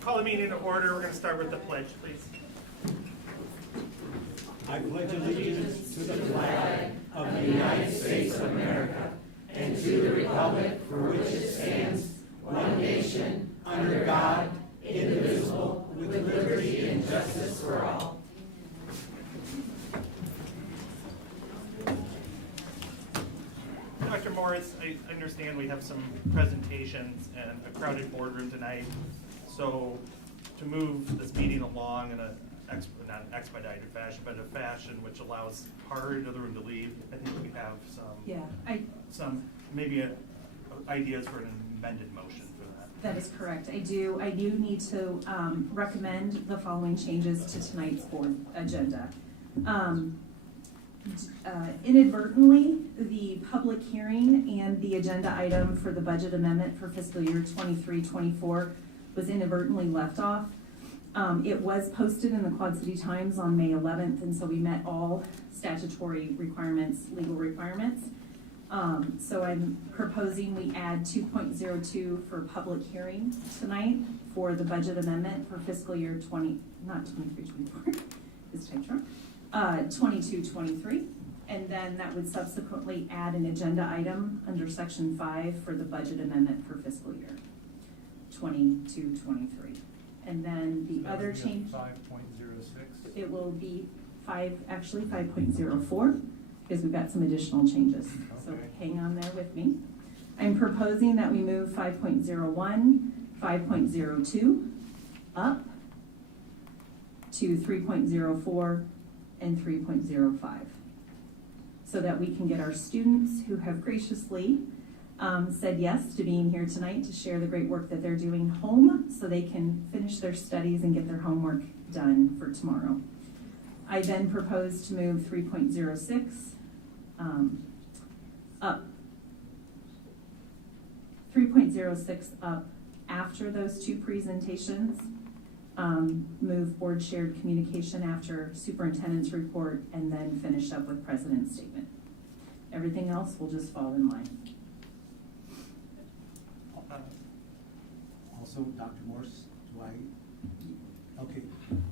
Call the meeting to order. We're going to start with the pledge, please. I pledge allegiance to the flag of the United States of America and to the republic for which it stands, one nation, under God, indivisible, with liberty and justice for all. Dr. Morris, I understand we have some presentations and a crowded boardroom tonight. So to move this meeting along in not an expedited fashion, but a fashion which allows part of the room to leave, I think we have some maybe ideas for an amended motion for that. That is correct. I do need to recommend the following changes to tonight's board agenda. Inadvertently, the public hearing and the agenda item for the budget amendment for fiscal year 23-24 was inadvertently left off. It was posted in the Quad City Times on May 11th, and so we met all statutory requirements, legal requirements. So I'm proposing we add 2.02 for public hearing tonight for the budget amendment for fiscal year 23-24, this type wrong, 22-23. And then that would subsequently add an agenda item under section 5 for the budget amendment for fiscal year 22-23. And then the other change, 5.06. it will be 5.04, because we've got some additional changes. Okay. So hang on there with me. I'm proposing that we move 5.01, 5.02 up to 3.04 and 3.05, so that we can get our students who have graciously said yes to being here tonight to share the great work that they're doing home, so they can finish their studies and get their homework done for tomorrow. I then propose to move 3.06 up, 3.06 up after those two presentations. Move board shared communication after superintendent's report, and then finish up with president's statement. Everything else will just fall in line. Also, Dr. Morse, okay.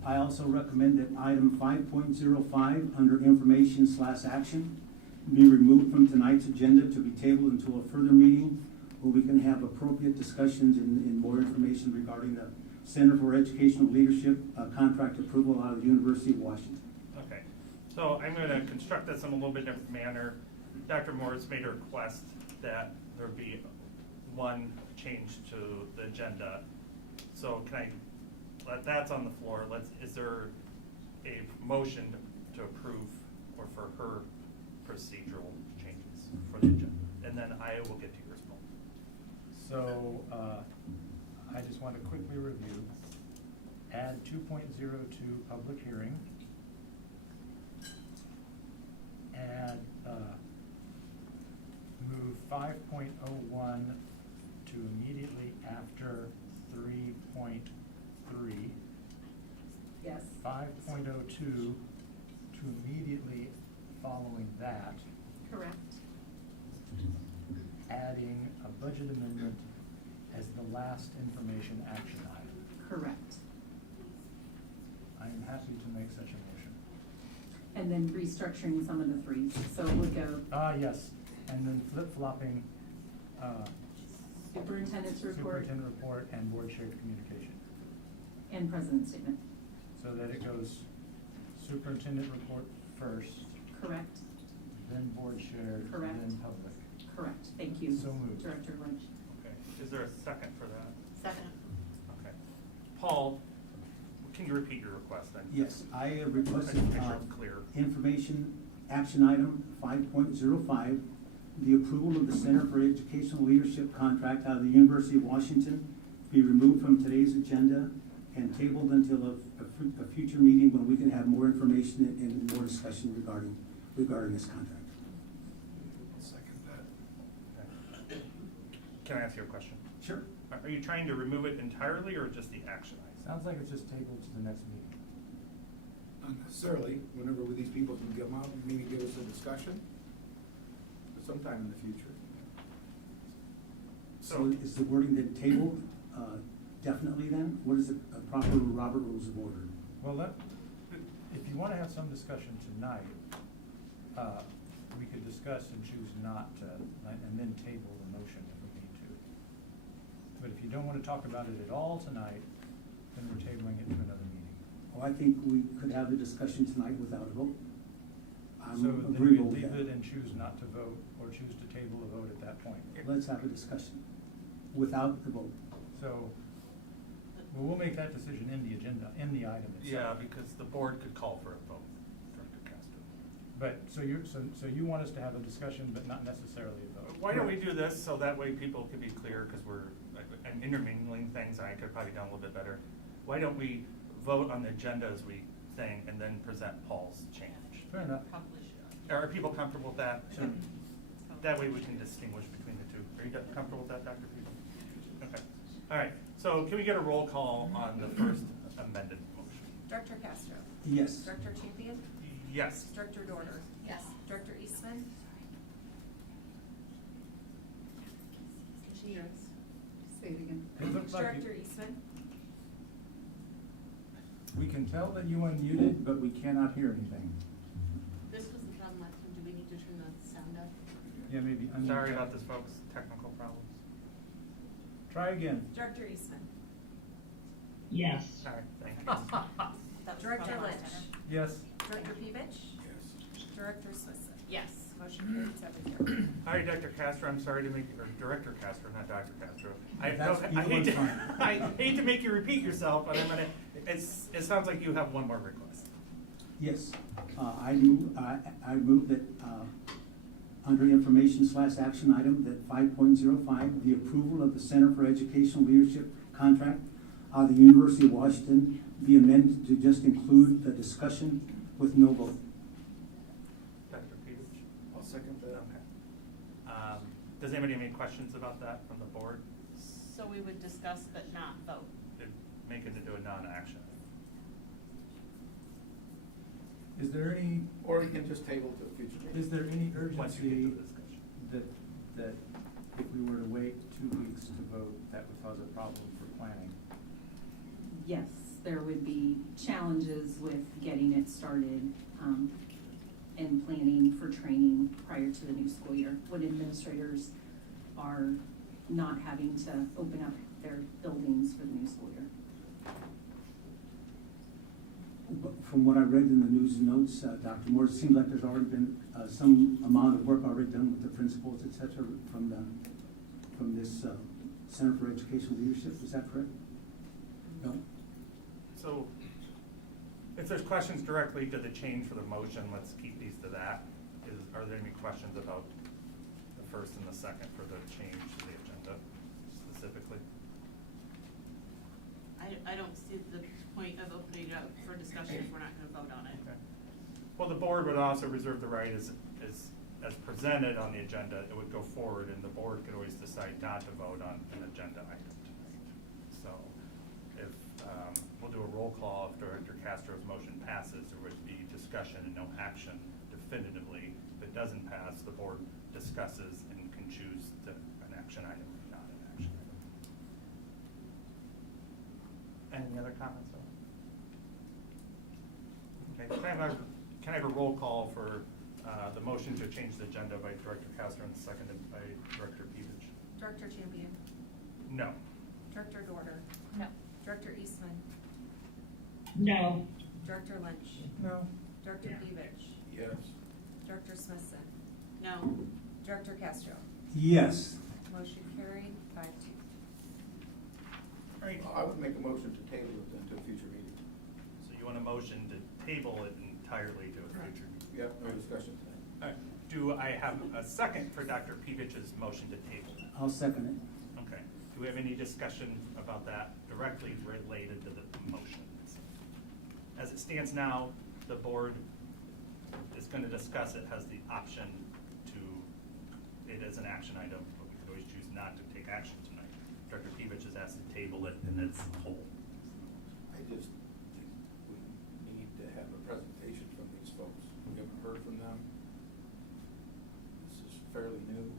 I also recommend that item 5.05 under information/action be removed from tonight's agenda to be tabled until a further meeting where we can have appropriate discussions and more information regarding the Center for Educational Leadership contract approval out of the University of Washington. Okay, so I'm going to construct this in a little bit different manner. Dr. Morris made a request that there be one change to the agenda. So can that's on the floor. Is there a motion to approve or for her procedural changes for the agenda? And then I will get to yours, Paul. So I just want to quickly review. Add 2.02 public hearing. Add move 5.01 to immediately after 3.3 5.02 to immediately following that, Correct. adding a budget amendment as the last information action item. Correct. I am happy to make such a motion. And then restructuring some of the three, so it would go Yes, and then flip-flopping, superintendent's report superintendent report and board shared communication. and president's statement. So that it goes superintendent report first, Correct. then board shared, Correct. then public. Correct. Thank you, So moved. Director Lynch. Okay, is there a second for that? Second. Okay. Paul, can you repeat your request then? Yes, I requested, Make sure it's clear. information action item 5.05, the approval of the Center for Educational Leadership contract out of the University of Washington be removed from today's agenda and tabled until a future meeting when we can have more information and more discussion regarding this contract. Second that. Okay. Can I ask you a question? Sure. Are you trying to remove it entirely or just the action item? Sounds like it's just tabled to the next meeting. Not necessarily, whenever these people can come out and maybe give us a discussion, but sometime in the future. So is the wording then tabled, definitely then? What is the proper Robert Rules of Order? Well, if you wanna have some discussion tonight, we could discuss and choose not to, and then table the motion if we need to. But if you don't wanna talk about it at all tonight, then we're tabling it to another meeting. Well, I think we could have the discussion tonight without a vote. I'm So then we agreeable with leave that. it and choose not to vote, or choose to table a vote at that point. Let's have a discussion without the vote. So, well, we'll make that decision in the agenda, in the item Yeah, itself. because the board could call for a vote, Director Castro. But, so you want us to have a discussion, but not necessarily a vote? Why don't we do this, so that way people can be clear, because I'm intermingling things, I could probably done a little bit better. Why don't we vote on the agenda as we think, and then present Paul's change? Fair enough. Probably should. Are people comfortable with that? Sure. That way we can distinguish between the two. Are you comfortable with that, Dr. Peter? Okay. All right, so can we get a roll call on the first amended motion? Director Castro. Yes. Director Champion. Yes. Director Dorner. Yes. Director Eastman. Yes. Say it again. It looks like Director Eastman. We can tell that you unmuted, but we cannot hear anything. This was the problem last time. Do we need to turn the sound up? Yeah, maybe unmute. Sorry about this, folks, technical problems. Try again. Director Eastman. Yes. All right, thank you. Director Lynch. Yes. Director Pevich. Yes. Director Swissa. Yes. Motion carried 7-0. All right, Dr. Castro, I'm sorry to make, or Director Castro, not Dr. Castro. That's I hate to, fine. I hate to make you repeat yourself, but I'm gonna, it sounds like you have one more request. Yes, I move that, under information/action item, that 5.05, the approval of the Center for Educational Leadership contract of the University of Washington be amended to just include the discussion with no vote. Dr. Peters? I'll second that. Okay. Does anybody have any questions about that from the board? So we would discuss but not vote. Make it into a non-action. Is there any, Or we can just table to a future meeting. is there any Once you get urgency to the discussion. that if we were to wait 2 weeks to vote, that would cause a problem for planning? Yes, there would be challenges with getting it started, and planning for training prior to the new school year, when administrators are not having to open up their buildings for the new school year. But from what I read in the news and notes, Dr. Moore, it seems like there's already been some amount of work already done with the principals, et cetera, from this Center for Educational Leadership. Is that correct? No? So, if there's questions directly to the change for the motion, let's keep these to that. Are there any questions about the first and the second for the change to the agenda specifically? I don't see the point of opening it up for discussion if we're not gonna vote on it. Okay. Well, the board would also reserve the right as presented on the agenda, it would go forward and the board could always decide not to vote on an agenda item tonight. So, if, we'll do a roll call if Director Castro's motion passes. There would be discussion and no action definitively. If it doesn't pass, the board discusses and can choose an action item or not an action item. Any other comments? Okay, can I have a roll call for the motion to change the agenda by Director Castro and seconded by Director Pevich? Director Champion? No. Director Dorder? No. Director Eastman? No. Director Lynch? No. Director Pevich? Yes. Director Smithson? No. Director Castro? Yes. Motion carried 5-2. All right, I would make a motion to table it then to a future meeting. so you want a motion to table it entirely to a future meeting? Yep, no discussion tonight. All right, do I have a second for Dr. Pevich's motion to table? I'll second it. Okay, do we have any discussion about that directly related to the motion? As it stands now, the board is going to discuss it, has the option to, it as an action item, but we could always choose not to take action tonight. Dr. Pevich has asked to table it in its whole. I just think we need to have a presentation from these folks. We haven't heard from them. This is fairly new.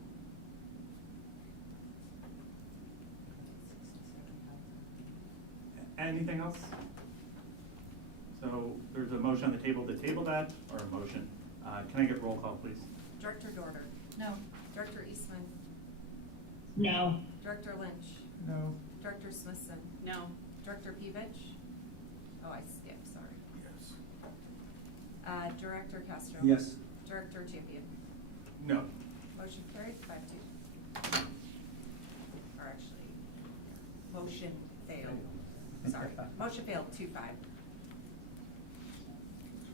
Anything else? So there's a motion on the table to table that, or a motion. Can I get roll call, please? Director Dorder? No. Director Eastman? No. Director Lynch? No. Director Smithson? No. Director Pevich? Oh, I skipped, sorry. Yes. Director Castro? Yes. Director Champion? No. Motion carried 5-2. Or actually, motion failed. Sorry, motion failed 2-5.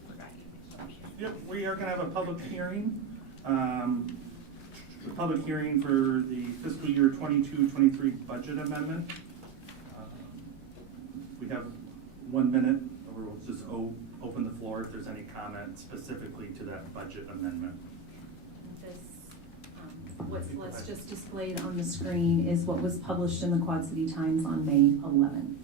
Forgot you. Yep, we are gonna have a public hearing. The public hearing for the fiscal year 22-23 budget amendment. We have 1 minute, or we'll just open the floor if there's any comment specifically to that budget amendment. This, what's just displayed on the screen is what was published in the Quad City Times on May 11th.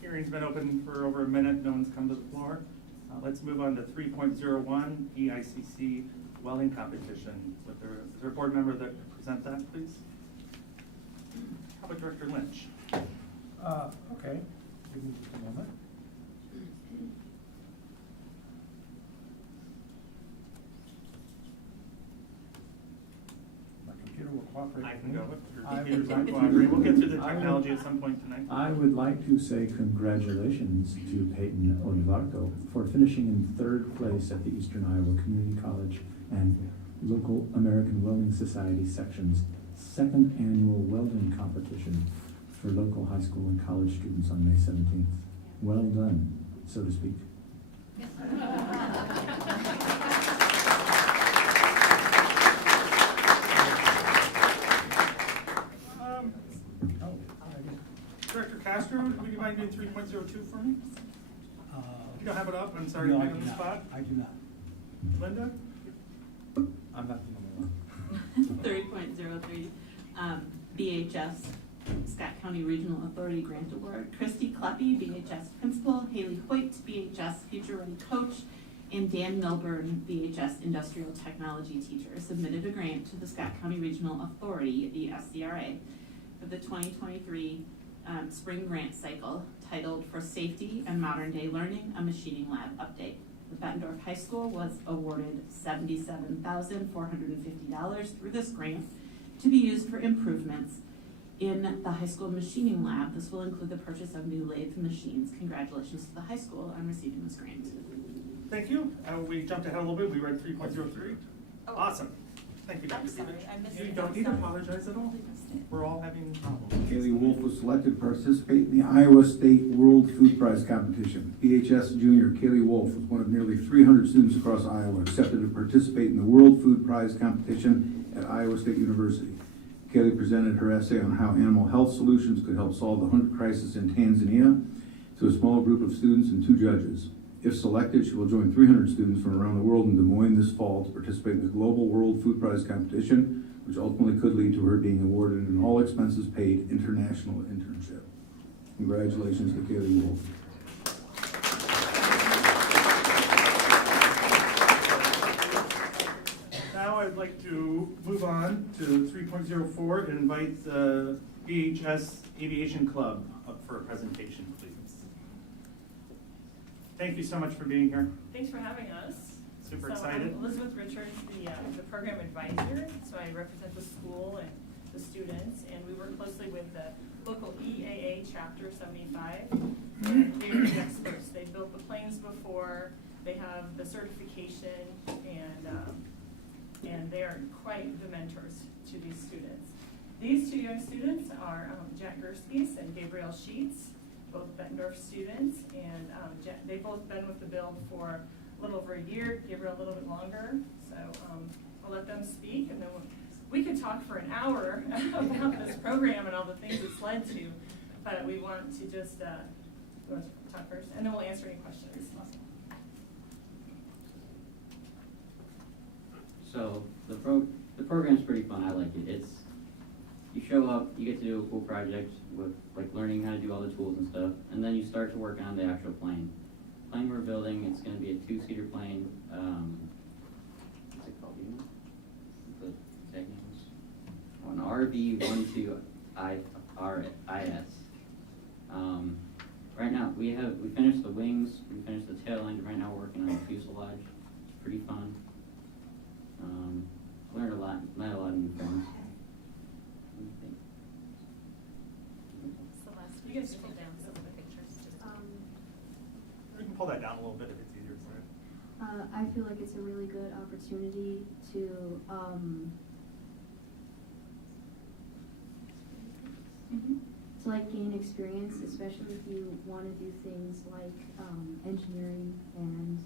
Hearing's been open for over a minute, no one's come to the floor. Let's move on to 3.01, EICC welding competition. Is there a board member that could present that, please? How about Director Lynch? Okay, give me just a moment. My computer will cooperate. I with can me. go with your I computer's would not like to- cooperating. We'll get through the I would- technology at some point tonight. I would like to say congratulations to Peyton Olivarco for finishing in third place at the Eastern Iowa Community College and Local American Welding Society Section's second annual welding competition for local high school and college students on May 17th. Well done, so to speak. Director Castro, would you mind doing 3.02 for me? You don't have it up, I'm sorry, No, to I put you do on the not. spot. I do not. Linda? I'm not the only one. 30.03, BHS, Scott County Regional Authority Grant Award. Christy Kleppe, BHS Principal, Haley Hoyt, BHS Future Ready Coach, and Dan Milburn, BHS Industrial Technology teacher, submitted a grant to the Scott County Regional Authority, the SCRA, for the 2023 spring grant cycle titled For Safety and Modern Day Learning, a Machining Lab Update. The Bettendorf High School was awarded $77,450 through this grant to be used for improvements in the high school machining lab. This will include the purchase of new lathe machines. Congratulations to the high school on receiving this grant. Thank you. We jumped ahead a little bit. We read 3.03. Oh. Awesome. Thank you, Dr. I'm sorry, Peters. I missed You it. don't need to apologize at all. We're all having problems. Kaylee Wolf was selected to participate in the Iowa State World Food Prize Competition. BHS junior Kaylee Wolf was one of nearly 300 students across Iowa accepted to participate in the World Food Prize Competition at Iowa State University. Kaylee presented her essay on how animal health solutions could help solve the hunger crisis in Tanzania to a small group of students and 2 judges. If selected, she will join 300 students from around the world in Des Moines this fall to participate in the Global World Food Prize Competition, which ultimately could lead to her being awarded an all-expenses-paid international internship. Congratulations to Kaylee Wolf. Now I'd like to move on to 3.04 and invite the BHS Aviation Club up for a presentation, please. Thank you so much for being here. Thanks for having us. Super So excited. I'm Elizabeth Richards, the program advisor. So I represent the school and the students, and we work closely with the local EAA chapter 75. And they're the experts. They've built the planes before. They have the certification, and they are quite the mentors to these students. These 2 young students are Jack Gerskis and Gabrielle Sheets, both Bettendorf students, and they've both been with the build for a little over a year, Gabrielle a little bit longer. So I'll let them speak, and then we could talk for an hour about this program and all the things it's led to, but we want to just you want to talk first, and then we'll answer any questions. So the program's pretty fun. I like it. You show up, you get to do a cool project with like learning how to do all the tools and stuff, and then you start to work on the actual plane. The plane we're building, it's going to be a 2-seater plane. What's it called? Do you know? The exact name is? Oh, an RB-12IS. Right now we finished the wings, we finished the tail end. Right now we're working on the fuselage. It's pretty fun. Learned a lot. Met a lot of new friends. You can scroll down some of the pictures. We can pull that down a little bit if it's easier for you. I feel like it's a really good opportunity to like gain experience, especially if you want to do things like engineering and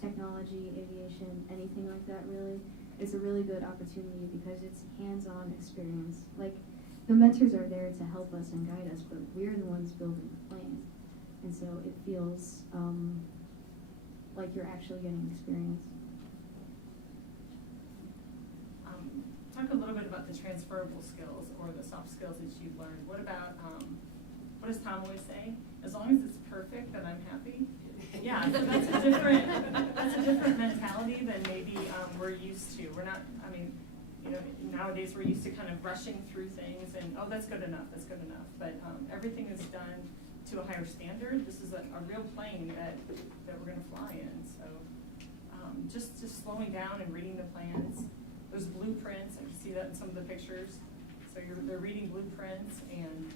technology, aviation, anything like that. Really, it's a really good opportunity because it's hands-on experience. Like, the mentors are there to help us and guide us, but we're the ones building the plane. And so it feels like you're actually getting experience. Talk a little bit about the transferable skills or the soft skills that you've learned. What about, what does Tom always say? As long as it's perfect, then I'm happy. Yeah, that's a different mentality than maybe we're used to. We're not, I mean, you know, nowadays we're used to kind of rushing through things and, oh, that's good enough, that's good enough. But everything is done to a higher standard. This is a real plane that we're going to fly in. So just slowing down and reading the plans. There's blueprints. I can see that in some of the pictures. So they're reading blueprints and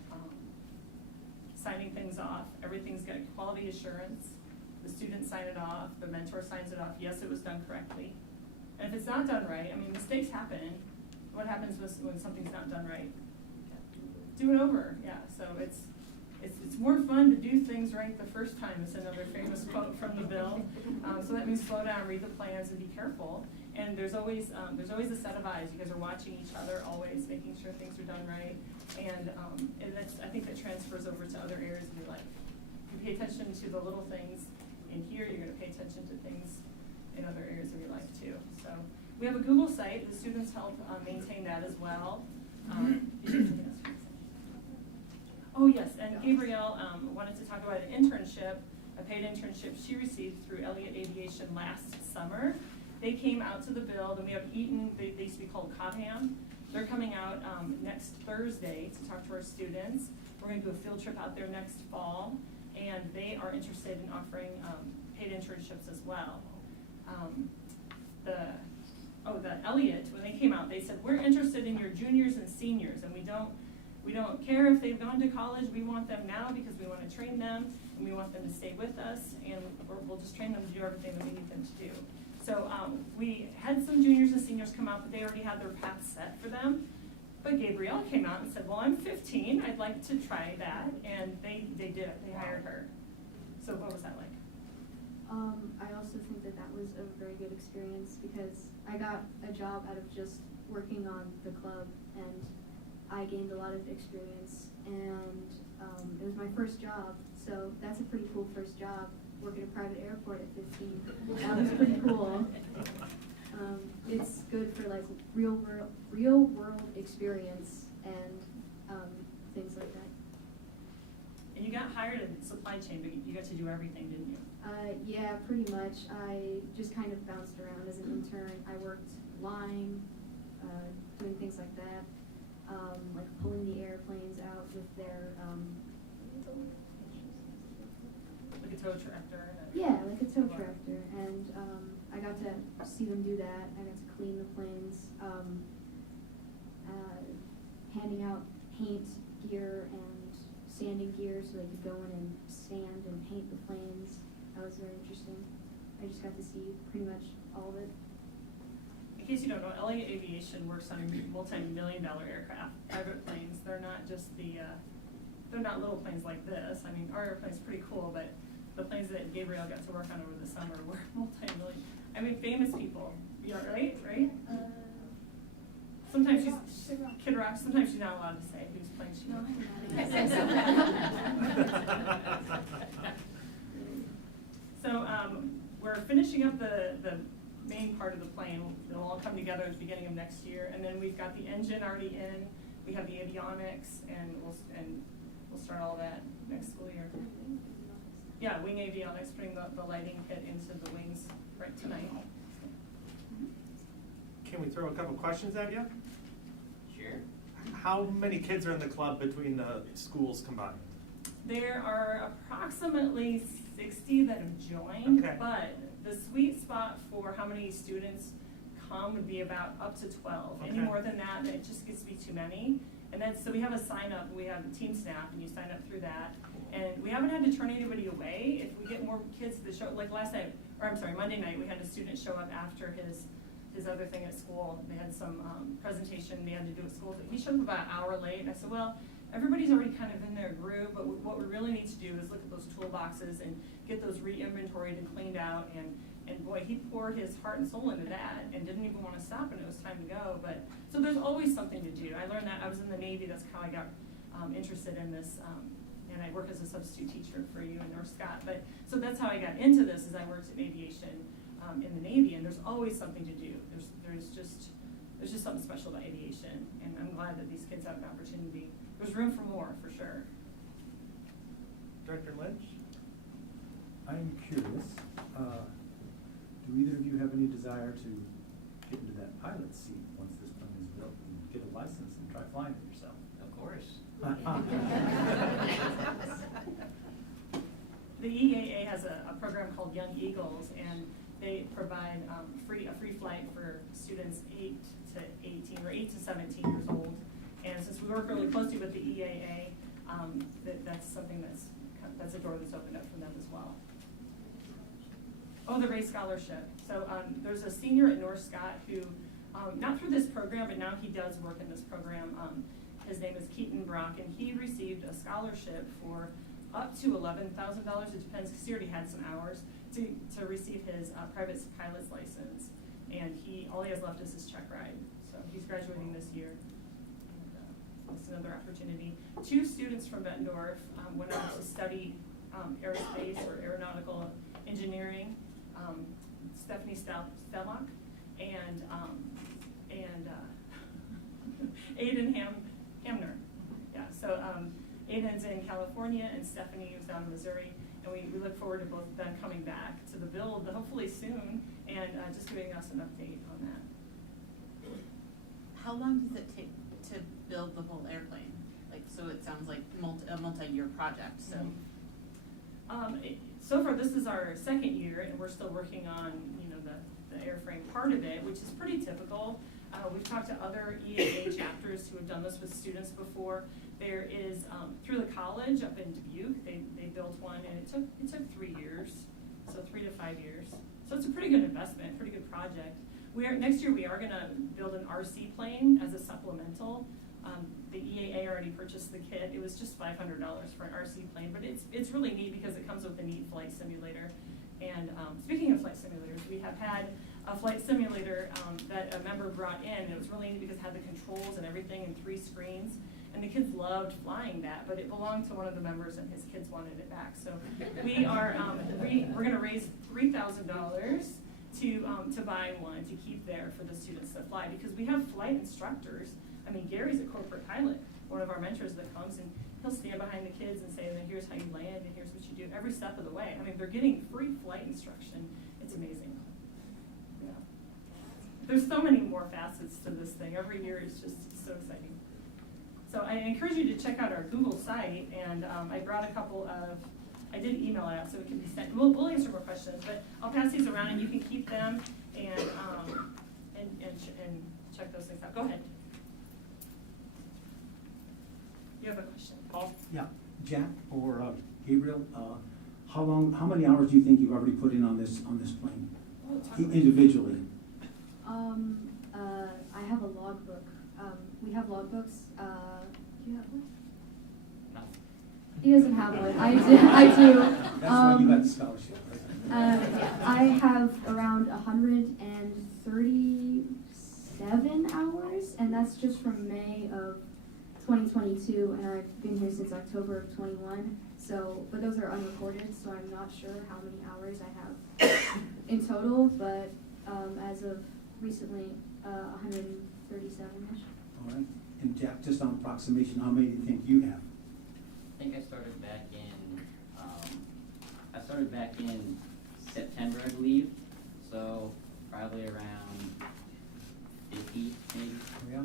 signing things off. Everything's got quality assurance. The students sign it off. The mentor signs it off. Yes, it was done correctly. And if it's not done right, I mean, mistakes happen. What happens when something's not done right? Do it over. Yeah. So it's more fun to do things right the first time. It's another famous quote from the bill. So that means slow down, read the plans, and be careful. And there's always a set of eyes. You guys are watching each other, always making sure things are done right. And I think that transfers over to other areas of your life. You pay attention to the little things in here, you're going to pay attention to things in other areas of your life too. So we have a Google site. The students help maintain that as well. Oh yes, and Gabrielle wanted to talk about an internship, a a paid internship she received through Elliott Aviation last summer. They came out to the build, and we have Eaton, they used to be called Cobham. They're coming out next Thursday to talk to our students. We're gonna do a field trip out there next fall, and they are interested in offering paid internships as well. The Elliott, when they came out, they said, we're interested in your juniors and seniors, and we don't care if they've gone to college. We want them now because we want to train them, and we want them to stay with us, and we'll just train them to do everything that we need them to do. So we had some juniors and seniors come out, but they already had their path set for them. But Gabrielle came out and said, well, I'm 15, I'd like to try that, and they did it, they hired her. So what was that like? I also think that was a very good experience because I got a job out of just working on the club, and I gained a lot of experience, and it was my first job, so that's a pretty cool first job, working at a private airport at 15. That was pretty cool. It's good for like real world experience and things like that. And you got hired in supply chain, but you got to do everything, didn't you? Yeah, pretty much. I just kind of bounced around as an intern. I worked line, doing things like that, like pulling the airplanes out with their, Like a tow tractor. yeah, like a tow tractor. And I got to see them do that. I got to clean the planes, handing out paint gear and sanding gear so they could go in and sand and paint the planes. That was very interesting. I just got to see pretty much all of it. In case you don't know, Elliott Aviation works on multi-million-dollar aircraft, private planes. They're not just they're not little planes like this. I mean, our airplane's pretty cool, but the planes that Gabrielle got to work on over the summer were multi-million. I mean, famous people. Yeah, right? Sometimes she's Kid Rock. Sometimes she's not allowed to say whose plane she So we're finishing up the main part of the plane. It'll all come together at the beginning of next year, and then we've got the engine already in. We have the avionics, and we'll start all that next school year. Yeah, wing avionics, putting the lighting kit into the wings right tonight. Can we throw a couple questions at you? Sure. How many kids are in the club between the schools combined? There are approximately 60 that have joined, Okay. but the sweet spot for how many students come would be about up to 12. Any Okay. more than that, then it just gets to be too many. And so we have a sign up, we have Team Snap, and you sign up through that. And we haven't had to turn anybody away. If we get more kids to show, like Monday night, we had a student show up after his other thing at school. They had some presentation they had to do at school. He showed up about an hour late, and I said, well, everybody's already kind of in their groove, but what we really need to do is look at those toolboxes and get those re-inventoried and cleaned out. And boy, he poured his heart and soul into that and didn't even want to stop when it was time to go. But so there's always something to do. I learned that. I was in the Navy. That's how I got interested in this. And I work as a substitute teacher for you and North Scott. But so that's how I got into this. Is I worked in aviation in the Navy, and there's always something to do. There's just something special about aviation, and I'm glad that these kids have an opportunity. There's room for more, for sure. Director Lynch? I'm curious, do either of you have any desire to get into that pilot seat once this plane is built and get a license and try flying it yourself? Of course. The EAA has a program called Young Eagles, and they provide a free flight for students 8 to 18 or 8 to 17 years old. And since we work really closely with the EAA, that's something that's a door that's opened up for them as well. Oh, the Ray Scholarship. So there's a senior at North Scott who, not through this program, but now he does work in this program. His name is Keaton Brock, and he received a scholarship for up to $11,000. It depends, because he already had some hours to receive his private pilot's license. And all he has left is his check ride. So he's graduating this year. That's another opportunity. 2 students from Bettendorf went out to study aerospace or aeronautical engineering. Stephanie Stelmach and Aiden Hamner. Yeah, so Aiden's in California and Stephanie was down in Missouri. And we look forward to both of them coming back to the build, hopefully soon, and just giving us an update on that. How long does it take to build the whole airplane? Like, so it sounds like a multi-year project, so. So far, this is our second year, and we're still working on, the airframe part of it, which is pretty typical. We've talked to other EAA chapters who have done this with students before. There is, through the college up in Dubuque, they built one, and it took 3 years, so 3 to 5 years. So it's a pretty good investment, pretty good project. Next year we are gonna build an RC plane as a supplemental. The EAA already purchased the kit. It was just $500 for an RC plane, but it's really neat because it comes with a neat flight simulator. And speaking of flight simulators, we have had a flight simulator that a member brought in. And it was really neat because it had the controls and everything in 3 screens. And the kids loved flying that, but it belonged to one of the members and his kids wanted it back. So we are, we're gonna raise $3,000 to buy one to keep there for the students that fly, because we have flight instructors. I mean, Gary's a corporate pilot, one of our mentors that comes, and he'll stand behind the kids and say, here's how you land, and here's what you do every step of the way. I mean, they're getting free flight instruction. It's amazing. Yeah. There's so many more facets to this thing. Every year is just so exciting. So I encourage you to check out our Google site, and I brought a couple of, I did email it out so it can be sent. We'll answer more questions, but I'll pass these around and you can keep them and check those things out. Go ahead. You have a question, Paul? Yeah, Jack or Gabriel, how many hours do you think you've already put in on this plane, individually? I have a logbook. We have logbooks. Do you have one? No. He doesn't have one. I do. That's why you got the scholarship, right? I have around 137 hours, and that's just from May of 2022, and I've been here since October of 21. So, but those are unrecorded, so I'm not sure how many hours I have in total, but as of recently, 137-ish. All right. And Jack, just on approximation, how many do you think you have? I think I started back in September, I believe, so probably around 50, maybe. Yeah.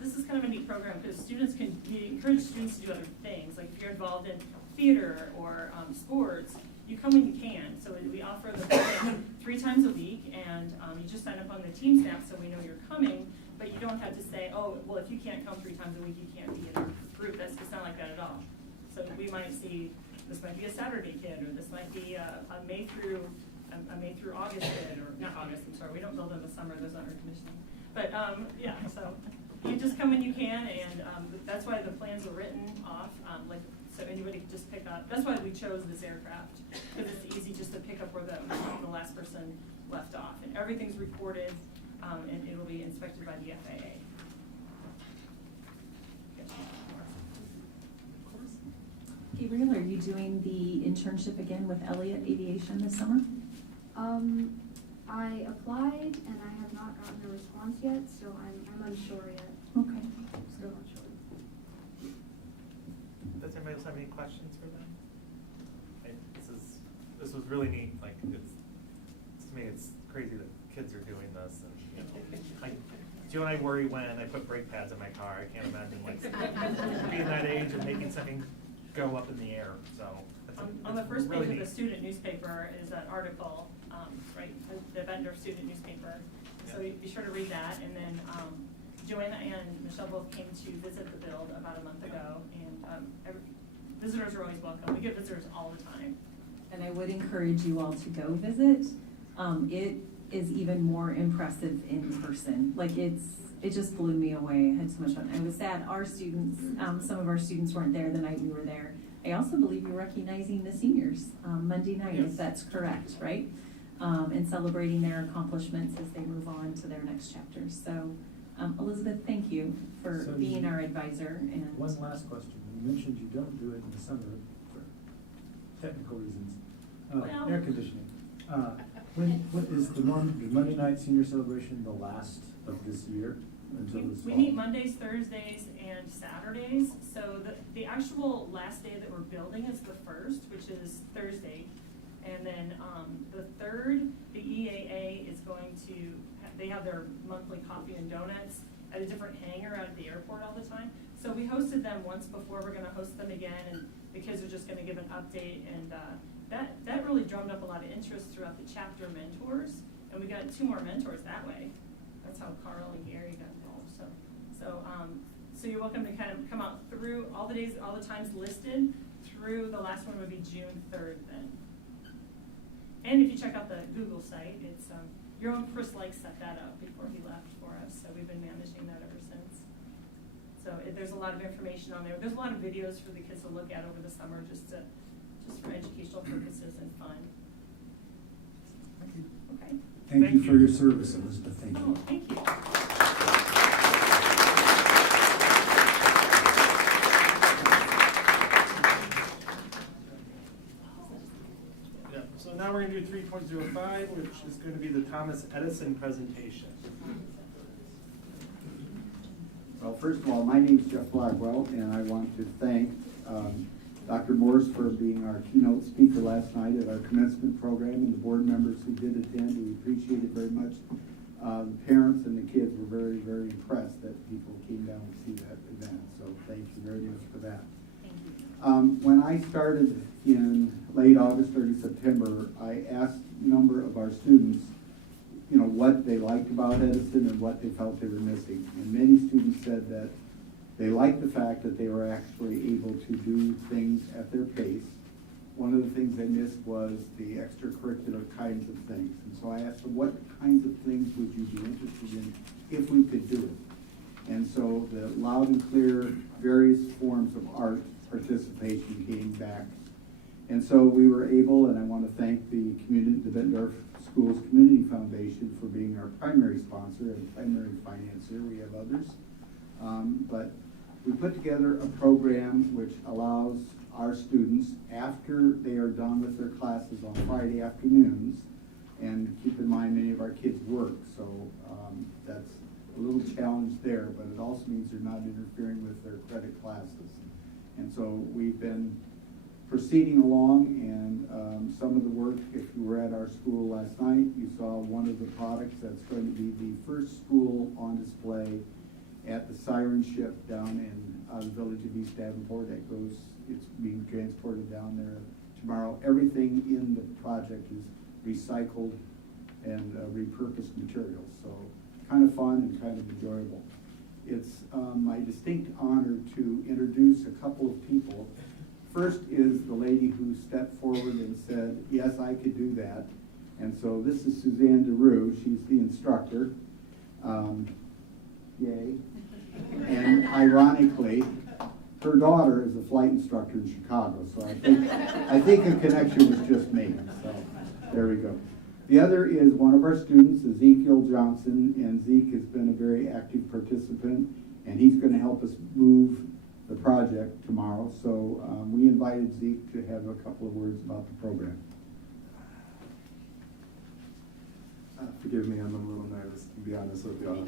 This is kind of a neat program because we encourage students to do other things. Like if you're involved in theater or sports, you come when you can. So we offer the program 3 times a week, and you just sign up on the team staff so we know you're coming, but you don't have to say, oh, well, if you can't come 3 times a week, you can't be in our group. It's not like that at all. So we might see, this might be a Saturday kid, or this might be a May through August kid, or not August, I'm sorry, we don't build in the summer, those aren't air conditioning. But yeah, so you just come when you can, and that's why the plans are written off, so anybody can just pick up. That's why we chose this aircraft, because it's easy just to pick up where the last person left off. And everything's recorded, and it'll be inspected by the FAA. Gabriel, are you doing the internship again with Elliott Aviation this summer? I applied and I have not gotten a response yet, so I'm unsure yet. Okay. Still unsure. Does anybody else have any questions for them? This was really neat. Like to me, it's crazy that kids are doing this, and Joe and I worry when I put brake pads in my car. I can't imagine being that age and making something go up in the air. So on the first really page neat. of the student newspaper is an article, right, the Bettendorf student newspaper. So be sure to read that. And then Joanna and Michelle both came to visit the build about a month ago, and visitors are always welcome. We get visitors all the time. And I would encourage you all to go visit. It is even more impressive in person. Like it just blew me away. I had so much fun. I was sad our students, some of our students weren't there the night we were there. I also believe you're recognizing the seniors Monday night, Yes. if that's correct, right? And celebrating their accomplishments as they move on to their next chapters. So, Elizabeth, thank you for So being our advisor. And one last question. You mentioned you don't do it in the summer for technical reasons. Well- Air conditioning. What is the Monday night senior celebration the last of this year? until this We fall? meet Mondays, Thursdays, and Saturdays. So the actual last day that we're building is the 1st, which is Thursday. And then the 3rd, the EAA is going to, they have their monthly coffee and donuts at a different hangar out at the airport all the time. So we hosted them once before, we're gonna host them again, and the kids are just gonna give an update. And that really drummed up a lot of interest throughout the chapter mentors. And we got 2 more mentors that way. That's how Carl and Gary got involved. So you're welcome to kind of come out through all the days, all the times listed through. The last one would be June 3rd then. And if you check out the Google site, it's your own Chris Lake set that up before he left for us. So we've been managing that ever since. So there's a lot of information on there. There's a lot of videos for the kids to look at over the summer, just for educational purposes and fun. Thank you. Okay. Thank you for your service, Elizabeth. Thank you. Oh, thank you. Yeah, so now we're gonna do 3.05, which is gonna be the Thomas Edison presentation. Well, first of all, my name is Jeff Blackwell, and I want to thank Dr. Morse for being our keynote speaker last night at our commencement program, and the board members who did attend. We appreciate it very much. The parents and the kids were very, very impressed that people came down to see that event, so thank you very much for that. When I started in late August, early September, I asked a number of our students, what they liked about Edison and what they felt they were missing. And many students said that they liked the fact that they were actually able to do things at their pace. One of the things they missed was the extracurricular kinds of things. And so I asked them, what kinds of things would you be interested in if we could do it? And so the loud and clear, various forms of art participation came back. And so we were able, and I want to thank the Bettendorf Schools Community Foundation for being our primary sponsor and primary financier. We have others. But we put together a program which allows our students, after they are done with their classes on Friday afternoons, and keep in mind many of our kids work, so that's a little challenge there, but it also means they're not interfering with their credit classes. And so we've been proceeding along, and some of the work, if you were at our school last night, you saw one of the products that's going to be the first school on display at the Siren Ship down in the village of East Davenport. It's being transported down there tomorrow. Everything in the project is recycled and repurposed materials, so kind of fun and kind of enjoyable. It's my distinct honor to introduce a couple of people. First is the lady who stepped forward and said, yes, I could do that. And so this is Suzanne DeRue. She's the instructor. Yay. And ironically, her daughter is a flight instructor in Chicago. So I think the connection was just me. So there we go. The other is one of our students, Ezekiel Johnson, and Zeke has been a very active participant, and he's going to help us move the project tomorrow. So we invited Zeke to have a couple of words about the program. Forgive me, I'm a little nervous, to be honest with y'all.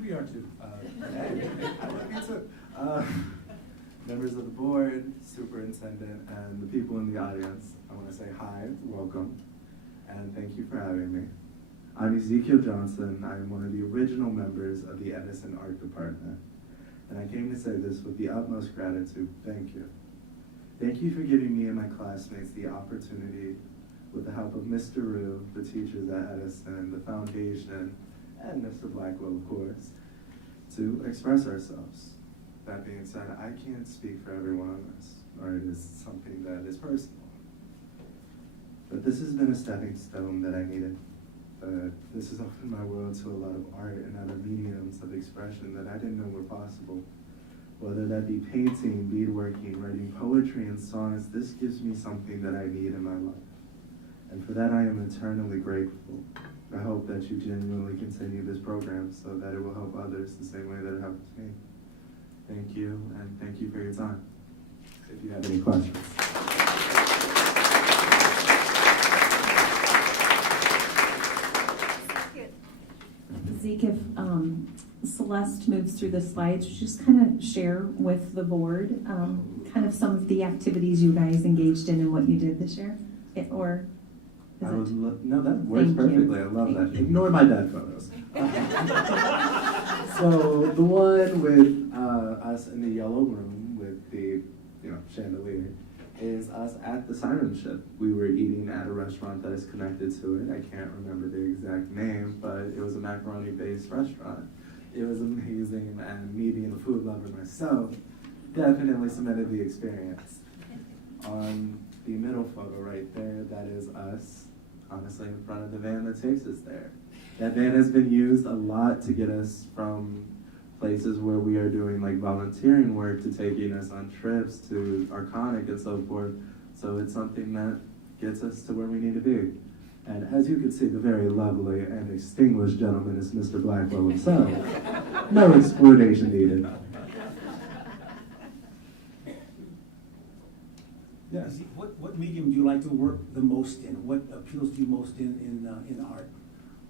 We are too. I love you too. Members of the board, superintendent, and the people in the audience, I want to say hi, welcome, and thank you for having me. I'm Ezekiel Johnson. I'm one of the original members of the Edison Art Department, and I came to say this with the utmost gratitude. Thank you. Thank you for giving me and my classmates the opportunity, with the help of Mr. Rue, the teachers at Edison, the foundation, and Mr. Blackwell, of course, to express ourselves. That being said, I can't speak for everyone on this, or it is something that is personal. But this has been a stepping stone that I needed. This has opened my world to a lot of art and other mediums of expression that I didn't know were possible. Whether that be painting, beadworking, writing poetry and songs, this gives me something that I need in my life. And for that I am eternally grateful. I hope that you genuinely continue this program so that it will help others the same way that it helps me. Thank you, and thank you for your time. If you have any questions. Zeke, if Celeste moves through the slides, just kind of share with the board kind of some of the activities you guys engaged in and what you did this year? Or is I it? would no, that works Thank you. perfectly. I love Thank that. you. Ignore my dad photos. So the one with us in the yellow room with the chandelier is us at the Siren Ship. We were eating at a restaurant that is connected to it. I can't remember the exact name, but it was a macaroni-based restaurant. It was amazing, and me being a food lover myself, definitely cemented the experience. On the middle photo right there, that is us, honestly, in front of the van that takes us there. That van has been used a lot to get us from places where we are doing like volunteering work to taking us on trips to Arconic and so forth. So it's something that gets us to where we need to be. And as you can see, the very lovely and distinguished gentleman is Mr. Blackwell himself. No explanation needed. Yes. What medium do you like to work the most in? What appeals to you most in art?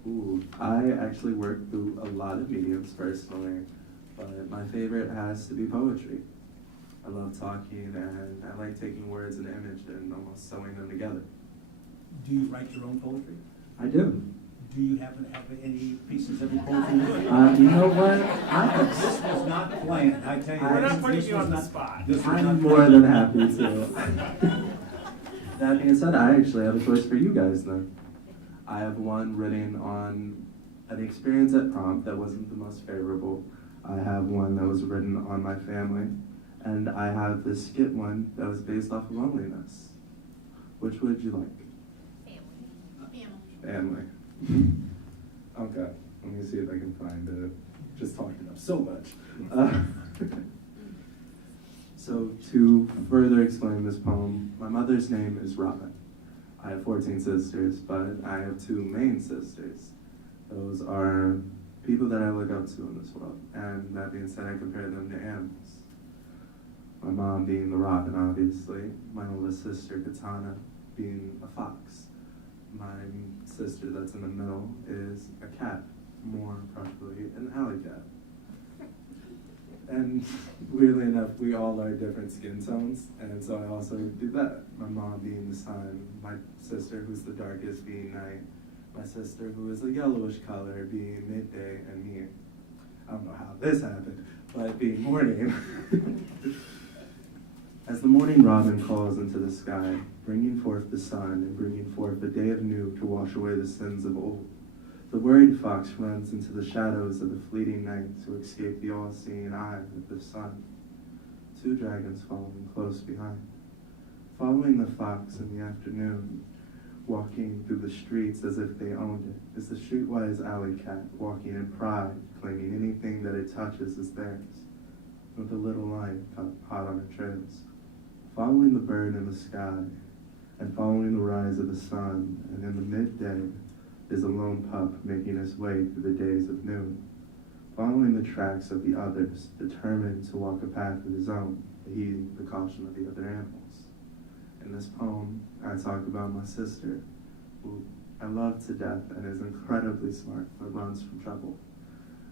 Ooh, I actually work through a lot of mediums personally, but my favorite has to be poetry. I love talking, and I like taking words and image and almost sewing them together. Do you write your own poetry? I do. Do you happen to have any pieces of your poetry? You know what? This was not planned, I tell you. We're not this putting was you on the not- spot. this was not I'm more planned. than happy to. That being said, I actually have a choice for you guys then. I have one written on an experience at prom that wasn't the most favorable. I have one that was written on my family, and I have this skit one that was based off of loneliness. Which would you like? Family. Okay, let me see if I can find it. Just talking up so much. So to further explain this poem, my mother's name is Robin. I have 14 sisters, but I have 2 main sisters. Those are people that I look up to in this world. And that being said, I compare them to animals. My mom being the robin, obviously. My oldest sister, Katana, being a fox. My sister that's in the middle is a cat, more properly an alley cat. And weirdly enough, we all are different skin tones, and so I also do that. My mom being the sun, my sister who's the darkest being night, my sister who is a yellowish color being midday, and me. I don't know how this happened, but being morning. As the morning robin calls into the sky, bringing forth the sun and bringing forth the day of new to wash away the sins of old, the worried fox runs into the shadows of the fleeting night to escape the all-seeing eye of the sun. 2 dragons following close behind. Following the fox in the afternoon, walking through the streets as if they owned it, is the streetwise alley cat walking in pride, claiming anything that it touches is theirs, with a little light hot on her trails. Following the bird in the sky, and following the rise of the sun, and in the midday, is a lone pup making his way through the days of noon, following the tracks of the others, determined to walk a path of his own, heeding the caution of the other animals. In this poem, I talk about my sister, who I love to death and is incredibly smart but runs from trouble.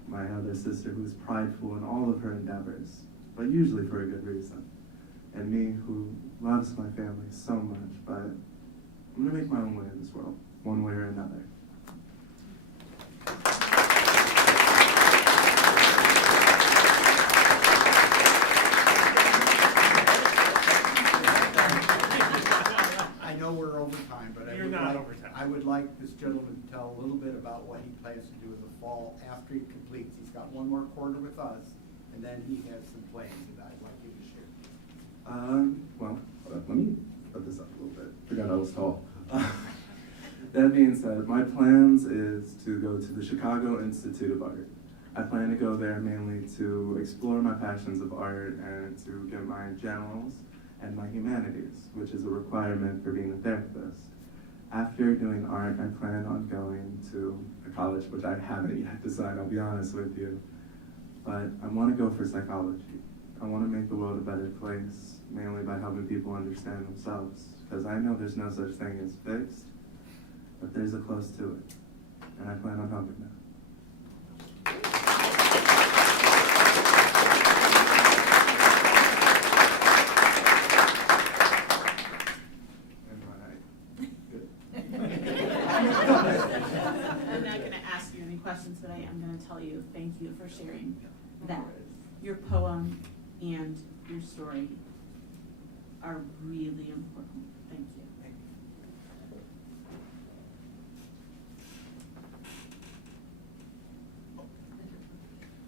My other sister who is prideful in all of her endeavors, but usually for a good reason. And me who loves my family so much, but I'm gonna make my own way in this world, one way or another. I know we're over time, but You're not over time. I would like this gentleman to tell a little bit about what he plans to do in the fall after he completes. He's got 1 more quarter with us, and then he has some plans that I'd like you to share. Well, let me put this up a little bit. Forgot I was tall. That being said, my plans is to go to the Chicago Institute of Art. I plan to go there mainly to explore my passions of art and to get my generals and my humanities, which is a requirement for being a therapist. After doing art, I plan on going to a college, which I haven't yet decided, I'll be honest with you. But I want to go for psychology. I want to make the world a better place, mainly by helping people understand themselves. Because I know there's no such thing as fixed, but there's a close to it. And I plan on helping that. not gonna ask you any questions, but I am gonna tell you, thank you for sharing that. Your poem and your story are really important. Thank you.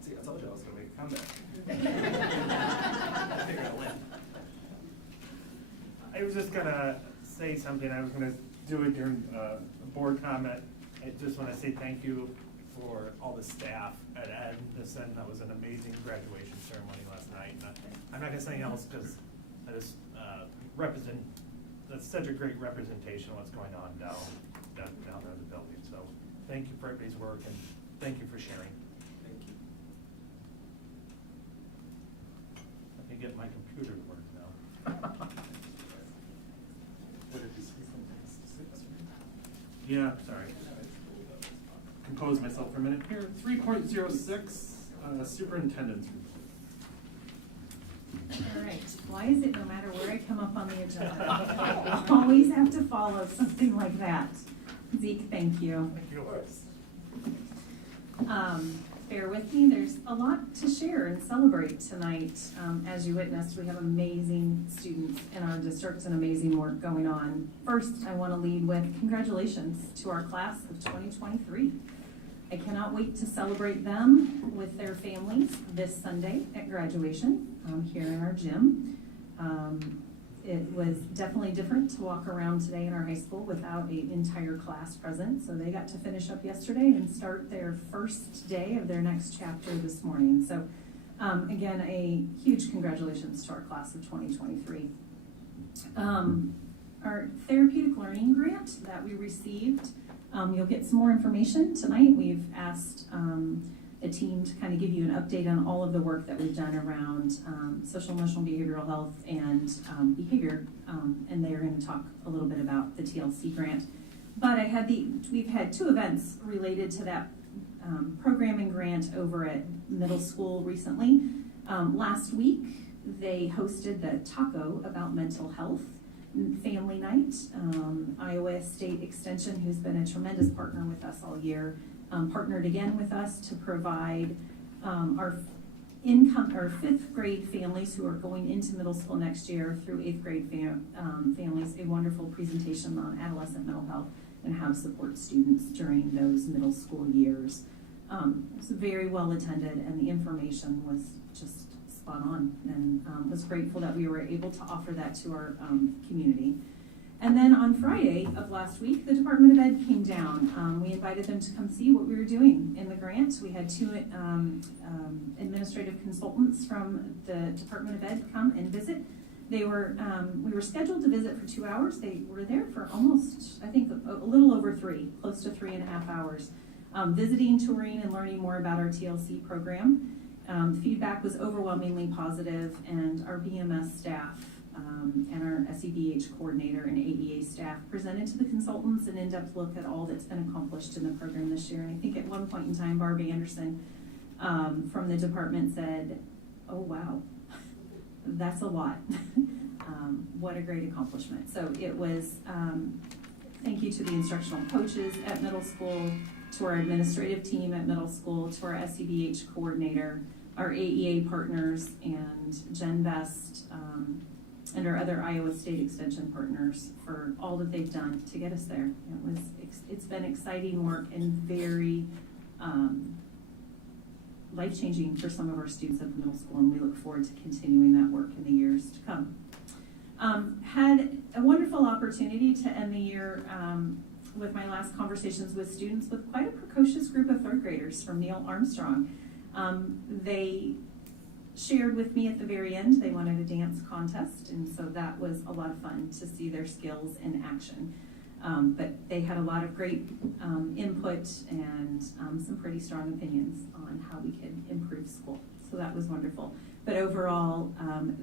See, I told you I was gonna make a comeback. I think I'll win. I was just gonna say something, I was gonna do it during a board comment. I just wanna say thank you for all the staff at Edison. That was an amazing graduation ceremony last night. And I'm not gonna say anything else, because that is, that's such a great representation of what's going on down there in the building. So thank you for everybody's work, and thank you for sharing. Thank you. Let me get my computer to work now. What did you say, something 6? Yeah, sorry. Compose myself for a minute here. 3.06, Superintendent's report. All right, why is it no matter where I come up on the agenda, I always have to follow something like that? Zeke, thank you. Thank you. Bear with me, there's a lot to share and celebrate tonight. As you witnessed, we have amazing students in our district and amazing work going on. First, I want to lead with congratulations to our class of 2023. I cannot wait to celebrate them with their families this Sunday at graduation here in our gym. It was definitely different to walk around today in our high school without an entire class present. So they got to finish up yesterday and start their first day of their next chapter this morning. So again, a huge congratulations to our class of 2023. Our therapeutic learning grant that we received, you'll get some more information tonight. We've asked the team to kind of give you an update on all of the work that we've done around social emotional behavioral health and behavior, and they're going to talk a little bit about the TLC grant. But we've had 2 events related to that programming grant over at middle school recently. Last week, they hosted the Taco About Mental Health Family Night. Iowa State Extension, who's been a tremendous partner with us all year, partnered again with us to provide our 5th grade families who are going into middle school next year through 8th grade families a wonderful presentation on adolescent mental health and how to support students during those middle school years. It was very well attended, and the information was just spot on, and was grateful that we were able to offer that to our community. And then on Friday of last week, the Department of Ed came down. We invited them to come see what we were doing in the grant. We had 2 administrative consultants from the Department of Ed come and visit. We were scheduled to visit for 2 hours. They were there for almost, I think, a little over 3, close to 3.5 hours, visiting, touring, and learning more about our TLC program. Feedback was overwhelmingly positive, and our BMS staff and our SEBH coordinator and AEA staff presented to the consultants an in-depth look at all that's been accomplished in the program this year. And I think at one point in time, Barbie Anderson from the department said, "Oh, wow, that's a lot." What a great accomplishment. So it was, thank you to the instructional coaches at middle school, to our administrative team at middle school, to our SEBH coordinator, our AEA partners, and Jen Best, and our other Iowa State Extension partners for all that they've done to get us there. It's been exciting work and very life-changing for some of our students at the middle school, and we look forward to continuing that work in the years to come. Had a wonderful opportunity to end the year with my last conversations with students with quite a precocious group of 3rd graders from Neil Armstrong. They shared with me at the very end they wanted a dance contest, and so that was a lot of fun to see their skills in action. But they had a lot of great input and some pretty strong opinions on how we could improve school. So that was wonderful. But overall,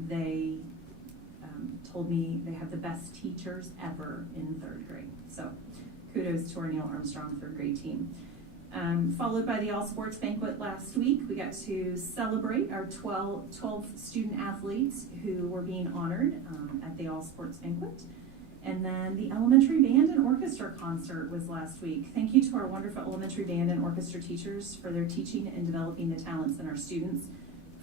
they told me they have the best teachers ever in 3rd grade. So kudos to our Neil Armstrong 3rd grade team. Followed by the all sports banquet last week, we got to celebrate our 12 student athletes who were being honored at the all sports banquet. And then the elementary band and orchestra concert was last week. Thank you to our wonderful elementary band and orchestra teachers for their teaching and developing the talents in our students.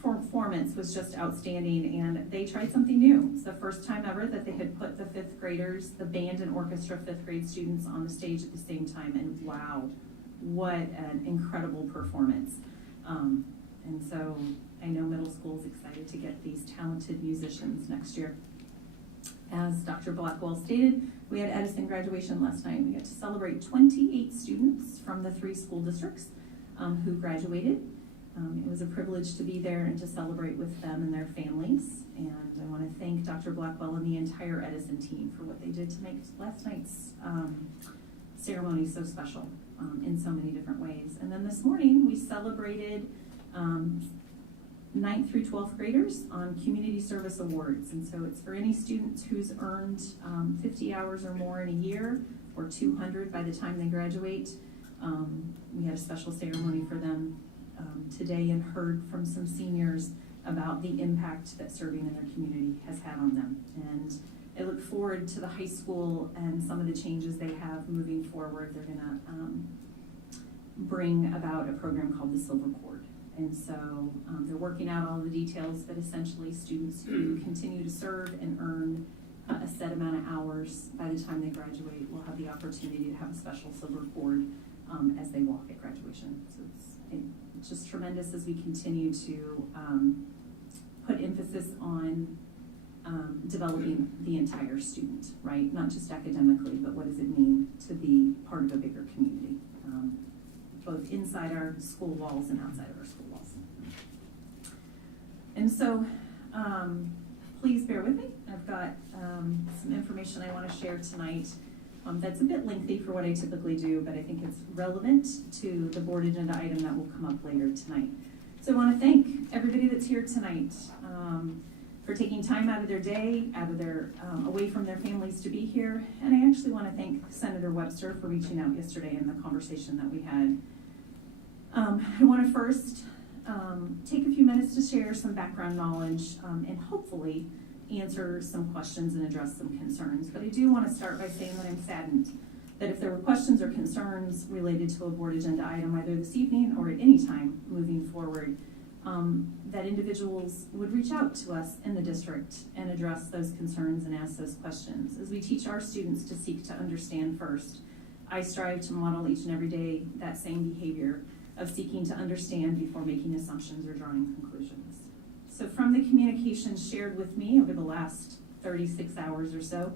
Performance was just outstanding, and they tried something new. It's the first time ever that they had put the fifth graders, the band and orchestra fifth grade students, on the stage at the same time, and wow, what an incredible performance. And so I know middle school is excited to get these talented musicians next year. As Dr. Blackwell stated, we had Edison graduation last night. We got to celebrate 28 students from the 3 school districts who graduated. It was a privilege to be there and to celebrate with them and their families. And I want to thank Dr. Blackwell and the entire Edison team for what they did to make last night's ceremony so special in so many different ways. And then this morning we celebrated 9th through 12th graders on Community Service Awards. And so it's for any student who's earned 50 hours or more in a year, or 200 by the time they graduate. We had a special ceremony for them today and heard from some seniors about the impact that serving in their community has had on them. And I look forward to the high school and some of the changes they have moving forward. They're gonna bring about a program called the Silver Cord. And so they're working out all the details, but essentially students who continue to serve and earn a set amount of hours by the time they graduate will have the opportunity to have a special Silver Cord as they walk at graduation. So it's just tremendous as we continue to put emphasis on developing the entire student, right? Not just academically, but what does it mean to be part of a bigger community, both inside our school walls and outside of our school walls. And so please bear with me. I've got some information I want to share tonight that's a bit lengthy for what I typically do, but I think it's relevant to the board agenda item that will come up later tonight. So I want to thank everybody that's here tonight for taking time out of their day, away from their families to be here. And I actually want to thank Senator Webster for reaching out yesterday in the conversation that we had. I want to first take a few minutes to share some background knowledge and hopefully answer some questions and address some concerns. But I do want to start by saying that I'm saddened that if there were questions or concerns related to a board agenda item either this evening or at any time moving forward, that individuals would reach out to us in the district and address those concerns and ask those questions. As we teach our students to seek to understand first, I strive to model each and every day that same behavior of seeking to understand before making assumptions or drawing conclusions. So from the communication shared with me over the last 36 hours or so,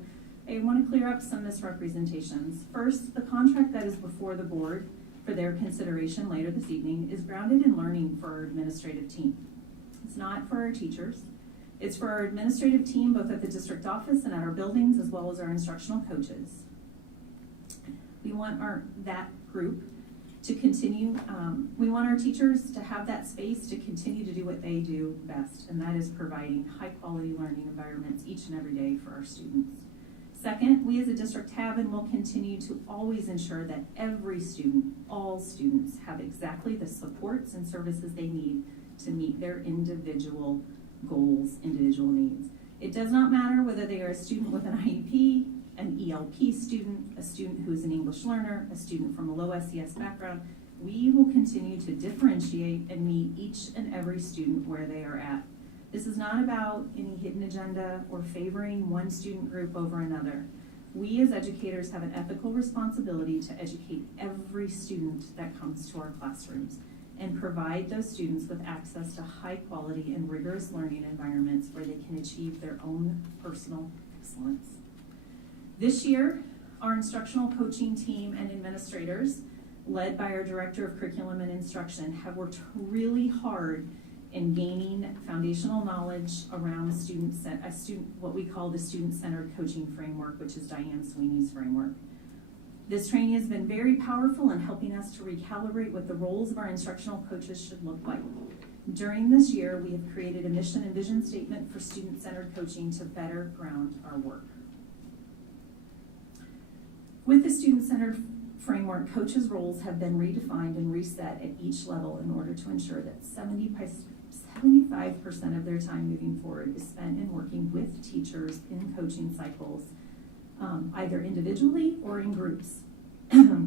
I want to clear up some misrepresentations. First, the contract that is before the board for their consideration later this evening is grounded in learning for our administrative team. It's not for our teachers. It's for our administrative team, both at the district office and at our buildings, as well as our instructional coaches. We want that group to continue, we want our teachers to have that space to continue to do what they do best, and that is providing high quality learning environments each and every day for our students. Second, we as a district have and will continue to always ensure that every student, all students, have exactly the supports and services they need to meet their individual goals, individual needs. It does not matter whether they are a student with an IEP, an ELP student, a student who is an English learner, a student from a low SES background. We will continue to differentiate and meet each and every student where they are at. This is not about any hidden agenda or favoring one student group over another. We as educators have an ethical responsibility to educate every student that comes to our classrooms and provide those students with access to high quality and rigorous learning environments where they can achieve their own personal excellence. This year, our instructional coaching team and administrators, led by our Director of Curriculum and Instruction, have worked really hard in gaining foundational knowledge around what we call the student-centered coaching framework, which is Diane Sweeney's framework. This training has been very powerful in helping us to recalibrate what the roles of our instructional coaches should look like. During this year, we have created a mission and vision statement for student-centered coaching to better ground our work. With the student-centered framework, coaches' roles have been redefined and reset at each level in order to ensure that 75% of their time moving forward is spent in working with teachers in coaching cycles either individually or in groups.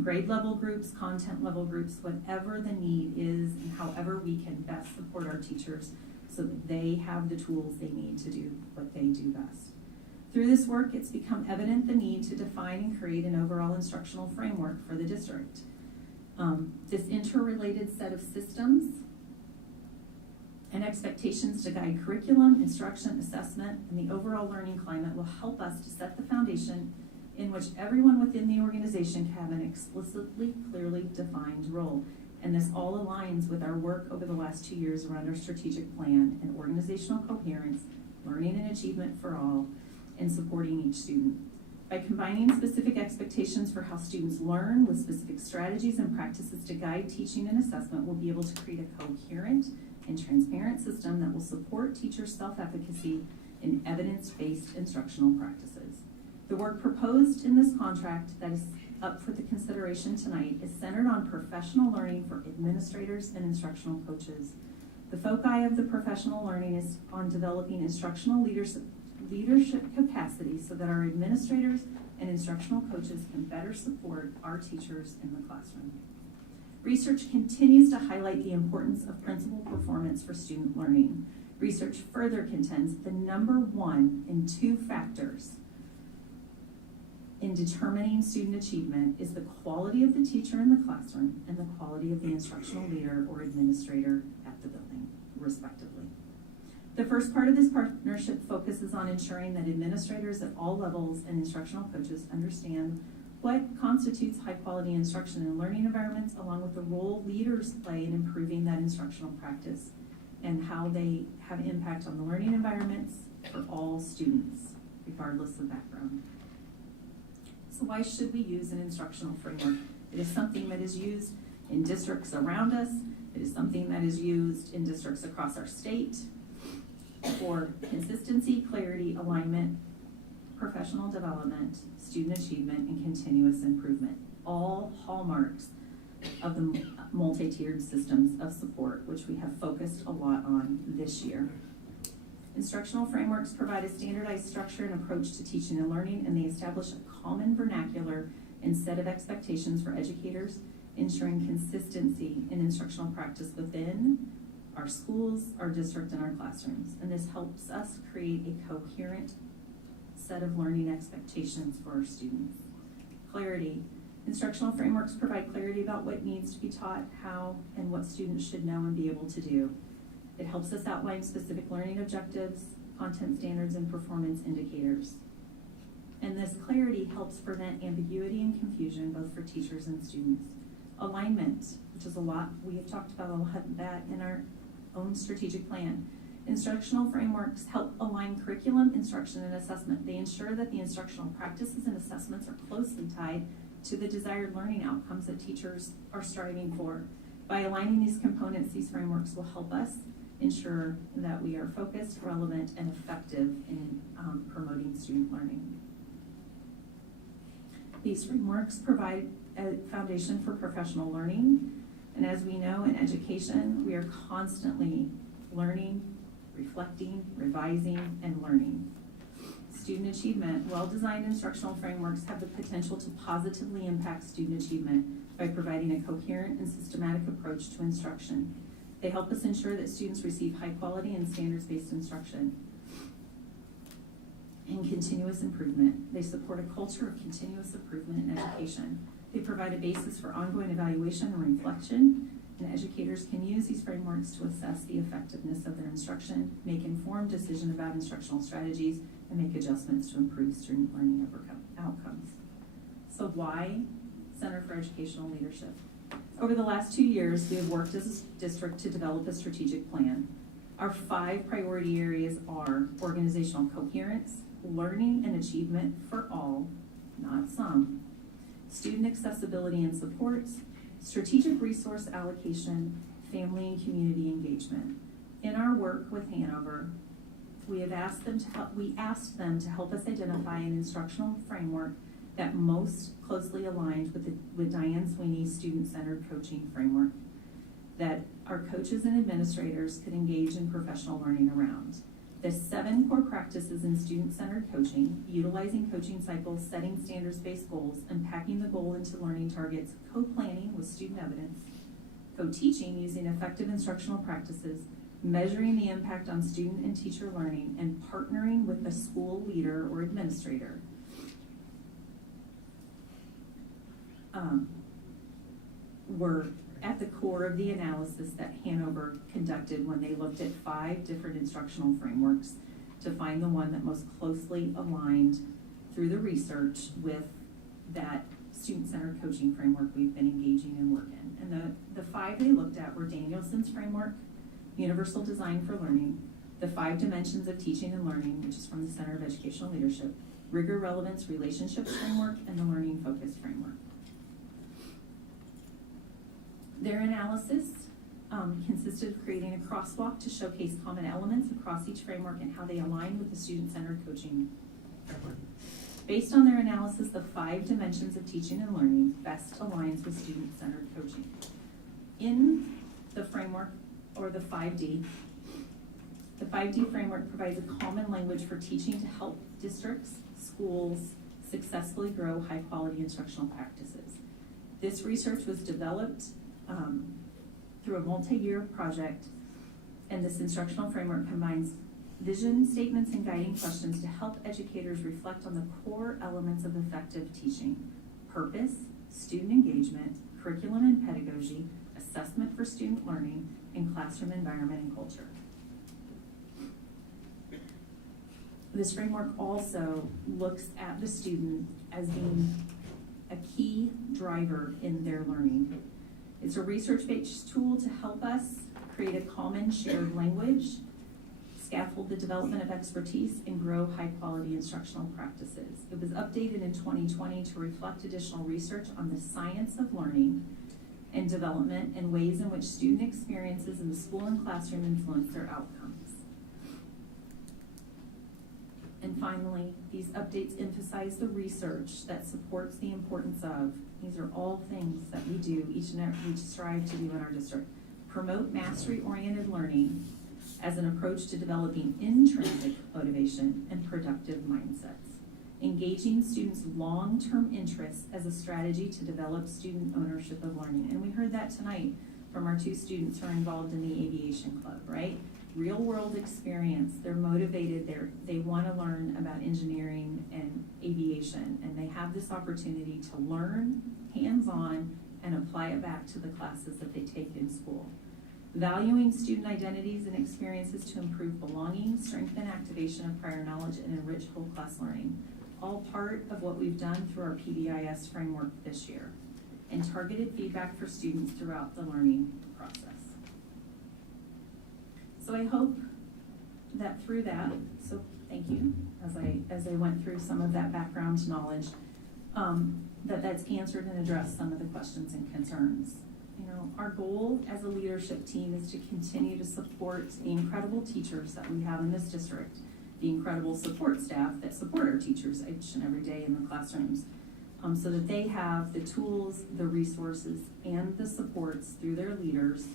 Grade level groups, content level groups, whatever the need is, and however we can best support our teachers so that they have the tools they need to do what they do best. Through this work, it's become evident the need to define and create an overall instructional framework for the district. This interrelated set of systems and expectations to guide curriculum, instruction, assessment, and the overall learning climate will help us to set the foundation in which everyone within the organization can have an explicitly, clearly defined role. And this all aligns with our work over the last 2 years around our strategic plan and organizational coherence, learning and achievement for all, and supporting each student. By combining specific expectations for how students learn with specific strategies and practices to guide teaching and assessment, we'll be able to create a coherent and transparent system that will support teachers' self-efficacy in evidence-based instructional practices. The work proposed in this contract that is up for the consideration tonight is centered on professional learning for administrators and instructional coaches. The foci of the professional learning is on developing instructional leadership capacity so that our administrators and instructional coaches can better support our teachers in the classroom. Research continues to highlight the importance of principal performance for student learning. Research further contends the number one in 2 factors in determining student achievement is the quality of the teacher in the classroom and the quality of the instructional leader or administrator at the building, respectively. The first part of this partnership focuses on ensuring that administrators at all levels and instructional coaches understand what constitutes high-quality instruction in learning environments, along with the role leaders play in improving that instructional practice and how they have impact on the learning environments for all students, regardless of background. So why should we use an instructional framework? It is something that is used in districts around us. It is something that is used in districts across our state for consistency, clarity, alignment, professional development, student achievement, and continuous improvement. All hallmarks of the multi-tiered systems of support, which we have focused a lot on this year. Instructional frameworks provide a standardized structure and approach to teaching and learning, and they establish a common vernacular and set of expectations for educators, ensuring consistency in instructional practice within our schools, our district, and our classrooms. And this helps us create a coherent set of learning expectations for our students. Clarity. Instructional frameworks provide clarity about what needs to be taught, how, and what students should know and be able to do. It helps us outline specific learning objectives, content standards, and performance indicators. And this clarity helps prevent ambiguity and confusion both for teachers and students. Alignment, which is a lot, we have talked about a lot of that in our own strategic plan. Instructional frameworks help align curriculum, instruction, and assessment. They ensure that the instructional practices and assessments are closely tied to the desired learning outcomes that teachers are striving for. By aligning these components, these frameworks will help us ensure that we are focused, relevant, and effective in promoting student learning. These frameworks provide a foundation for professional learning, and as we know in education, we are constantly learning, reflecting, revising, and learning. Student achievement. Well-designed instructional frameworks have the potential to positively impact student achievement by providing a coherent and systematic approach to instruction. They help us ensure that students receive high-quality and standards-based instruction and continuous improvement. They support a culture of continuous improvement in education. They provide a basis for ongoing evaluation and reflection, and educators can use these frameworks to assess the effectiveness of their instruction, make informed decisions about instructional strategies, and make adjustments to improve student learning outcomes. So why Center for Educational Leadership? Over the last 2 years, we have worked as a district to develop a strategic plan. Our 5 priority areas are organizational coherence, learning and achievement for all, not some, student accessibility and supports, strategic resource allocation, family and community engagement. In our work with Hanover, we asked them to help us identify an instructional framework that most closely aligned with Diane Sweeney's student-centered coaching framework that our coaches and administrators could engage in professional learning around. The 7 core practices in student-centered coaching: utilizing coaching cycles, setting standards-based goals, unpacking the goal into learning targets, co-planning with student evidence, co-teaching using effective instructional practices, measuring the impact on student and teacher learning, and partnering with the school leader or administrator. Were at the core of the analysis that Hanover conducted when they looked at 5 different instructional frameworks to find the one that most closely aligned through the research with that student-centered coaching framework we've been engaging in work in. And the 5 they looked at were Danielson's framework, Universal Design for Learning, the 5 Dimensions of Teaching and Learning, which is from the Center of Educational Leadership, Rigor, Relevance, Relationships Framework, and the Learning Focus Framework. Their analysis consisted of creating a crosswalk to showcase common elements across each framework and how they align with the student-centered coaching framework. Based on their analysis, the 5 dimensions of teaching and learning best aligns with student-centered coaching. In the framework, or the 5D framework provides a common language for teaching to help districts, schools successfully grow high-quality instructional practices. This research was developed through a multi-year project, and this instructional framework combines vision statements and guiding questions to help educators reflect on the core elements of effective teaching: purpose, student engagement, curriculum and pedagogy, assessment for student learning, and classroom environment and culture. This framework also looks at the student as being a key driver in their learning. It's a research-based tool to help us create a common shared language, scaffold the development of expertise, and grow high-quality instructional practices. It was updated in 2020 to reflect additional research on the science of learning and development and ways in which student experiences in the school and classroom influence their outcomes. And finally, these updates emphasize the research that supports the importance of, these are all things that we do, we strive to do in our district: promote mastery-oriented learning as an approach to developing intrinsic motivation and productive mindsets, engaging students' long-term interests as a strategy to develop student ownership of learning. And we heard that tonight from our 2 students who are involved in the aviation club, right? Real-world experience, they're motivated, they want to learn about engineering and aviation, and they have this opportunity to learn hands-on and apply it back to the classes that they take in school. Valuing student identities and experiences to improve belonging, strengthen activation of prior knowledge, and enrich whole class learning. All part of what we've done through our PBIS framework this year, and targeted feedback for students throughout the learning process. So I hope that through that, so thank you, as I went through some of that background knowledge, that's answered and addressed some of the questions and concerns. You know, our goal as a leadership team is to continue to support the incredible teachers that we have in this district, the incredible support staff that support our teachers each and every day in the classrooms, so that they have the tools, the resources, and the supports through their leaders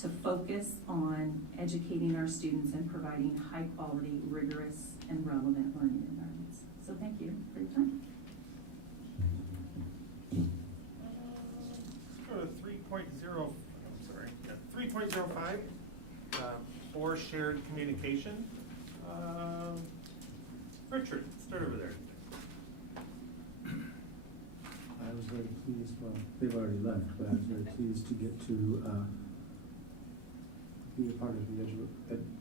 to focus on educating our students and providing high quality, rigorous, and relevant learning environments. So thank you for your time. Let's go to 3.05, for shared communication. Richard, start over there. I was very pleased, well, they've already left, but I was very pleased to get to be a part of the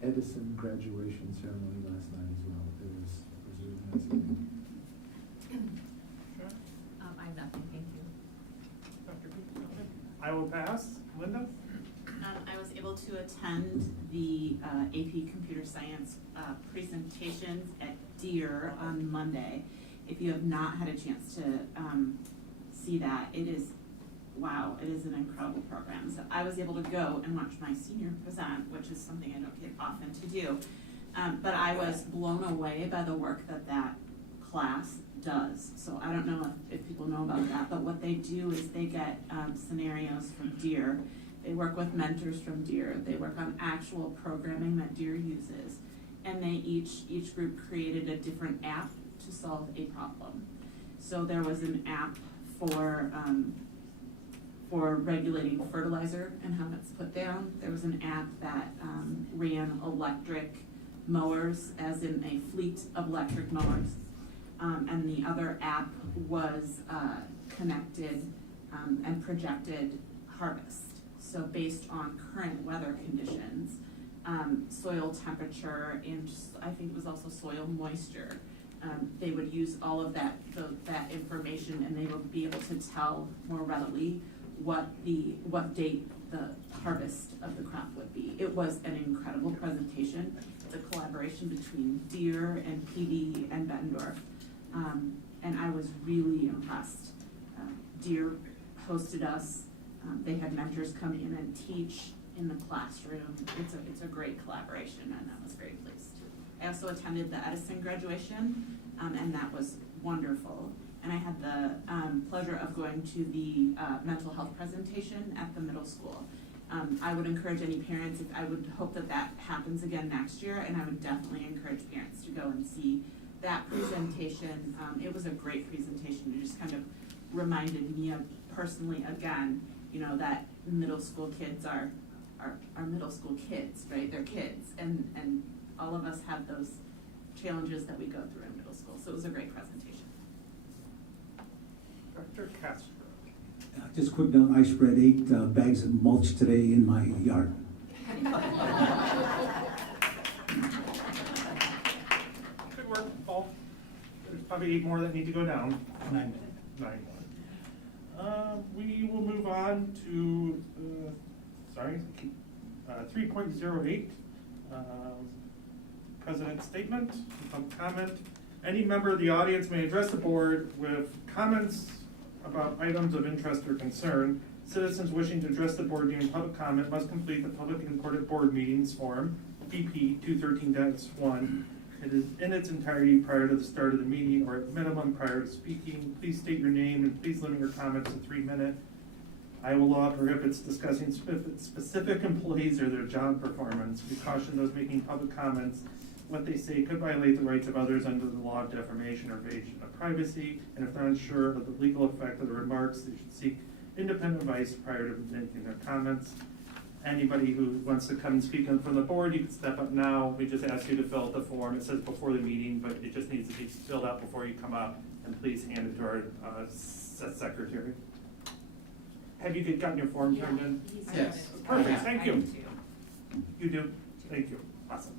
Edison graduation ceremony last night as well. It was really nice evening. I have nothing, thank you. Dr. B, okay. I will pass. Linda? I was able to attend the AP Computer Science presentations at Deere on Monday. If you have not had a chance to see that, it is, wow, it is an incredible program. So I was able to go and watch my senior present, which is something I don't get often to do. But I was blown away by the work that class does. So I don't know if people know about that, but what they do is they get scenarios from Deere. They work with mentors from Deere. They work on actual programming that Deere uses. And they each group created a different app to solve a problem. So there was an app for regulating fertilizer and how it's put down. There was an app that ran electric mowers, as in a fleet of electric mowers. And the other app was connected and projected harvest. So based on current weather conditions, soil temperature, and I think it was also soil moisture, they would use all of that information, and they would be able to tell more readily what date the harvest of the crop would be. It was an incredible presentation. It's a collaboration between Deere and PD and Bettendorf, and I was really impressed. Deere hosted us. They had mentors come in and teach in the classroom. It's a great collaboration, and I was very pleased. I also attended the Edison graduation, and that was wonderful. And I had the pleasure of going to the mental health presentation at the middle school. I would encourage any parents, I would hope that happens again next year, and I would definitely encourage parents to go and see that presentation. It was a great presentation. It just kind of reminded me of personally again, that middle school kids are middle school kids, right? They're kids, and all of us have those challenges that we go through in middle school. So it was a great presentation. Dr. Castro. Just quick note, I spread 8 bags of mulch today in my yard. Good work, Paul. There's probably 8 more that need to go down. 9. 9 more. We will move on to, 3.08, President's Statement, public comment. Any member of the audience may address the board with comments about items of interest or concern. Citizens wishing to address the board during public comment must complete the Public Important Board Meetings Form, BP 213-1. It is in its entirety prior to the start of the meeting or at minimum prior to speaking. Please state your name and please limit your comments to 3 minutes. Iowa law prohibits discussing specific employees or their job performance. We caution those making public comments. What they say could violate the rights of others under the law of defamation or invasion of privacy, and if they're unsure of the legal effect of the remarks, they should seek independent advice prior to making their comments. Anybody who wants to come and speak from the board, you can step up now. We just ask you to fill out the form. It says before the meeting, but it just needs to be filled out before you come up, and please hand it to our secretary. Have you gotten your form turned in? Yes. Perfect, thank you. You do? Thank you, awesome.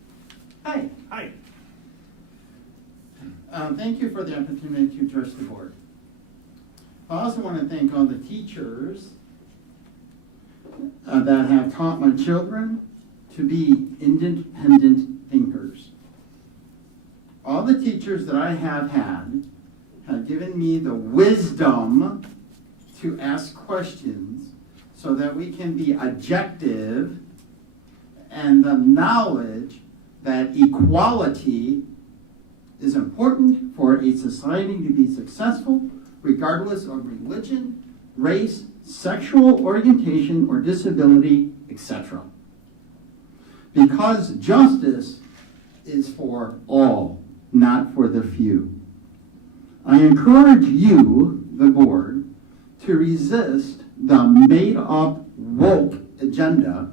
Hi. Hi. Thank you for the opportunity to address the board. I also want to thank all the teachers that have taught my children to be independent thinkers. All the teachers that I have had have given me the wisdom to ask questions so that we can be objective, and the knowledge that equality is important for a society to be successful, regardless of religion, race, sexual orientation, or disability, etc. Because justice is for all, not for the few. I encourage you, the board, to resist the made-up woke agenda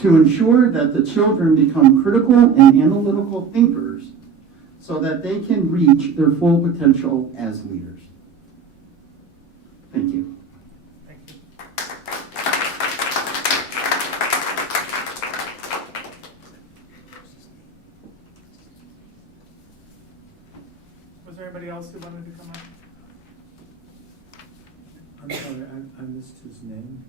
to ensure that the children become critical and analytical thinkers so that they can reach their full potential as leaders. Thank you. Thank you. Was there anybody else who wanted to come up? I'm sorry, I missed his name.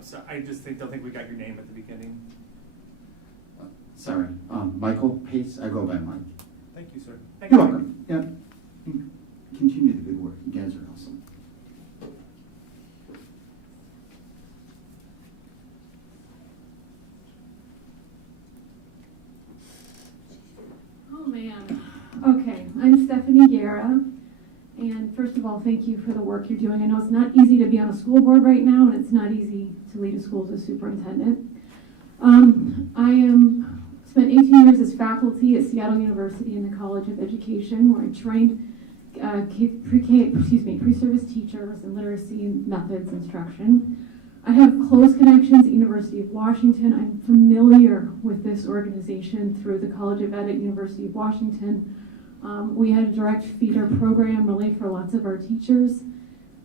So I just don't think we got your name at the beginning. Sorry, Michael Pace, I go by Mike. Thank you, sir. Thank You're you. welcome. Yep. Continue the good work. You guys are awesome. Oh man. Okay, I'm Stephanie Guerra, and for first of all, thank you for the work you're doing. I know it's not easy to be on a school board right now, and it's not easy to lead a school as a superintendent. Spent 18 years as faculty at Seattle University in the College of Education, where I trained pre-service teachers in literacy methods instruction. I have close connections at University of Washington. I'm familiar with this organization through the College of Ed at University of Washington. We had a direct feeder program really for lots of our teachers.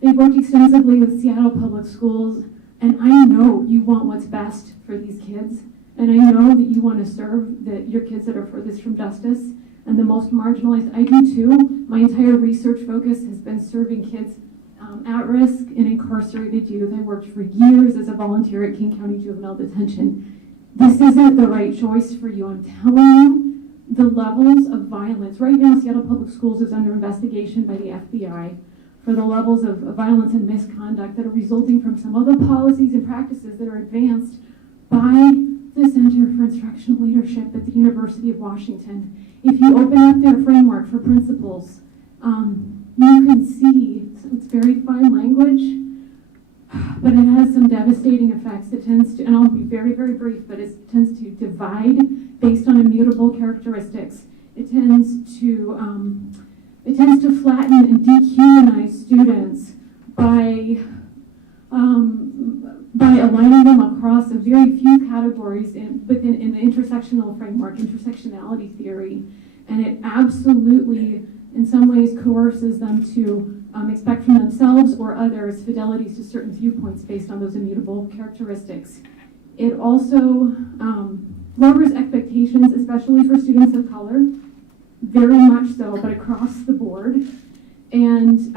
They've worked extensively with Seattle Public Schools, and I know you want what's best for these kids. And I know that you want to serve your kids that are furthest from justice and the most marginalized. I do too. My entire research focus has been serving kids at risk and incarcerated youth. I worked for years as a volunteer at King County Juvenile Detention. This isn't the right choice for you. I'm telling you, the levels of violence. Right now, Seattle Public Schools is under investigation by the FBI for the levels of violence and misconduct that are resulting from some of the policies and practices that are advanced by the Center for Instructional Leadership at the University of Washington. If you open up their framework for principles, you can see it's very fine language, but it has some devastating effects. It tends to, and I'll be very, very brief, but it tends to divide based on immutable characteristics. It tends to flatten and dehumanize students by aligning them across a very few categories in the intersectional framework, intersectionality theory, and it absolutely, in some ways, coerces them to expect from themselves or others fidelities to certain viewpoints based on those immutable characteristics. It also lowers expectations, especially for students of color, very much so, but across the board. And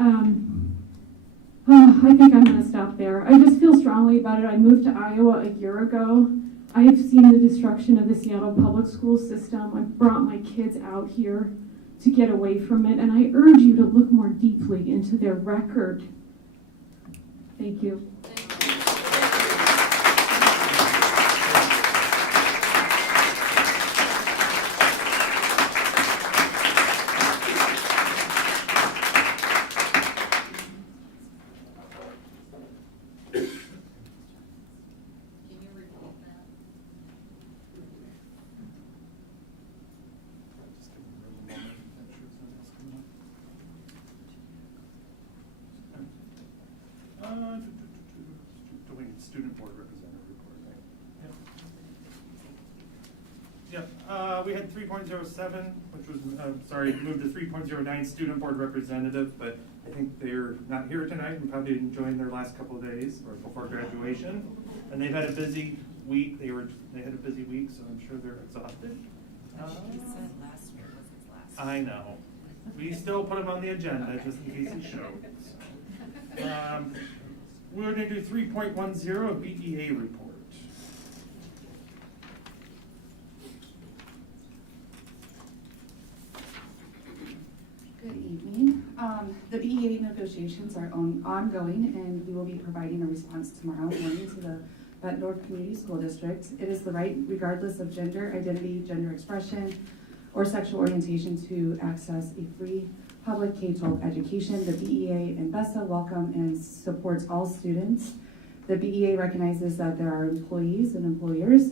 I think I'm going to stop there. I just feel strongly about it. I moved to Iowa a year ago. I have seen the destruction of the Seattle public school system. I brought my kids out here to get away from it, and I urge you to look more deeply into their record. Thank you. Student board representative report, right? Yep. We had 3.07, which was, moved to 3.09 student board representative, but I think they're not here tonight and probably enjoying their last couple of days or before graduation. And they've had a busy week. They had a busy week, so I'm sure they're exhausted. He said last year was his last. I know. We still put him on the agenda just in case he shows. We're going to do 3.10, BEA report. Good evening. The BEA negotiations are ongoing, and we will be providing a response tomorrow morning to the Bettendorf Community School District. It is the right, regardless of gender identity, gender expression, or sexual orientation, to access a free public K-12 education. The BEA and BESA welcome and supports all students. The BEA recognizes that there are employees and employers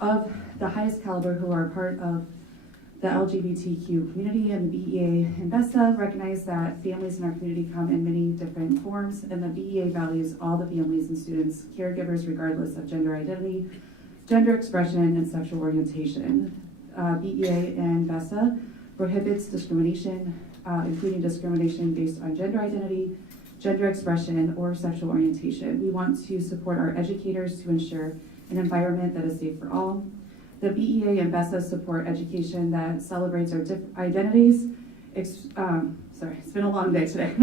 of the highest caliber who are part of the LGBTQ community, and the BEA and BESA recognize that families in our community come in many different forms, and the BEA values all the families and students, caregivers, regardless of gender identity, gender expression, and sexual orientation. BEA and BESA prohibits discrimination, including discrimination based on gender identity, gender expression, or sexual orientation. We want to support our educators to ensure an environment that is safe for all. The BEA and BESA support education that celebrates our identities. Sorry, it's been a long day today.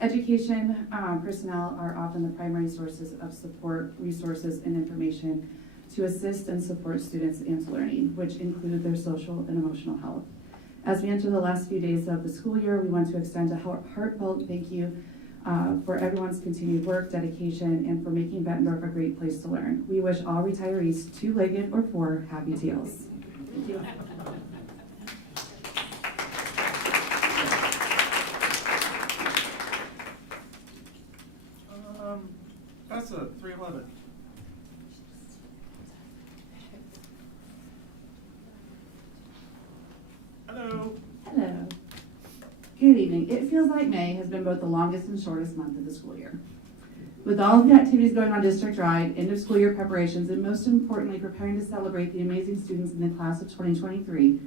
Education personnel are often the primary sources of support, resources, and information to assist and support students in learning, which include their social and emotional health. As we enter the last few days of the school year, we want to extend a heartfelt thank you for everyone's continued work, dedication, and for making Bettendorf a great place to learn. We wish all retirees, two-legged or four, happy tails. Thank you. grade 11. Hello. Hello. Good evening. It feels like May has been both the longest and shortest month of the school year. With all of the activities going on district-wide, end of school year preparations, and most importantly, preparing to celebrate the amazing students in the class of 2023,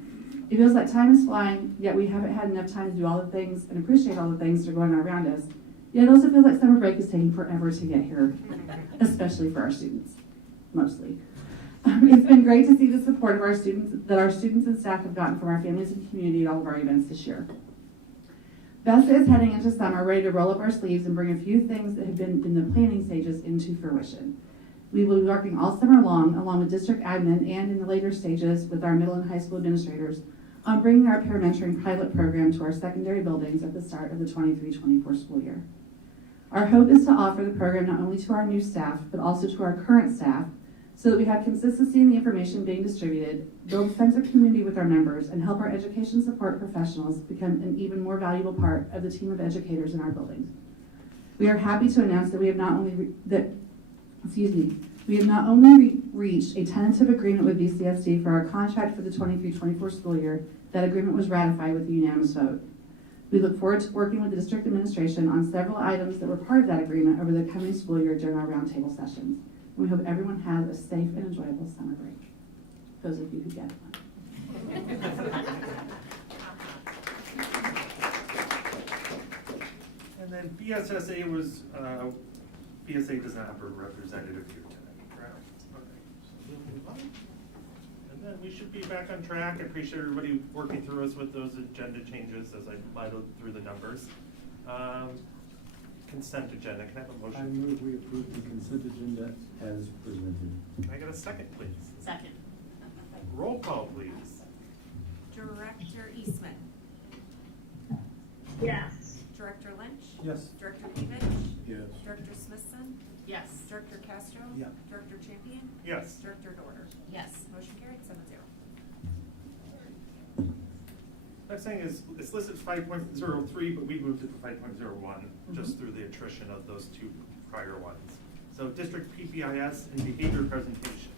it feels like time is flying, yet we haven't had enough time to do all the things and appreciate all the things that are going on around us. Yet it also feels like summer break is taking forever to get here, especially for our students, mostly. It's been great to see the support of our students, that our students and staff have gotten from our families and community at all of our events this year. VESA is heading into summer ready to roll up our sleeves and bring a few things that have been in the planning stages into fruition. We will be working all summer long, along with district admin and in the later stages with our middle and high school administrators, on bringing our paramentoring pilot program to our secondary buildings at the start of the 23-24 school year. Our hope is to offer the program not only to our new staff, but also to our current staff, so that we have consistency in the information being distributed, build a sense of community with our members, and help our education support professionals become an even more valuable part of the team of educators in our buildings. We are happy to announce that we have not only reached a tentative agreement with BCSD for our contract for the 23-24 school year. That agreement was ratified with a unanimous vote. We look forward to working with the district administration on several items that were part of that agreement over the coming school year during our roundtable sessions. We hope everyone has a safe and enjoyable summer break. Those of you who get one. And then BSSA was, BSA does not have a representative here tonight, correct? Okay, so we'll move on. And then we should be back on track. I appreciate everybody working through us with those agenda changes as I muddled through the numbers. Consent agenda, can I have a motion? I move we approve the consent agenda as presented. Can I get a second, please? Second. Roll call, please. Director Eastman. Yes. Director Lynch. Yes. Director Levitch. Yes. Director Smithson. Yes. Director Castro. Yeah. Director Champion. Yes. Director Dorder. Yes. Motion carried 7-0. Next thing is, it's listed 5.03, but we moved it to 5.01, just through the attrition of those two prior ones. So district PBIS and behavior presentation.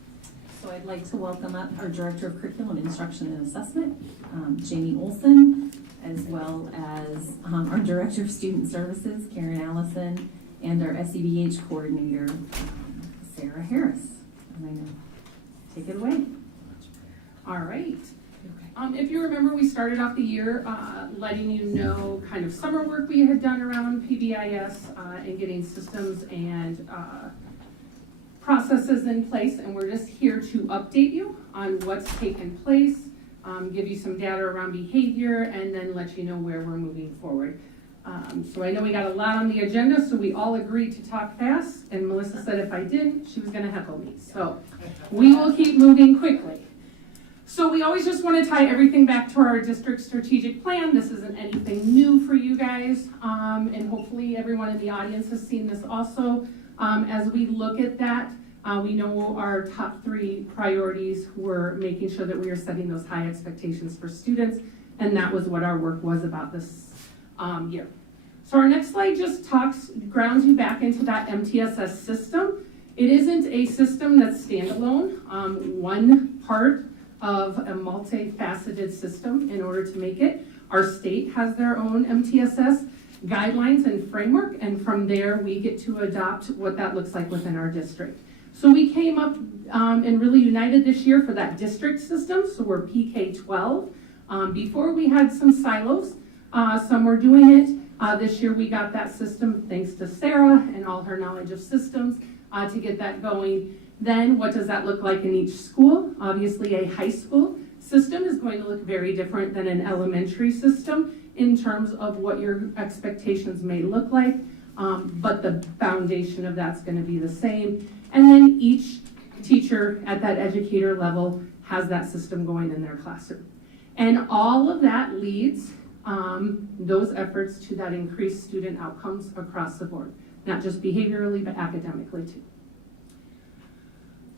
So I'd like to welcome up our Director of Curriculum Instruction and Assessment, Jamie Olson, as well as our Director of Student Services, Karen Allison, and our SEBH Coordinator, Sarah Harris. And I know, take it away. All right. If you remember, we started off the year letting you know kind of summer work we had done around PBIS and getting systems and processes in place, and we're just here to update you on what's taken place, give you some data around behavior, and then let you know where we're moving forward. So I know we got a lot on the agenda, so we all agreed to talk fast, and Melissa said if I didn't, she was going to heckle me. So we will keep moving quickly. So we always just want to tie everything back to our district strategic plan. This isn't anything new for you guys, and hopefully everyone in the audience has seen this also. As we look at that, we know our top 3 priorities were making sure that we are setting those high expectations for students, and that was what our work was about this year. So our next slide just grounds you back into that MTSS system. It isn't a system that's standalone. One part of a multifaceted system in order to make it. Our state has their own MTSS guidelines and framework, and from there we get to adopt what that looks like within our district. So we came up and really united this year for that district system, so we're PK-12. Before we had some silos, some were doing it. This year we got that system thanks to Sarah and all her knowledge of systems to get that going. Then what does that look like in each school? Obviously a high school system is going to look very different than an elementary system in terms of what your expectations may look like, but the foundation of that's going to be the same. And then each teacher at that educator level has that system going in their classroom. And all of that leads those efforts to that increased student outcomes across the board, not just behaviorally, but academically too.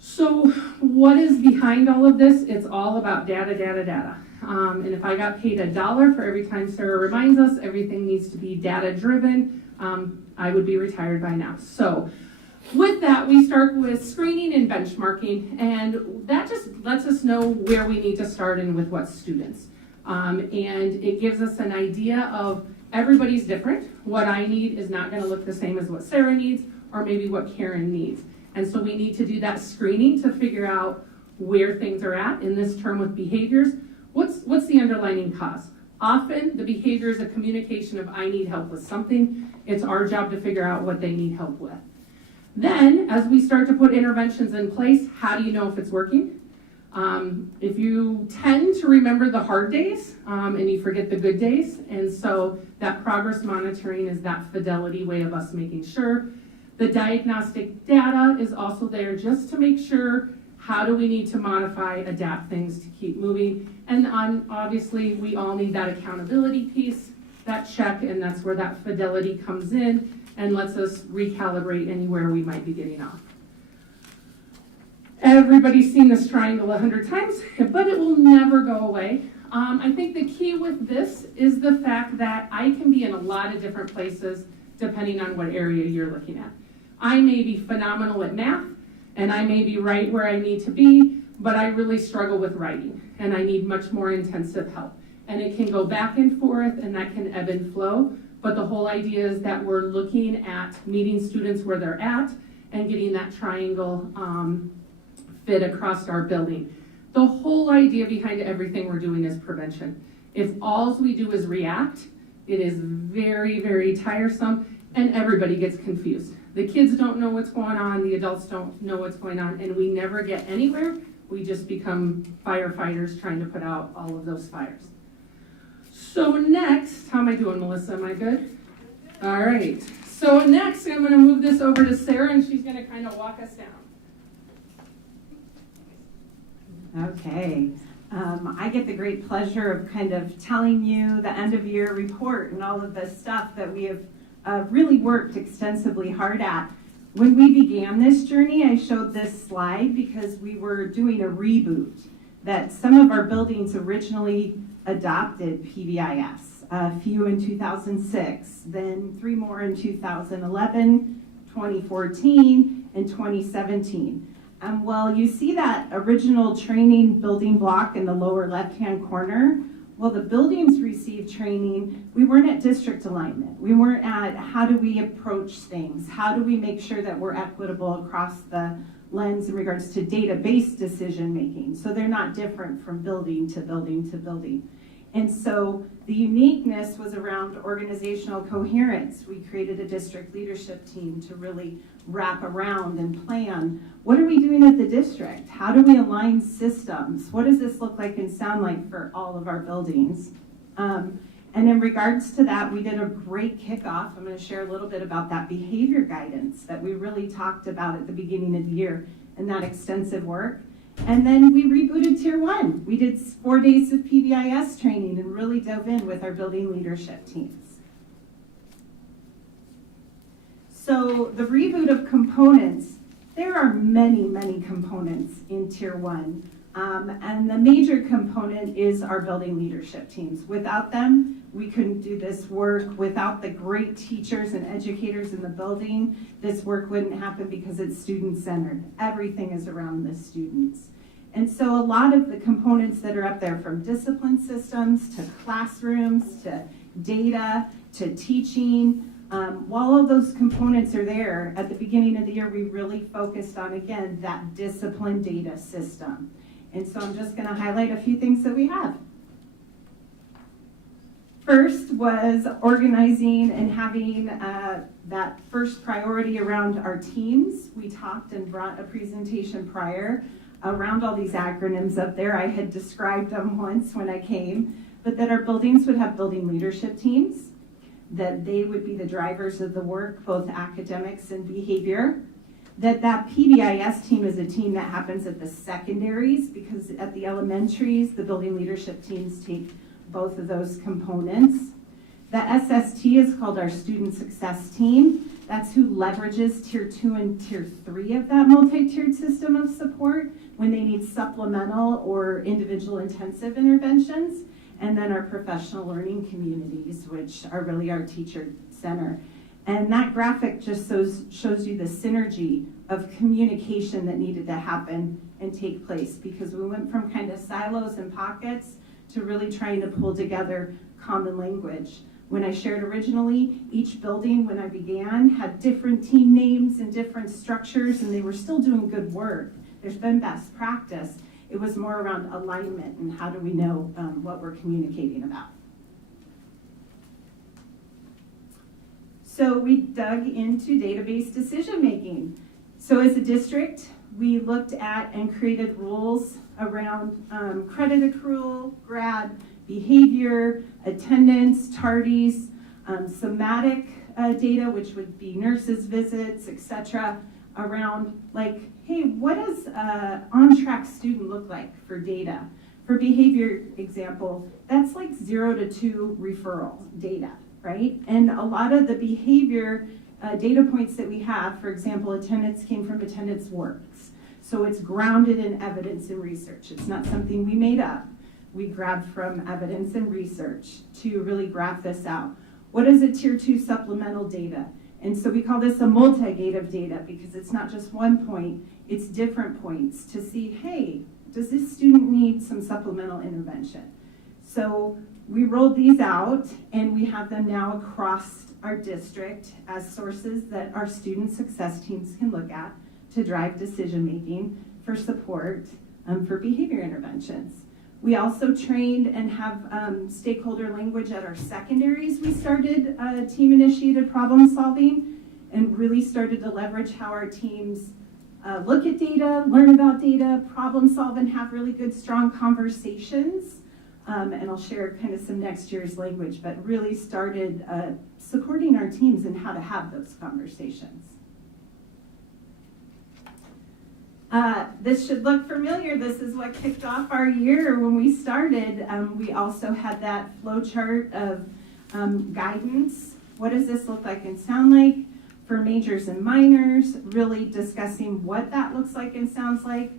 So what is behind all of this? It's all about data, data, data. And if I got paid $1 for every time Sarah reminds us everything needs to be data driven, I would be retired by now. So With that, we start with screening and benchmarking, and that just lets us know where we need to start and with what students. And it gives us an idea of everybody's different. What I need is not gonna look the same as what Sarah needs, or maybe what Karen needs. And so we need to do that screening to figure out where things are at in this term with behaviors. What's the underlying cause? Often the behavior is a communication of I need help with something. It's our job to figure out what they need help with. Then, as we start to put interventions in place, how do you know if it's working? If you tend to remember the hard days and you forget the good days, and so that progress monitoring is that fidelity way of us making sure. The diagnostic data is also there just to make sure how do we need to modify, adapt things to keep moving. And obviously, we all need that accountability piece, that check, and that's where that fidelity comes in and lets us recalibrate anywhere we might be getting off. Everybody's seen this triangle 100 times, but it will never go away. I think the key with this is the fact that I can be in a lot of different places depending on what area you're looking at. I may be phenomenal at math, and I may be right where I need to be, but I really struggle with writing, and I need much more intensive help. And it can go back and forth, and that can ebb and flow, but the whole idea is that we're looking at meeting students where they're at and getting that triangle fit across our building. The whole idea behind everything we're doing is prevention. If all we do is react, it is very, very tiresome, and everybody gets confused. The kids don't know what's going on, the adults don't know what's going on, and we never get anywhere. We just become firefighters trying to put out all of those fires. So next, how am I doing, Melissa? Am I good? All right. So next, I'm going to move this over to Sarah, and she's going to kind of walk us down. Okay. I get the great pleasure of kind of telling you the end of year report and all of the stuff that we have really worked extensively hard at. When we began this journey, I showed this slide because we were doing a reboot, that some of our buildings originally adopted PBIS, a few in 2006, then 3 more in 2011, 2014, and 2017. Well, you see that original training building block in the lower left-hand corner? Well, the buildings received training. We weren't at district alignment. We weren't at how do we approach things? How do we make sure that we're equitable across the lens in regards to database decision making? So they're not different from building to building to building. And so the uniqueness was around organizational coherence. We created a district leadership team to really wrap around and plan. What are we doing at the district? How do we align systems? What does this look like and sound like for all of our buildings? And in regards to that, we did a great kickoff. I'm going to share a little bit about that behavior guidance that we really talked about at the beginning of the year and that extensive work. And then we rebooted Tier 1. We did 4 days of PBIS training and really dove in with our building leadership teams. So the reboot of components, there are many, many components in Tier 1. And the major component is our building leadership teams. Without them, we couldn't do this work. Without the great teachers and educators in the building, this work wouldn't happen because it's student-centered. Everything is around the students. And so a lot of the components that are up there, from discipline systems to classrooms to data to teaching, while all those components are there, at the beginning of the year, we really focused on, again, that discipline data system. And so I'm just going to highlight a few things that we have. First was organizing and having that first priority around our teams. We talked and brought a presentation prior around all these acronyms up there. I had described them once when I came, but that our buildings would have building leadership teams, that they would be the drivers of the work, both academics and behavior, that PBIS team is a team that happens at the secondaries, because at the elementaries, the building leadership teams take both of those components. The SST is called our student success team. That's who leverages Tier 2 and Tier 3 of that multi-tiered system of support when they need supplemental or individual intensive interventions. And then our professional learning communities, which are really our teacher center. And that graphic just shows you the synergy of communication that needed to happen and take place, because we went from kind of silos and pockets to really trying to pull together common language. When I shared originally, each building when I began had different team names and different structures, and they were still doing good work. There's been best practice. It was more around alignment and how do we know what we're communicating about. So we dug into database decision making. So as a district, we looked at and created rules around credit accrual, grad behavior, attendance, tardies, somatic data, which would be nurses' visits, etc., around like, hey, what does an on-track student look like for data? For behavior example, that's like 0 to 2 referral data, right? And a lot of the behavior data points that we have, for example, attendance came from Attendance Works. So it's grounded in evidence and research. It's not something we made up. We grabbed from evidence and research to really graph this out. What is a Tier 2 supplemental data? And so we call this a multi-gate of data because it's not just one point, it's different points to see, hey, does this student need some supplemental intervention? So we rolled these out and we have them now across our district as sources that our student success teams can look at to drive decision-making for support for behavior interventions. We also trained and have stakeholder language at our secondaries. We started team-initiated problem solving and really started to leverage how our teams look at data, learn about data, problem solve, and have really good, strong conversations. And I'll share kind of some next year's language, but really started supporting our teams in how to have those conversations. This should look familiar. This is what kicked off our year when we started. We also had that flow chart of guidance. What does this look like and sound like for majors and minors? Really discussing what that looks like and sounds like.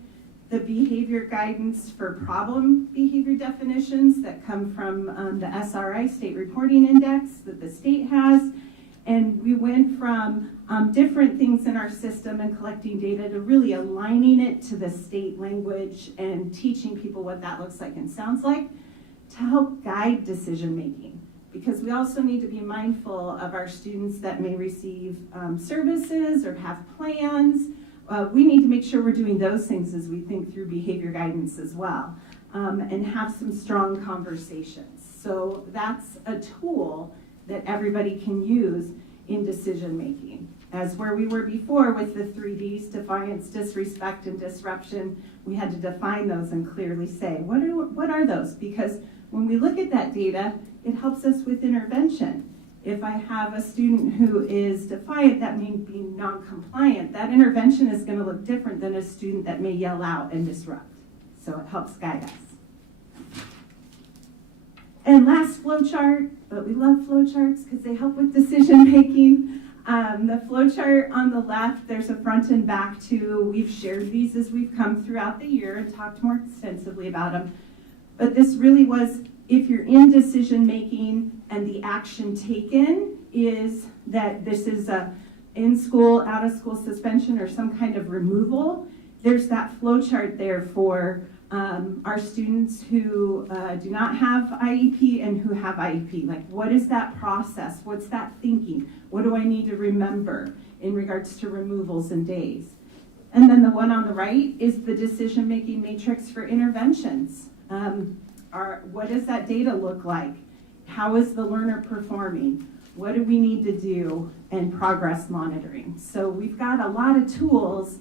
The behavior guidance for problem behavior definitions that come from the SRI, State Reporting Index, that the state has. And we went from different things in our system and collecting data to really aligning it to the state language and teaching people what that looks like and sounds like to help guide decision making. Because we also need to be mindful of our students that may receive services or have plans. We need to make sure we're doing those things as we think through behavior guidance as well, and have some strong conversations. So that's a tool that everybody can use in decision making. As where we were before with the 3 Ds, defiance, disrespect, and disruption, we had to define those and clearly say, what are those? Because when we look at that data, it helps us with intervention. If I have a student who is defiant, that means being non-compliant, that intervention is going to look different than a student that may yell out and disrupt. So it helps guide us. And last flow chart, but we love flow charts because they help with decision making. The flow chart on the left, there's a front and back to, we've shared these as we've come throughout the year and talked more extensively about them. But this really was, if you're in decision making and the action taken is that this is a in-school, out-of-school suspension or some kind of removal, there's that flow chart there for our students who do not have IEP and who have IEP. Like, what is that process? What's that thinking? What do I need to remember in regards to removals and days? And then the one on the right is the decision-making matrix for interventions. What does that data look like? How is the learner performing? What do we need to do? And progress monitoring. So we've got a lot of tools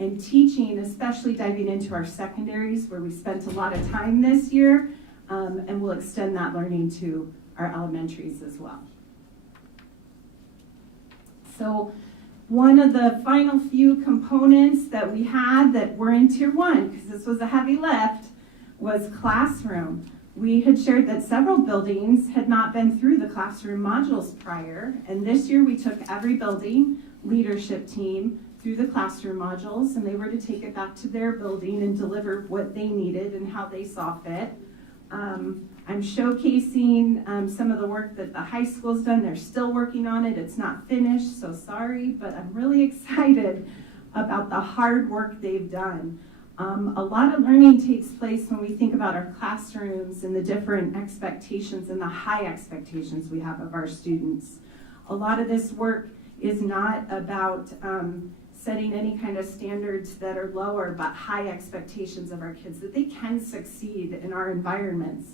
and teaching, especially diving into our secondaries where we spent a lot of time this year, and we'll extend that learning to our elementaries as well. So one of the final few components that we had that were in Tier 1, because this was a heavy lift, was classroom. We had shared that several buildings had not been through the classroom modules prior, and this year we took every building leadership team through the classroom modules, and they were to take it back to their building and deliver what they needed and how they saw fit. I'm showcasing some of the work that the high school's done. They're still working on it. It's not finished, so sorry, but I'm really excited about the hard work they've done. A lot of learning takes place when we think about our classrooms and the different expectations and the high expectations we have of our students. A lot of this work is not about setting any kind of standards that are lower, but high expectations of our kids, that they can succeed in our environments.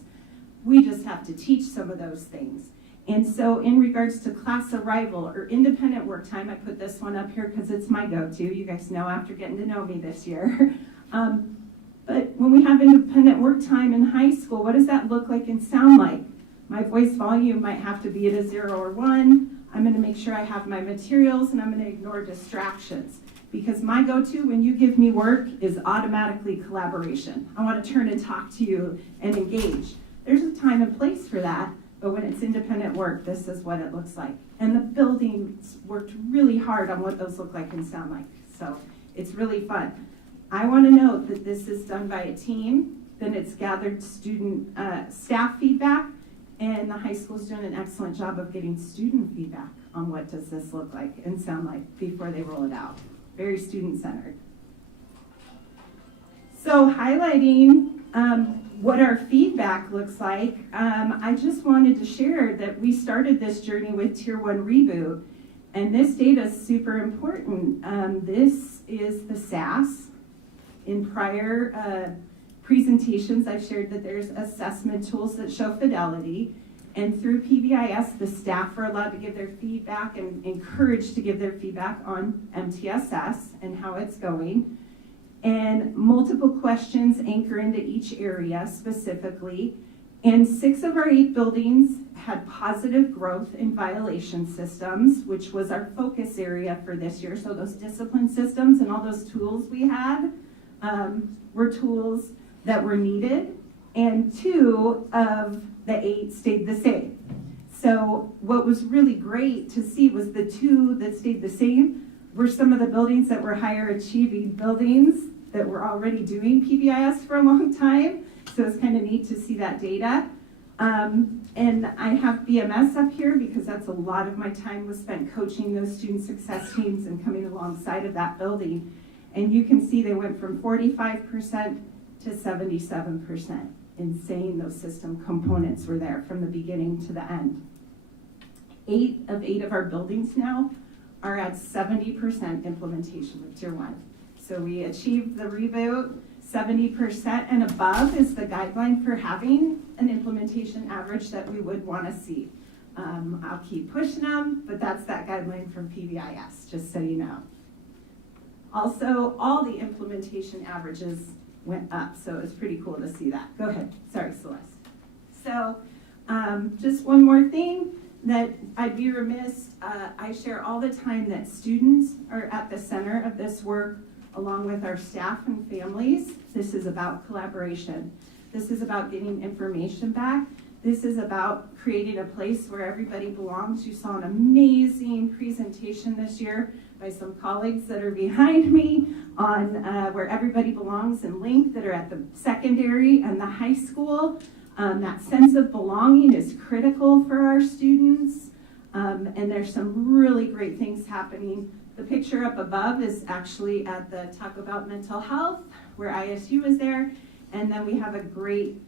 We just have to teach some of those things. And so in regards to class arrival or independent work time, I put this one up here because it's my go-to. You guys know after getting to know me this year. But when we have independent work time in high school, what does that look like and sound like? My voice volume might have to be at a 0 or 1. I'm going to make sure I have my materials, and I'm going to ignore distractions. Because my go-to when you give me work is automatically collaboration. I want to turn and talk to you and engage. There's a time and place for that, but when it's independent work, this is what it looks like. And the buildings worked really hard on what those look like and sound like. So it's really fun. I want to note that this is done by a team, then it's gathered student staff feedback, and the high school's doing an excellent job of getting student feedback on what does this look like and sound like before they roll it out. Very student-centered. So highlighting what our feedback looks like, I just wanted to share that we started this journey with Tier 1 Reboot, and this data is super important. This is the SAS. In prior presentations, I've shared that there's assessment tools that show fidelity, and through PBIS, the staff are allowed to give their feedback and encouraged to give their feedback on MTSS and how it's going. And multiple questions anchor into each area specifically. And 6 of our 8 buildings had positive growth in violation systems, which was our focus area for this year. So those discipline systems and all those tools we had were tools that were needed. And 2 of the 8 stayed the same. So what was really great to see was the 2 that stayed the same were some of the buildings that were higher achieving buildings that were already doing PBIS for a long time. So it's kind of neat to see that data. And I have BMS up here because that's a lot of my time was spent coaching those student success teams and coming alongside of that building. And you can see they went from 45% to 77% in saying those system components were there from the beginning to the end. 8 of our buildings now are at 70% implementation with Tier 1. So we achieved the reboot. 70% and above is the guideline for having an implementation average that we would want to see. I'll keep pushing them, but that's that guideline from PBIS, just so you know. Also, all the implementation averages went up, so it was pretty cool to see that. Go ahead. Sorry, Celeste. So just one more thing that I'd be remiss, I share all the time that students are at the center of this work along with our staff and families. This is about collaboration. This is about getting information back. This is about creating a place where everybody belongs. You saw an amazing presentation this year by some colleagues that are behind me on where everybody belongs and linked that are at the secondary and the high school. That sense of belonging is critical for our students. And there's some really great things happening. The picture up above is actually at the Talk About Mental Health, where ISU is there. And then we have a great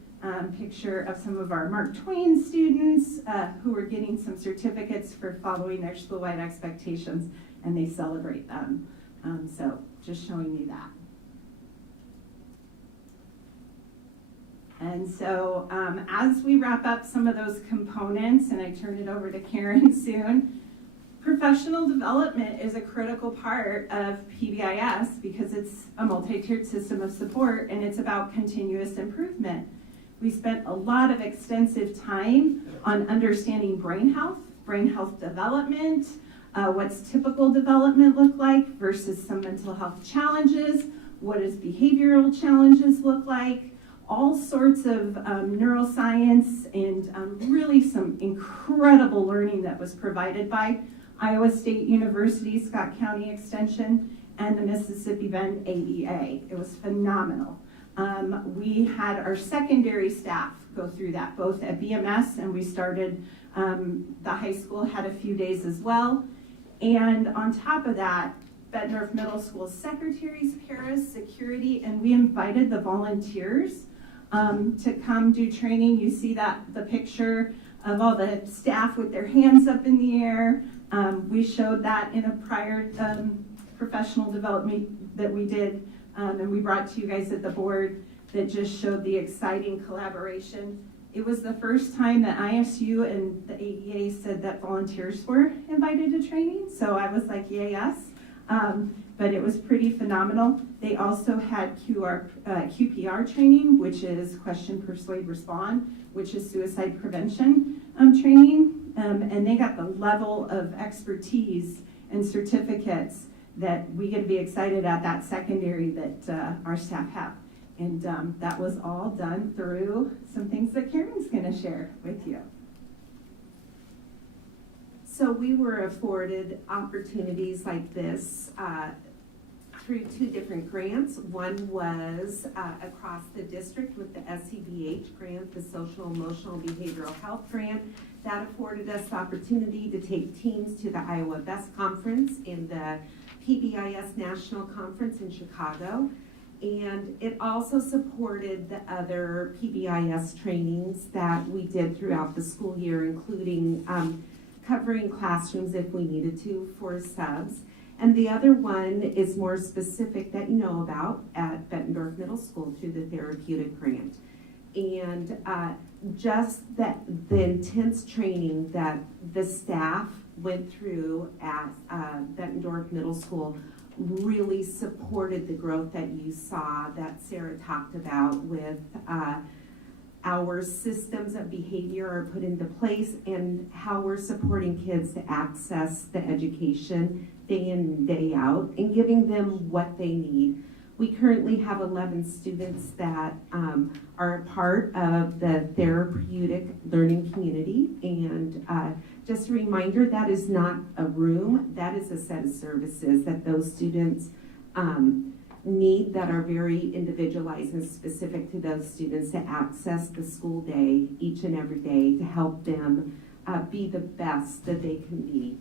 picture of some of our Mark Twain students who are getting some certificates for following their school-wide expectations, and they celebrate them. So just showing you that. And so as we wrap up some of those components, and I turn it over to Karen soon, professional development is a critical part of PBIS because it's a multi-tiered system of support and it's about continuous improvement. We spent a lot of extensive time on understanding brain health development, what's typical development look like versus some mental health challenges, what does behavioral challenges look like, all sorts of neuroscience and really some incredible learning that was provided by Iowa State University, Scott County Extension, and the Mississippi Bend AEA. It was phenomenal. We had our secondary staff go through that, both at BMS, and we started, the high school had a few days as well. And on top of that, Bettendorf Middle School secretaries, paras, security, and we invited the volunteers to come do training. You see the picture of all the staff with their hands up in the air. We showed that in a prior professional development that we did, and we brought to you guys at the board, that just showed the exciting collaboration. It was the first time that ISU and the AEA said that volunteers were invited to training, so I was like, yay, us. But it was pretty phenomenal. They also had QPR training, which is question, persuade, respond, which is suicide prevention training. And they got the level of expertise and certificates that we get to be excited at that secondary that our staff have. And that was all done through some things that Karen's gonna share with you. So we were afforded opportunities like this through 2 different grants. One was across the district with the SCBH grant, the Social Emotional Behavioral Health Grant. That afforded us the opportunity to take teams to the Iowa Best Conference in the PBIS National Conference in Chicago. And it also supported the other PBIS trainings that we did throughout the school year, including covering classrooms if we needed to for subs. And the other one is more specific that you know about at Bettendorf Middle School through the therapeutic grant. And just the intense training that the staff went through at Bettendorf Middle School really supported the growth that you saw that Sarah talked about with our systems of behavior are put into place and how we're supporting kids to access the education day in and day out and giving them what they need. We currently have 11 students that are a part of the therapeutic learning community, and just a reminder, that is not a room, that is a set of services that those students need that are very individualized and specific to those students to access the school day each and every day to help them be the best that they can be.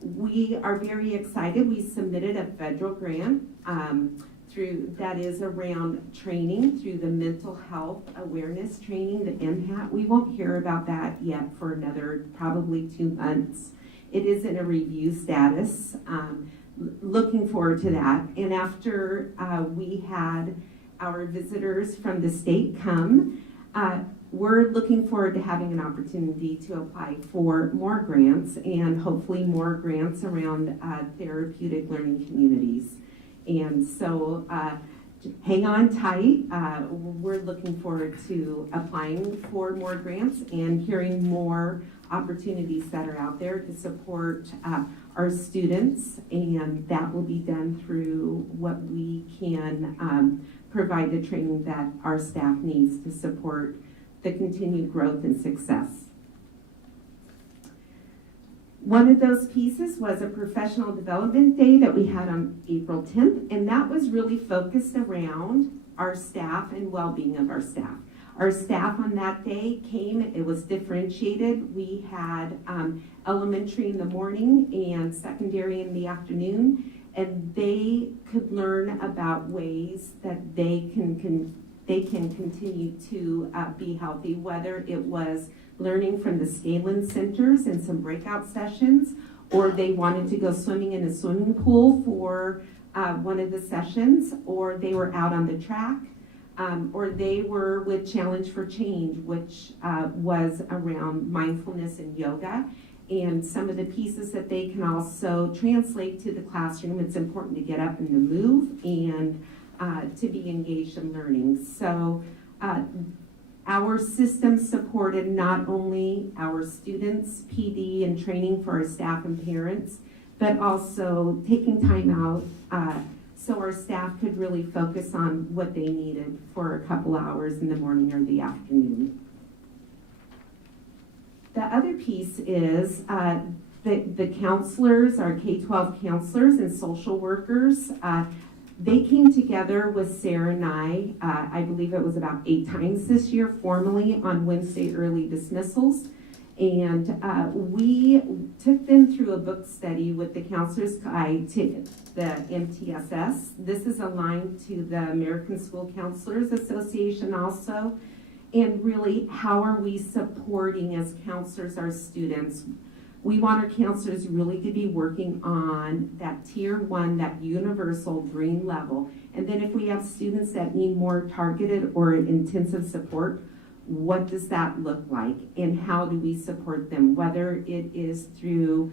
We are very excited. We submitted a federal grant that is around training through the mental health awareness training, the MHAT. We won't hear about that yet for another probably 2 months. It is in a review status. Looking forward to that. And after we had our visitors from the state come, we're looking forward to having an opportunity to apply for more grants and hopefully more grants around therapeutic learning communities. And so hang on tight. We're looking forward to applying for more grants and hearing more opportunities that are out there to support our students, and that will be done through what we can provide the training that our staff needs to support the continued growth and success. One of those pieces was a professional development day that we had on April 10th, and that was really focused around our staff and well-being of our staff. Our staff on that day came, it was differentiated. We had elementary in the morning and secondary in the afternoon, and they could learn about ways that they can continue to be healthy, whether it was learning from the Scaling Centers and some breakout sessions, or they wanted to go swimming in a swimming pool for one of the sessions, or they were out on the track, or they were with Challenge for Change, which was around mindfulness and yoga, and some of the pieces that they can also translate to the classroom. It's important to get up and to move and to be engaged in learning. So our system supported not only our students, PD, and training for our staff and parents, but also taking time out so our staff could really focus on what they needed for a couple hours in the morning or the afternoon. The other piece is the counselors, our K-12 counselors and social workers, They came together with Sarah and I believe it was about 8 times this year, formally on Wednesday early dismissals. And we took them through a book study with the Counselor's Guide to the MTSS. This is aligned to the American School Counselors Association also. And really, how are we supporting as counselors our students? We want our counselors really to be working on that tier 1, that universal green level. And then if we have students that need more targeted or intensive support, what does that look like? And how do we support them? Whether it is through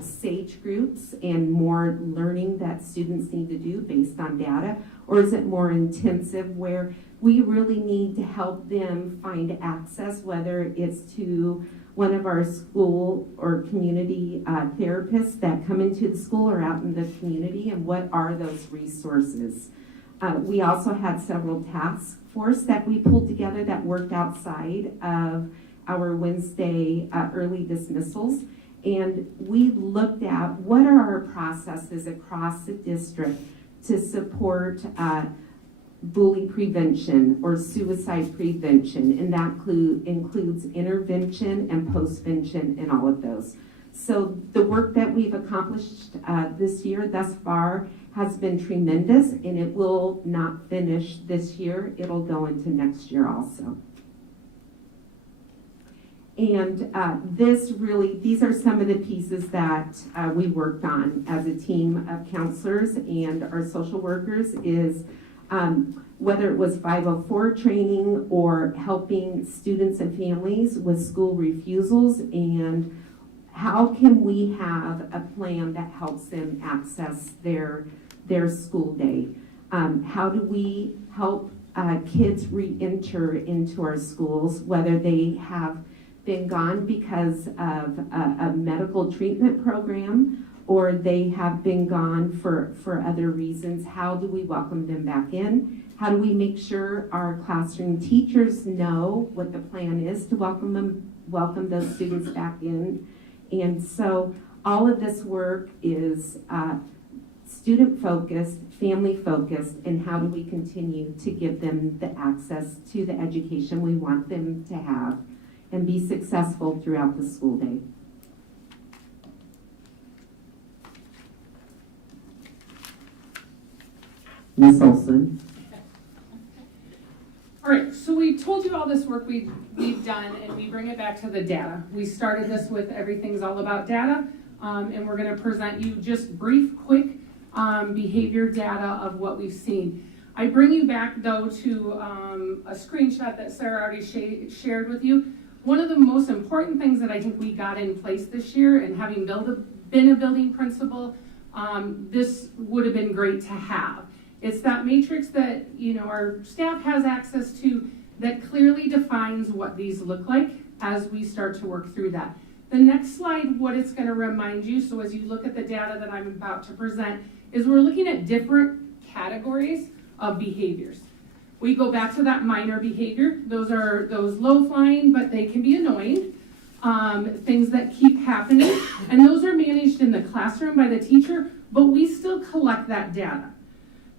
SAGE groups and more learning that students need to do based on data, or is it more intensive where we really need to help them find access, whether it's to one of our school or community therapists that come into the school or out in the community, and what are those resources? We also had several task force that we pulled together that worked outside of our Wednesday early dismissals. And we looked at what are our processes across the district to support bully prevention or suicide prevention, and that includes intervention and postvention and all of those. So the work that we've accomplished this year thus far has been tremendous, and it will not finish this year. It'll go into next year also. And these are some of the pieces that we worked on as a team of counselors and our social workers is whether it was 504 training or helping students and families with school refusals, and how can we have a plan that helps them access their school day? How do we help kids re-enter into our schools, whether they have been gone because of a medical treatment program or they have been gone for other reasons? How do we welcome them back in? How do we make sure our classroom teachers know what the plan is to welcome those students back in? And so all of this work is student-focused, family-focused, and how do we continue to give them the access to the education we want them to have and be successful throughout the school day. Ms. Olson. All right, so we told you all this work we've done, and we bring it back to the data. We started this with Everything's All About Data, and we're going to present you just brief, quick behavior data of what we've seen. I bring you back, though, to a screenshot that Sarah already shared with you. One of the most important things that I think we got in place this year, and having been a building principal, this would have been great to have. It's that matrix that our staff has access to that clearly defines what these look like as we start to work through that. The next slide, what it's going to remind you, so as you look at the data that I'm about to present, is we're looking at different categories of behaviors. We go back to that minor behavior. Those are those low flying, but they can be annoying, things that keep happening. And those are managed in the classroom by the teacher, but we still collect that data.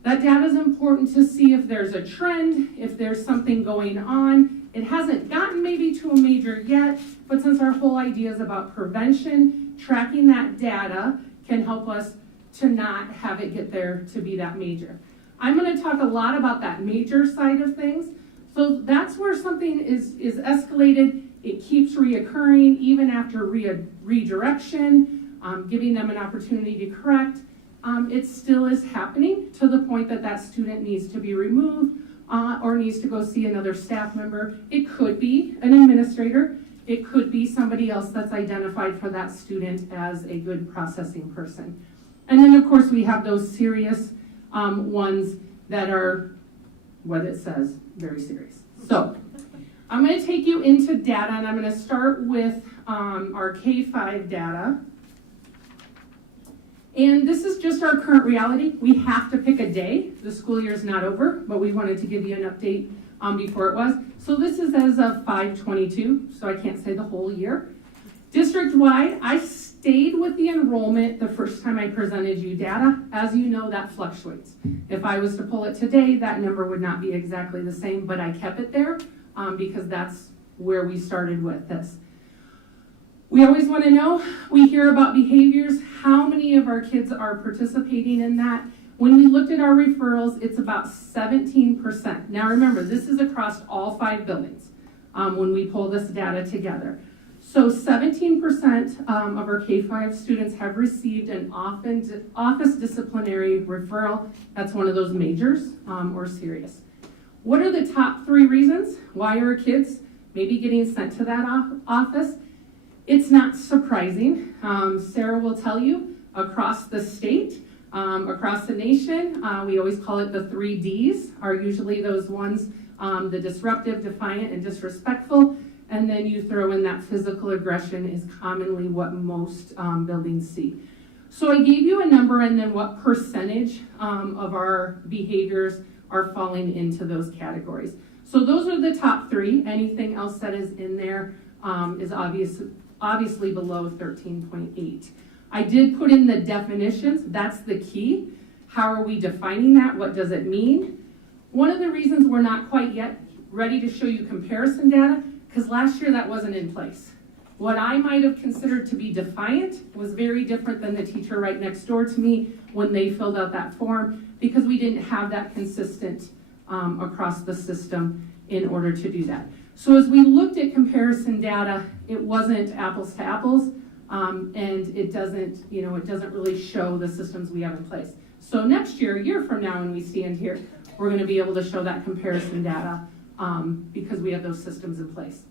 That data is important to see if there's a trend, if there's something going on. It hasn't gotten maybe to a major yet, but since our whole idea is about prevention, tracking that data can help us to not have it get there to be that major. I'm going to talk a lot about that major side of things. So that's where something is escalated. It keeps reoccurring even after redirection, giving them an opportunity to correct. It still is happening to the point that that student needs to be removed or needs to go see another staff member. It could be an administrator. It could be somebody else that's identified for that student as a good processing person. And then, of course, we have those serious ones that are what it says, very serious. So I'm going to take you into data, and I'm going to start with our K-5 data. And this is just our current reality. We have to pick a day. The school year is not over, but we wanted to give you an update before it was. So this is as of 5/22, so I can't say the whole year. District-wide, stayed with the enrollment the first time I presented you data. As you know, that fluctuates. If I was to pull it today, that number would not be exactly the same, but I kept it there because that's where we started with this. We always want to know, we hear about behaviors, how many of our kids are participating in that? When we looked at our referrals, it's about 17%. Now remember, this is across all 5 buildings when we pull this data together. So 17% of our K-5 students have received an office disciplinary referral. That's one of those majors or serious. What are the top 3 reasons why are kids maybe getting sent to that office? It's not surprising. Sarah will tell you, across the state, across the nation, we always call it the 3 Ds, are usually those ones, the disruptive, defiant, and disrespectful. And then you throw in that physical aggression is commonly what most buildings see. So I gave you a number and then what percentage of our behaviors are falling into those categories. So those are the top 3. Anything else that is in there is obviously below 13.8. I did put in the definitions. That's the key. How are we defining that? What does it mean? One of the reasons we're not quite yet ready to show you comparison data, because last year that wasn't in place. What I might have considered to be defiant was very different than the teacher right next door to me when they filled out that form, because we didn't have that consistent across the system in order to do that. So as we looked at comparison data, it wasn't apples to apples, and it doesn't really show the systems we have in place. So next year, a year from now when we stand here, we're going to be able to show that comparison data because we have those systems in place.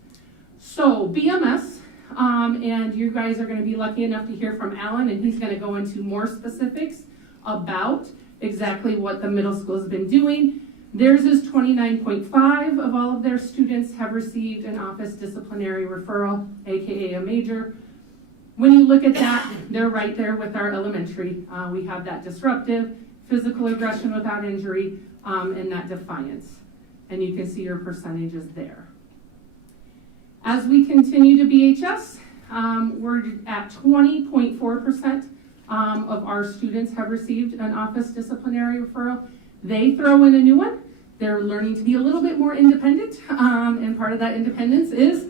So BMS, and you guys are going to be lucky enough to hear from Alan, and he's going to go into more specifics about exactly what the middle school has been doing. Theirs is 29.5 of all of their students have received an office disciplinary referral, aka a major. When you look at that, they're right there with our elementary. We have that disruptive, physical aggression without injury, and that defiance. And you can see your percentages there. As we continue to BHS, we're at 20.4% of our students have received an office disciplinary referral. They throw in a new one. They're learning to be a little bit more independent, and part of that independence is,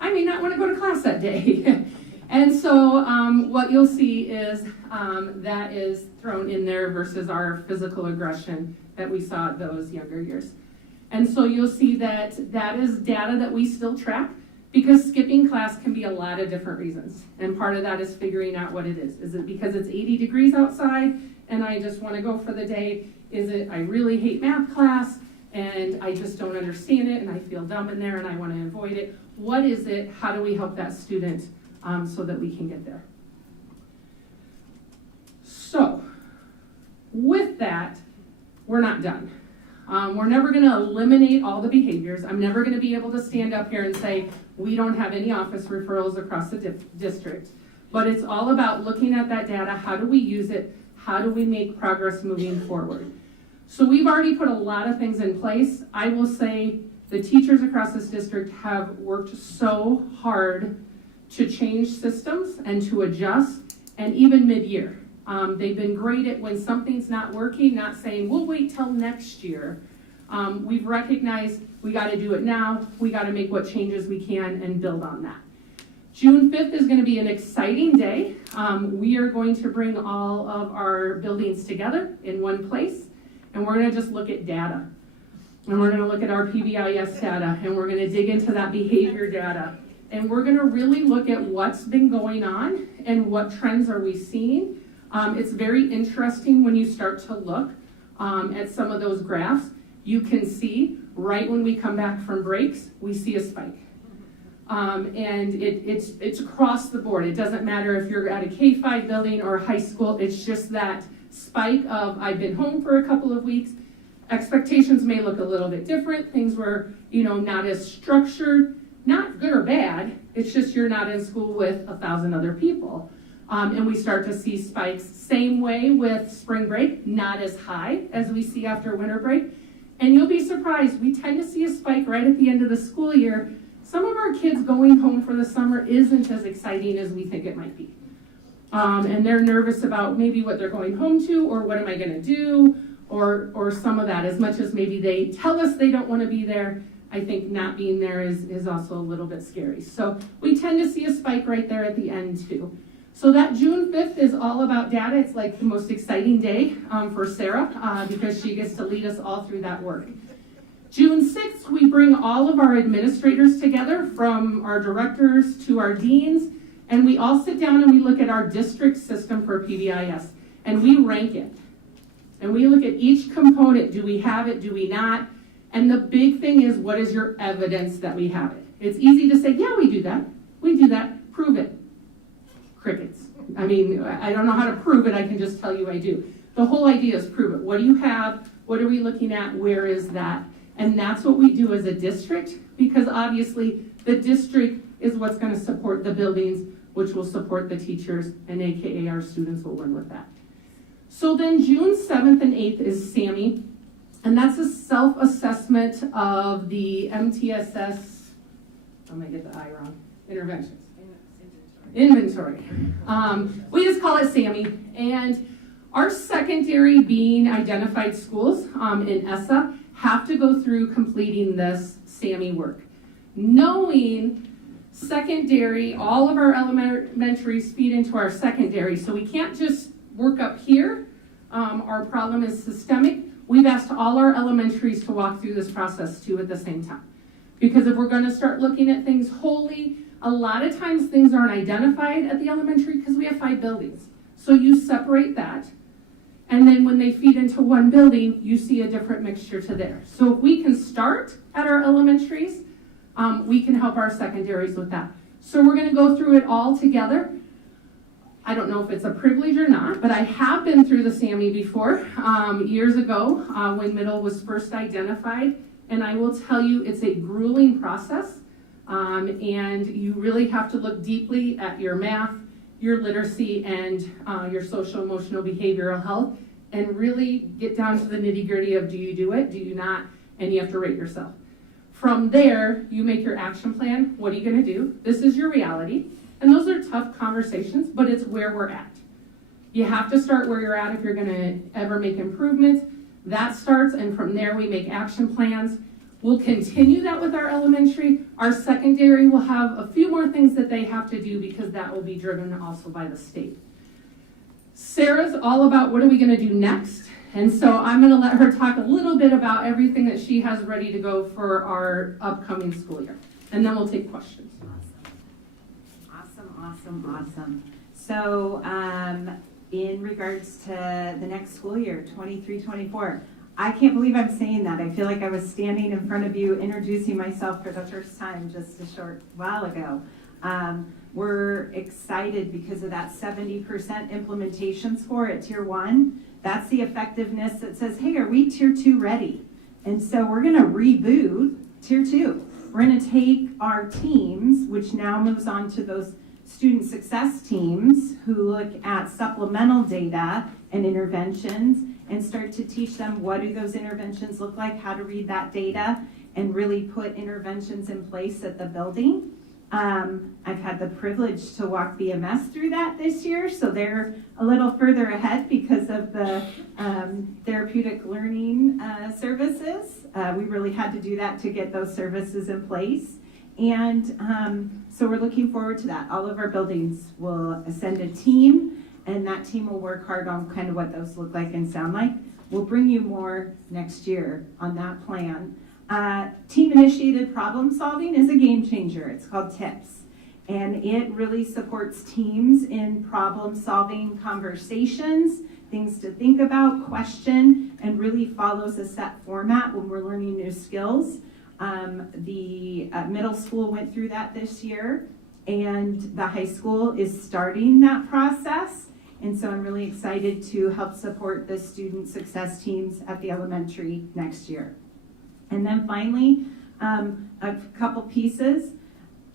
I may not want to go to class that day. And so what you'll see is that is thrown in there versus our physical aggression that we saw at those younger years. And so you'll see that that is data that we still track, because skipping class can be a lot of different reasons. And part of that is figuring out what it is. Is it because it's 80 degrees outside and I just want to go for the day? Is it I really hate math class and I just don't understand it and I feel dumb in there and I want to avoid it? What is it? How do we help that student so that we can get there? So with that, we're not done. We're never going to eliminate all the behaviors. I'm never going to be able to stand up here and say we don't have any office referrals across the district. But it's all about looking at that data. How do we use it? How do we make progress moving forward? So we've already put a lot of things in place. I will say the teachers across this district have worked so hard to change systems and to adjust, and even mid-year. They've been great at when something's not working, not saying, we'll wait till next year. We've recognized we got to do it now. We got to make what changes we can and build on that. June 5th is going to be an exciting day. We are going to bring all of our buildings together in one place, and we're going to just look at data. And we're going to look at our PBIS data, and we're going to dig into that behavior data. And we're going to really look at what's been going on and what trends are we seeing. It's very interesting when you start to look at some of those graphs. You can see right when we come back from breaks, we see a spike. And it's across the board. It doesn't matter if you're at a K-5 building or a high school. It's just that spike of I've been home for a couple of weeks. Expectations may look a little bit different. Things were, not as structured. Not good or bad. It's just you're not in school with 1,000 other people. And we start to see spikes. Same way with spring break, not as high as we see after winter break. And you'll be surprised, we tend to see a spike right at the end of the school year. Some of our kids going home for the summer isn't as exciting as we think it might be. And they're nervous about maybe what they're going home to, or what am I gonna do, or some of that. As much as maybe they tell us they don't wanna be there, I think not being there is also a little bit scary. So we tend to see a spike right there at the end too. So that June 5th is all about data. It's like the most exciting day for Sarah because she gets to lead us all through that work. June 6th, we bring all of our administrators together, from our directors to our deans, and we all sit down and we look at our district system for PBIS, and we rank it. And we look at each component. Do we have it? Do we not? And the big thing is, what is your evidence that we have it? It's easy to say, yeah, we do that. We do that. Prove it. Crickets. I mean, I don't know how to prove it. I can just tell you I do. The whole idea is prove it. What do you have? What are we looking at? Where is that? And that's what we do as a district, because obviously the district is what's going to support the buildings, which will support the teachers, and AKA our students will learn with that. So then June 7th and 8th is SAMI, and that's a self-assessment of the MTSS, I'm going to get the I wrong, interventions. Inventory. We just call it SAMI. And our secondary being identified schools in ESSA have to go through completing this SAMI work. Knowing secondary, all of our elementaries feed into our secondary, so we can't just work up here. Our problem is systemic. We've asked all our elementaries to walk through this process too at the same time. Because if we're going to start looking at things wholly, a lot of times things aren't identified at the elementary because we have 5 buildings. So you separate that, and then when they feed into one building, you see a different mixture to there. So if we can start at our elementaries, we can help our secondaries with that. So we're going to go through it all together. I don't know if it's a privilege or not, but I have been through the SAMI before, years ago when middle was first identified, and I will tell you it's a grueling process. And you really have to look deeply at your math, your literacy, and your social, emotional, behavioral health, and really get down to the nitty-gritty of, do you do it, do you not, and you have to rate yourself. From there, you make your action plan. What are you going to do? This is your reality, and those are tough conversations, but it's where we're at. You have to start where you're at if you're going to ever make improvements. That starts, and from there we make action plans. We'll continue that with our elementary. Our secondary will have a few more things that they have to do because that will be driven also by the state. Sarah's all about what are we going to do next. And so I'm going to let her talk a little bit about everything that she has ready to go for our upcoming school year. And then we'll take questions. Awesome. So in regards to the next school year, 23-24, I can't believe I'm saying that. I feel like I was standing in front of you introducing myself for the first time just a short while ago. We're excited because of that 70% implementation score at Tier 1. That's the effectiveness that says, hey, are we Tier 2 ready? And so we're going to reboot Tier 2. We're going to take our teams, which now moves on to those student success teams who look at supplemental data and interventions, and start to teach them what do those interventions look like, how to read that data, and really put interventions in place at the building. I've had the privilege to walk BMS through that this year, so they're a little further ahead because of the therapeutic learning services. We really had to do that to get those services in place. And so we're looking forward to that. All of our buildings will send a team, and that team will work hard on kind of what those look like and sound like. We'll bring you more next year on that plan. Team-initiated problem solving is a game changer. It's called TIPS. And it really supports teams in problem solving conversations, things to think about, question, and really follows a set format when we're learning new skills. The middle school went through that this year, and the high school is starting that process. And so I'm really excited to help support the student success teams at the elementary next year. And then finally, a couple pieces.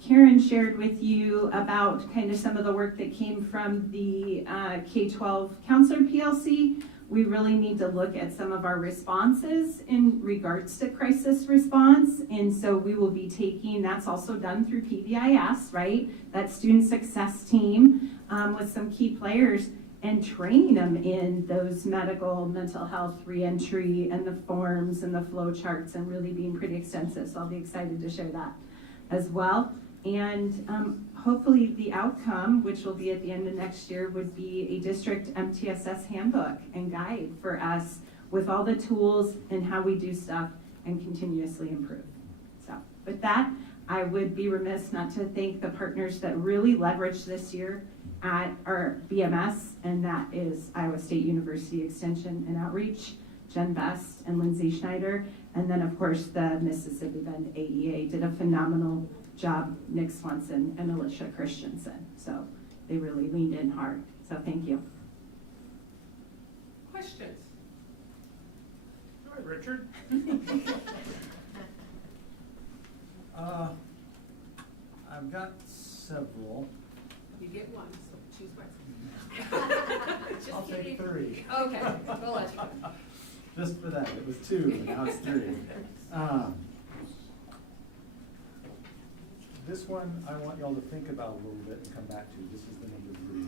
Karen shared with you about kind of some of the work that came from the K-12 Counselor PLC. We really need to look at some of our responses in regards to crisis response. And so we will be taking, that's also done through PBIS, right? That student success team with some key players and training them in those medical, mental health, reentry, and the forms and the flow charts, and really being pretty extensive. So I'll be excited to share that as well. And hopefully the outcome, which will be at the end of next year, would be a district MTSS handbook and guide for us with all the tools and how we do stuff and continuously improve. So with that, I would be remiss not to thank the partners that really leveraged this year at our BMS, and that is Iowa State University Extension and Outreach, Jen Best and Lindsay Schneider, and then of course the Mississippi Bend AEA did a phenomenal job, Nick Swanson and Alicia Christensen. So they really leaned in hard. So thank you. Questions? All right, Richard. I've got several. You get one, so choose wisely. Just I'll kidding. take 3. Okay, we'll let you go. Just for that, it was 2, and now it's 3. This one, I want y'all to think about a little bit and come back to. This is the number 3.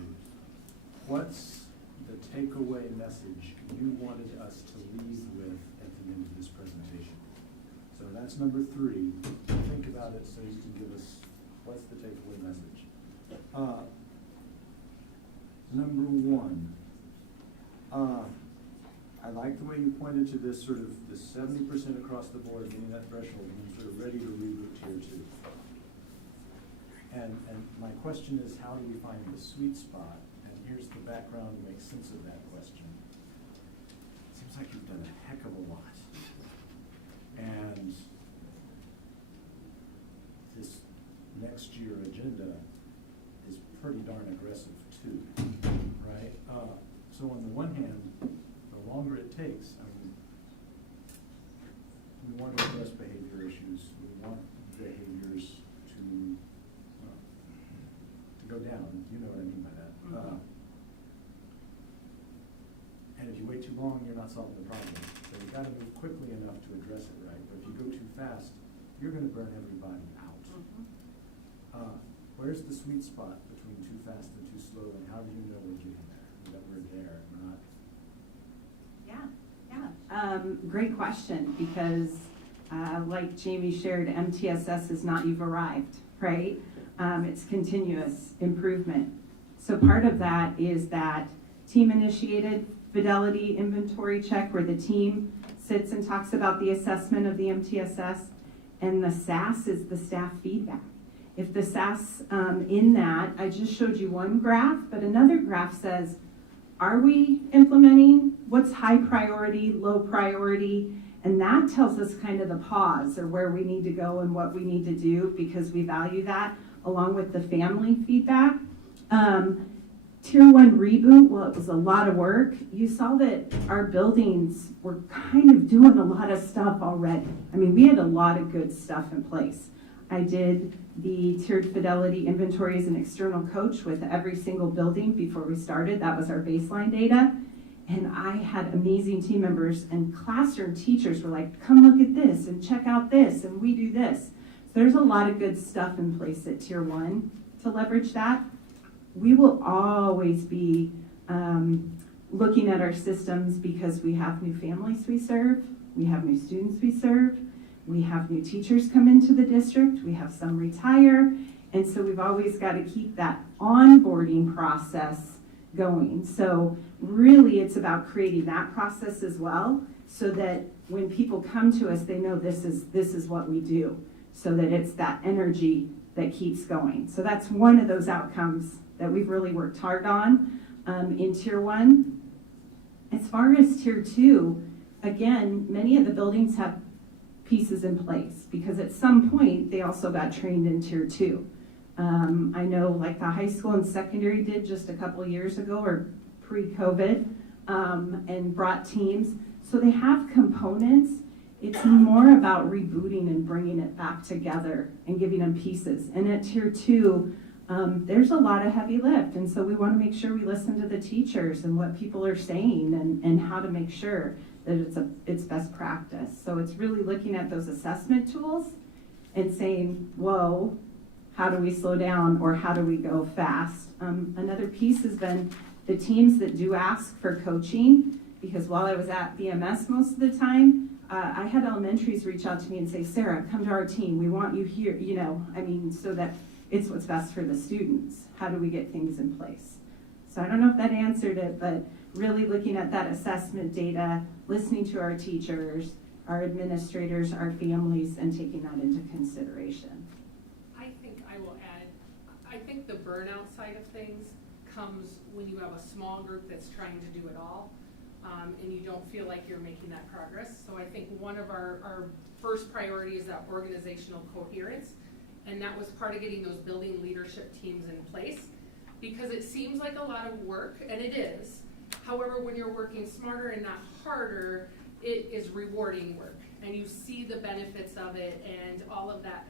What's the takeaway message you wanted us to leave with at the end of this presentation? So that's number 3. Think about it so you can give us what's the takeaway message. Number 1. I like the way you pointed to this sort of the 70% across the board, getting that threshold, and sort of ready to reboot tier 2. And my question is, how do we find the sweet spot? And here's the background to make sense of that question. Seems like you've done a heck of a lot. And this next year agenda is pretty darn aggressive too, right? So on the one hand, the longer it takes, I mean, we want to address behavior issues. We want behaviors to go down. You know what I mean by that. And if you wait too long, you're not solving the problem. So you've got to move quickly enough to address it right. But if you go too fast, you're going to burn everybody out. Where's the sweet spot between too fast and too slow, and how do you know we're getting there, that we're there and we're not? Great question, because like Jamie shared, MTSS is not you've arrived, right? It's continuous improvement. So part of that is that team-initiated fidelity inventory check where the team sits and talks about the assessment of the MTSS, and the SAS is the staff feedback. If the SAS in that, I just showed you one graph, but another graph says, are we implementing? What's high priority, low priority? And that tells us kind of the pause or where we need to go and what we need to do, because we value that along with the family feedback. Tier 1 reboot, well, it was a lot of work. You saw that our buildings were kind of doing a lot of stuff already. I mean, we had a lot of good stuff in place. I did the tiered fidelity inventory as an external coach with every single building before we started. That was our baseline data. And I had amazing team members, and classroom teachers were like, come look at this and check out this, and we do this. So there's a lot of good stuff in place at Tier 1 to leverage that. We will always be looking at our systems because we have new families we serve, we have new students we serve, we have new teachers come into the district, we have some retire, and so we've always got to keep that onboarding process going. So really it's about creating that process as well, so that when people come to us, they know this is what we do, so that it's that energy that keeps going. So that's one of those outcomes that we've really worked hard on in Tier 1. As far as Tier 2, again, many of the buildings have pieces in place because at some point they also got trained in Tier 2. I know like the high school and secondary did just a couple years ago or pre-COVID and brought teams. So they have components. It's more about rebooting and bringing it back together and giving them pieces. And at Tier 2, there's a lot of heavy lift. And so we want to make sure we listen to the teachers and what people are saying and how to make sure that it's best practice. So it's really looking at those assessment tools and saying, whoa, how do we slow down, or how do we go fast? Another piece has been the teams that do ask for coaching, because while I was at BMS most of the time, I had elementaries reach out to me and say, Sarah, come to our team. We want you here, so that it's what's best for the students. How do we get things in place? So I don't know if that answered it, but really looking at that assessment data, listening to our teachers, our administrators, our families, and taking that into consideration. I think I will add, I think the burnout side of things comes when you have a small group that's trying to do it all, and you don't feel like you're making that progress. So I think one of our first priorities is that organizational coherence, and that was part of getting those building leadership teams in place, because it seems like a lot of work, and it is. However, when you're working smarter and not harder, it is rewarding work, and you see the benefits of it and all of that.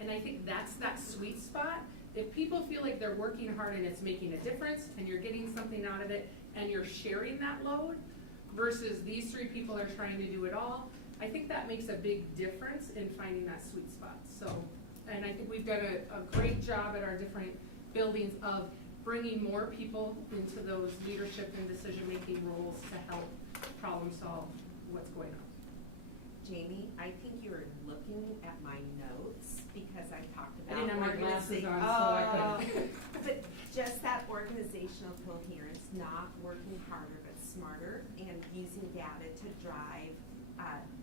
And I think that's that sweet spot. If people feel like they're working hard and it's making a difference and you're getting something out of it and you're sharing that load versus these three people are trying to do it all, I think that makes a big difference in finding that sweet spot. So, and I think we've done a great job at our different buildings of bringing more people into those leadership and decision-making roles to help problem solve what's going on. Jamie, I think you were looking at my notes because I talked about I didn't have my glasses on, so I couldn't. But just that organizational coherence, not working harder but smarter, and using data to drive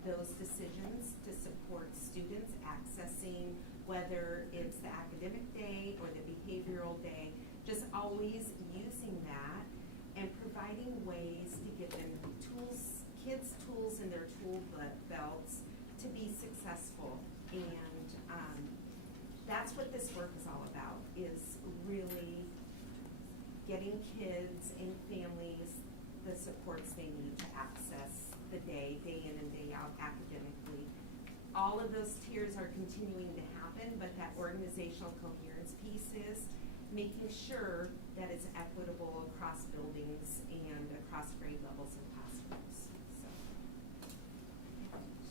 those decisions to support students accessing, whether it's the academic day or the behavioral day, just always using that and providing ways to give them tools, kids tools in their tool belts to be successful. And that's what this work is all about, is really getting kids and families the supports they need to access the day in and day out academically. All of those tiers are continuing to happen, but that organizational coherence piece is making sure that it's equitable across buildings and across grade levels and classrooms.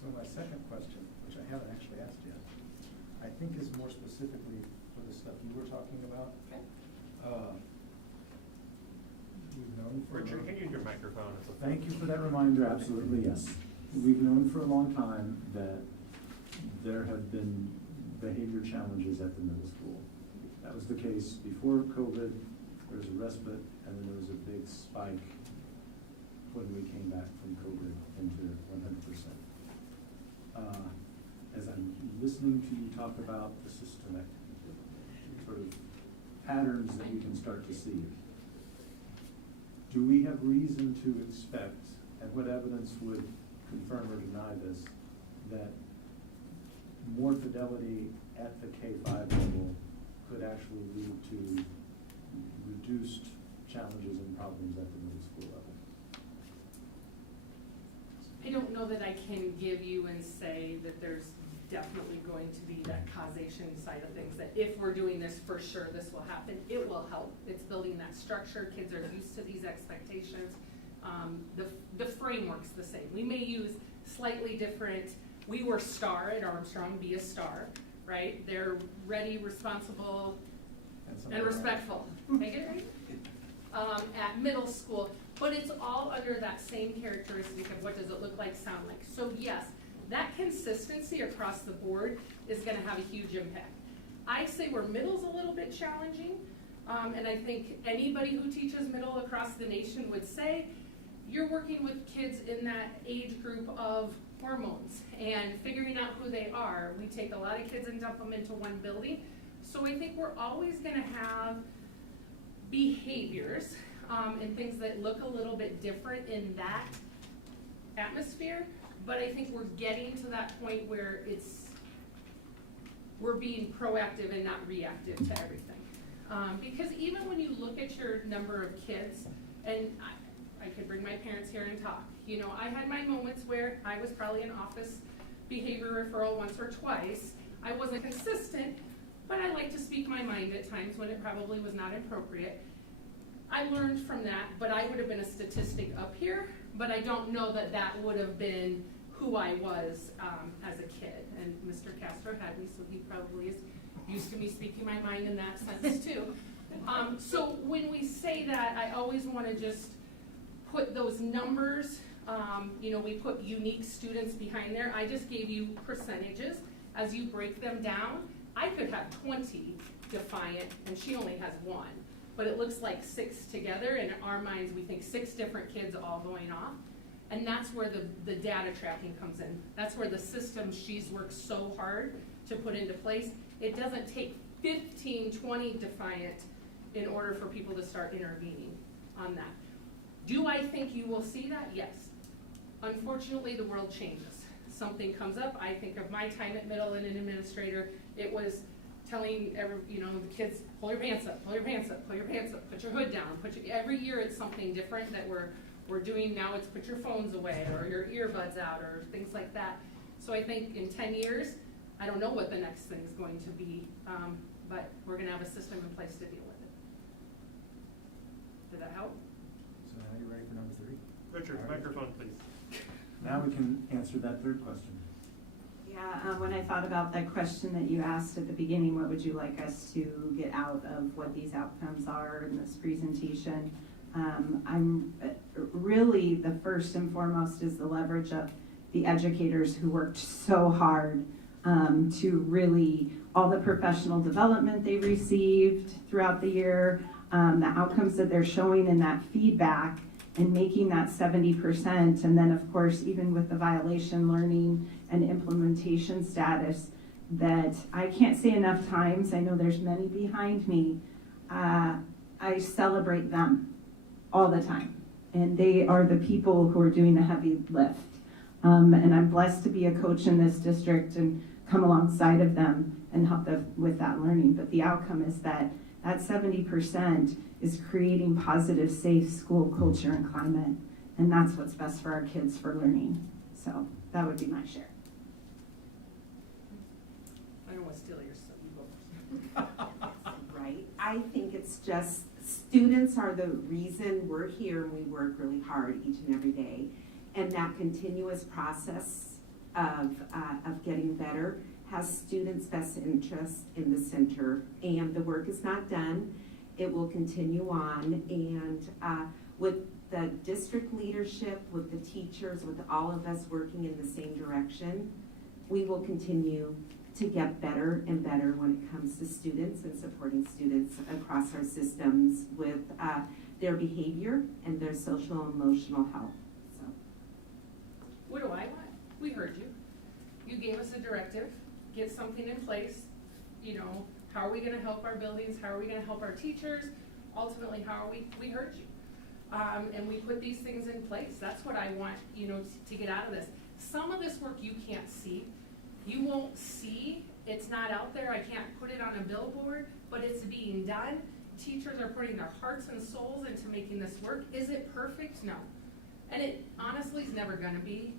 So my second question, which I haven't actually asked yet, I think is more specifically for the stuff you were talking about. Okay. We've known for Richard, can you use your microphone? Thank you for that reminder, absolutely, yes. We've known for a long time that there have been behavior challenges at the middle school. That was the case before COVID. There was a respite, and then there was a big spike when we came back from COVID into 100%. As I'm listening to you talk about the systemic sort of patterns that we can start to see, do we have reason to expect, and what evidence would confirm or deny this, that more fidelity at the K-5 level could actually lead to reduced challenges and problems at the middle school level? I don't know that I can give you and say that there's definitely going to be that causation side of things, that if we're doing this, for sure this will happen. It will help. It's building that structure. Kids are used to these expectations. The framework's the same. We may use slightly different, we were STAR at Armstrong, be a STAR, right? They're ready, responsible, and respectful. Take it right? At middle school, but it's all under that same characteristic of what does it look like, sound like. So yes, that consistency across the board is gonna have a huge impact. I say where middle's a little bit challenging, and I think anybody who teaches middle across the nation would say, you're working with kids in that age group of hormones and figuring out who they are. We take a lot of kids and dump them into one building. So I think we're always gonna have behaviors and things that look a little bit different in that atmosphere, but I think we're getting to that point where we're being proactive and not reactive to everything. Because even when you look at your number of kids, and I could bring my parents here and talk, you know, I had my moments where I was probably an office behavior referral once or twice. I wasn't consistent, but I like to speak my mind at times when it probably was not appropriate. I learned from that, but I would have been a statistic up here, but I don't know that that would have been who I was as a kid. And Mr. Castro had me, so he probably is used to me speaking my mind in that sense too. So when we say that, I always want to just put those numbers, we put unique students behind there. I just gave you percentages. As you break them down, I could have 20 defiant, and she only has 1. But it looks like 6 together. In our minds, we think 6 different kids all going off. And that's where the data tracking comes in. That's where the system she's worked so hard to put into place. It doesn't take 15, 20 defiant in order for people to start intervening on that. Do I think you will see that? Yes. Unfortunately, the world changes. Something comes up. I think of my time at Middle and an administrator. It was telling the kids, pull your pants up, pull your pants up, pull your pants up, put your hood down. Every year it's something different that we're doing now. It's put your phones away or your earbuds out or things like that. So I think in 10 years, I don't know what the next thing is going to be, but we're going to have a system in place to deal with it. Did that help? So now you're ready for number 3? Richard, microphone, please. Now we can answer that third question. Yeah, when I thought about that question that you asked at the beginning, what would you like us to get out of what these outcomes are in this presentation? I'm really, the first and foremost is the leverage of the educators who worked so hard to really, all the professional development they received throughout the year, the outcomes that they're showing in that feedback and making that 70%. And then of course, even with the violation learning and implementation status, that I can't say enough times, I know there's many behind me, I celebrate them all the time. And they are the people who are doing the heavy lift. And I'm blessed to be a coach in this district and come alongside of them and help them with that learning. But the outcome is that 70% is creating positive, safe school culture and climate. And that's what's best for our kids for learning. So that would be my share. I don't want to steal your Right. I think it's just students are the reason we're here and we work really hard each and every day. And that continuous process of getting better has students' best interests in the center. And the work is not done. It will continue on. And with the district leadership, with the teachers, with all of us working in the same direction, we will continue to get better and better when it comes to students and supporting students across our systems with their behavior and their social and emotional health. So, what do I want? We heard you. You gave us a directive, get something in place. How are we going to help our buildings? How are we going to help our teachers? Ultimately, how are we heard you. And we put these things in place. That's what I want, to get out of this. Some of this work you can't see. You won't see, it's not out there, I can't put it on a billboard, but it's being done. Teachers are putting their hearts and souls into making this work. Is it perfect? No. And it honestly is never gonna be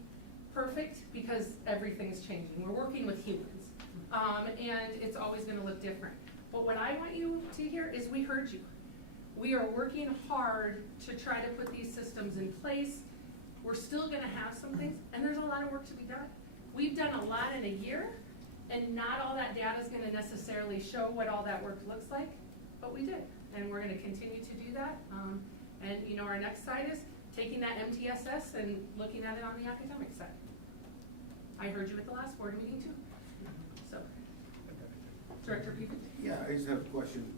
perfect because everything's changing. We're working with humans, and it's always gonna look different. But what I want you to hear is we heard you. We are working hard to try to put these systems in place. We're still gonna have some things, and there's a lot of work to be done. We've done a lot in a year, and not all that data is going to necessarily show what all that work looks like, but we did, and we're going to continue to do that. And our next side is taking that MTSS and looking at it on the academic side. I heard you at the last board meeting too. So, Director Peebles? Yeah, I just have a question.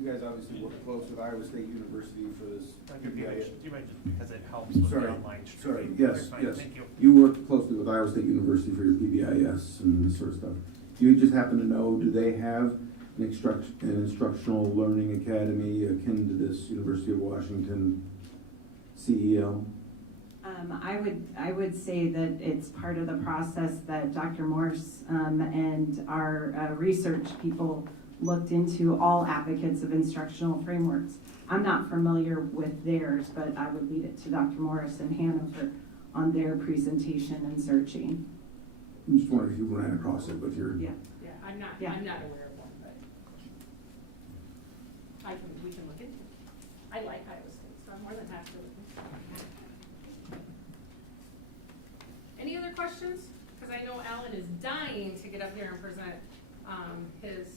You guys obviously work close with Iowa State University for this. You might just, because it helps with the online streaming. Yes. Thank you. You work closely with Iowa State University for your PBIS and this sort of stuff. Do you just happen to know, do they have an instructional learning academy akin to this University of Washington CEL? I would say that it's part of the process that Dr. Morse and our research people looked into all advocates of instructional frameworks. I'm not familiar with theirs, but I would leave it to Dr. Morris and Hanover on their presentation and searching. I'm just wondering if you ran across it with your... Yeah, I'm not aware of one, but we can look into it. I like Iowa State, so I'm more than happy to look into it. Any other questions? Because I know Alan is dying to get up here and present his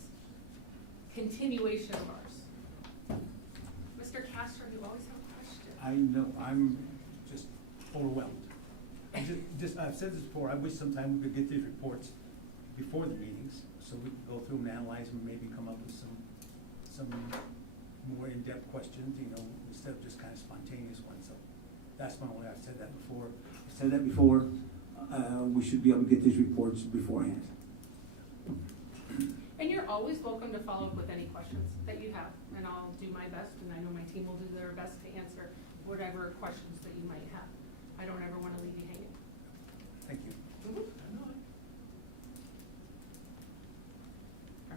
continuation of ours. Mr. Castro, you always have a question. I know, I'm just overwhelmed. I've said this before, I wish sometime we could get these reports before the meetings, so we could go through them, analyze them, maybe come up with some more in-depth questions, you know, instead of just kind of spontaneous ones. So that's my only, I've said that before. We should be able to get these reports beforehand. And you're always welcome to follow up with any questions that you have, and I'll do my best, and I know my team will do their best to answer whatever questions that you might have. I don't ever want to leave you hanging. Thank you.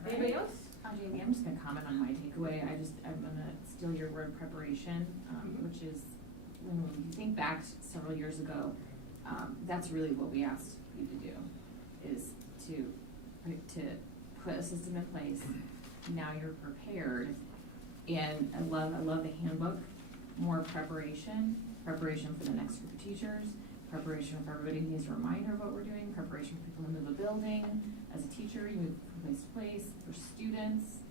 Anybody else? Jamie, I'm just gonna comment on my takeaway. I'm gonna steal your word preparation, which is, when you think back several years ago, that's really what we asked you to do, is to put a system in place. Now you're prepared, and I love the handbook. More preparation for the next group of teachers, preparation for everybody who needs a reminder of what we're doing, preparation for people to move a building. As a teacher, you move from place to place. For students,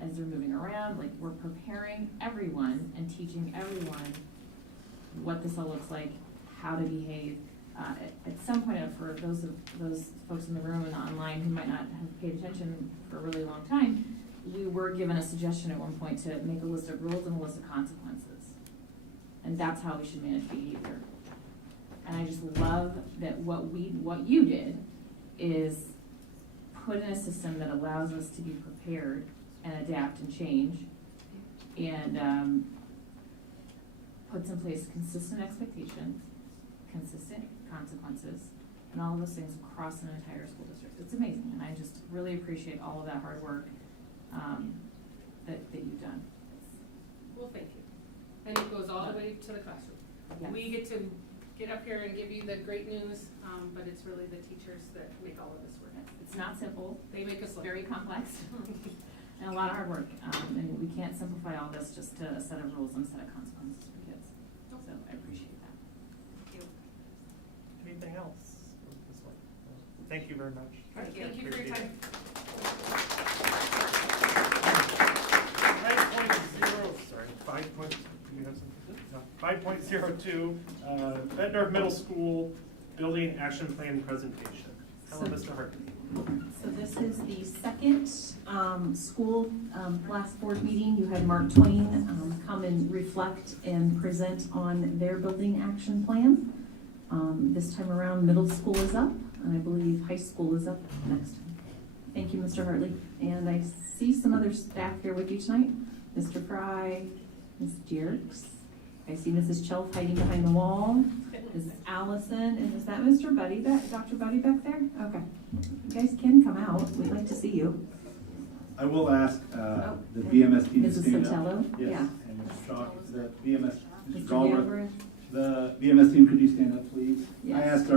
as they're moving around, like, we're preparing everyone and teaching everyone what this all looks like, how to behave. At some point, for those folks in the room and online who might not have paid attention for a really long time, we were given a suggestion at one point to make a list of rules and a list of consequences. And that's how we should manage behavior. And I just love that what you did is put in a system that allows us to be prepared and adapt and change, and puts in place consistent expectations, consistent consequences, and all of those things across an entire school district. It's amazing, and I just really appreciate all of that hard work that you've done. Well, thank you. And it goes all the way to the classroom. Yes. We get to get up here and give you the great news, but it's really the teachers that make all of this work. It's not simple. They make us look very complex and a lot of hard work. And we can't simplify all this just to a set of rules and a set of consequences for kids. So I appreciate that. Thank you. Anything else? Thank you very much. Thank you for your time. 5.02, Bettendorf Middle School Building Action Plan Presentation. Hello, Mr. Hartley. So this is the second school last board meeting. You had Mark Twain come and reflect and present on their building action plan. This time around, middle school is up, and I believe high school is up next. Thank you, Mr. Hartley. And I see some other staff here with you tonight. Mr. Fry, Ms. Jerks. I see Mrs. Chelf hiding behind the wall. Mrs. Allison, and is that Mr. Buddy back, Dr. Buddy back there? Okay. You guys can come out. We'd like to see you. I will ask the BMS team to Mrs. stand up. Sotelo? Yes, Yeah. and Mr. Chalk, the BMS, Mr. Mr. Galbraith. Galbraith? The BMS team, could you stand up, please? Yes. I asked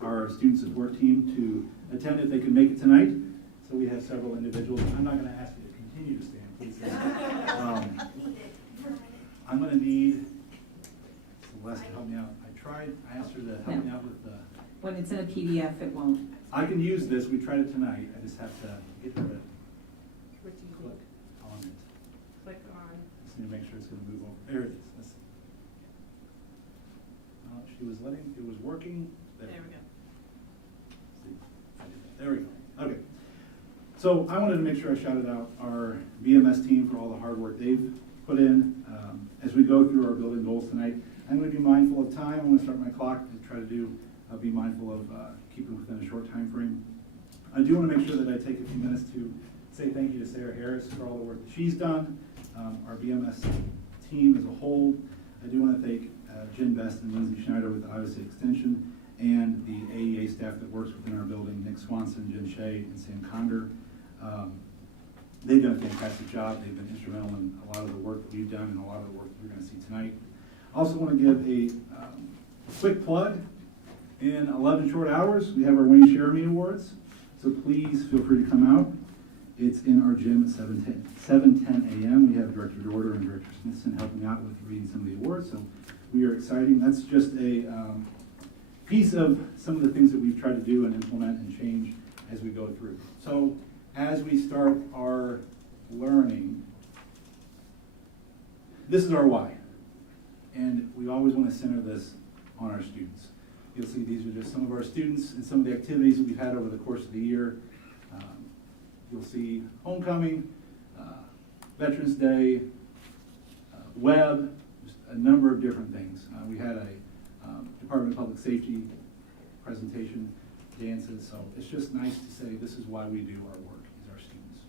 our student support team to attend if they could make it tonight. So we have several individuals. I'm not going to ask you to continue to stand, please stand. I'm going to need Celeste to help me out. I asked her to help me out with the... When it's in a PDF, it won't. I can use this. We tried it tonight. I just have to get her to What do you click on it. Click on. Just need to make sure it's going to move over. There it is. She was letting, it was working. There we go. See, I did that. There we go. Okay. So I wanted to make sure I shouted out our BMS team for all the hard work they've put in. As we go through our building goals tonight, I'm going to be mindful of time. I'm going to start my clock to try to be mindful of keeping within a short time frame. I do want to make sure that I take a few minutes to say thank you to Sarah Harris for all the work that she's done, our BMS team as a whole. I do want to thank Jen Best and Lindsay Schneider with the Iowa State Extension, and the AEA staff that works within our building, Nick Swanson, Jen Shea, and Sam Conger. They've done a fantastic job. They've been instrumental in a lot of the work that we've done and a lot of the work that we're going to see tonight. I also want to give a quick plug. In 11 short hours, we have our Wayne Sheremy Awards, so please feel free to come out. It's in our gym at 7:10 a.m. We have Director Dorder and Director Smithson helping out with reading some of the awards, so we are exciting. That's just a piece of some of the things that we've tried to do and implement and change as we go through. So as we start our learning, this is our why. And we always want to center this on our students. You'll see these are just some of our students and some of the activities that we've had over the course of the year. You'll see homecoming, Veterans Day, web, just a number of different things. We had a Department of Public Safety presentation, dances, so it's just nice to say this is why we do our work, is our students.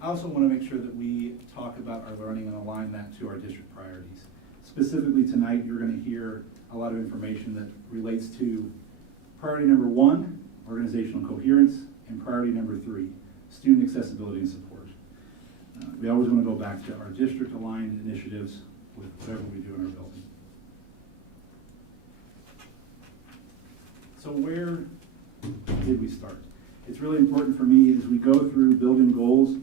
I also want to make sure that we talk about our learning and align that to our district priorities. Specifically tonight, you're going to hear a lot of information that relates to priority number 1, organizational coherence, and priority number 3, student accessibility and support. We always want to go back to our district-aligned initiatives with whatever we do in our building. So where did we start? It's really important for me as we go through building goals,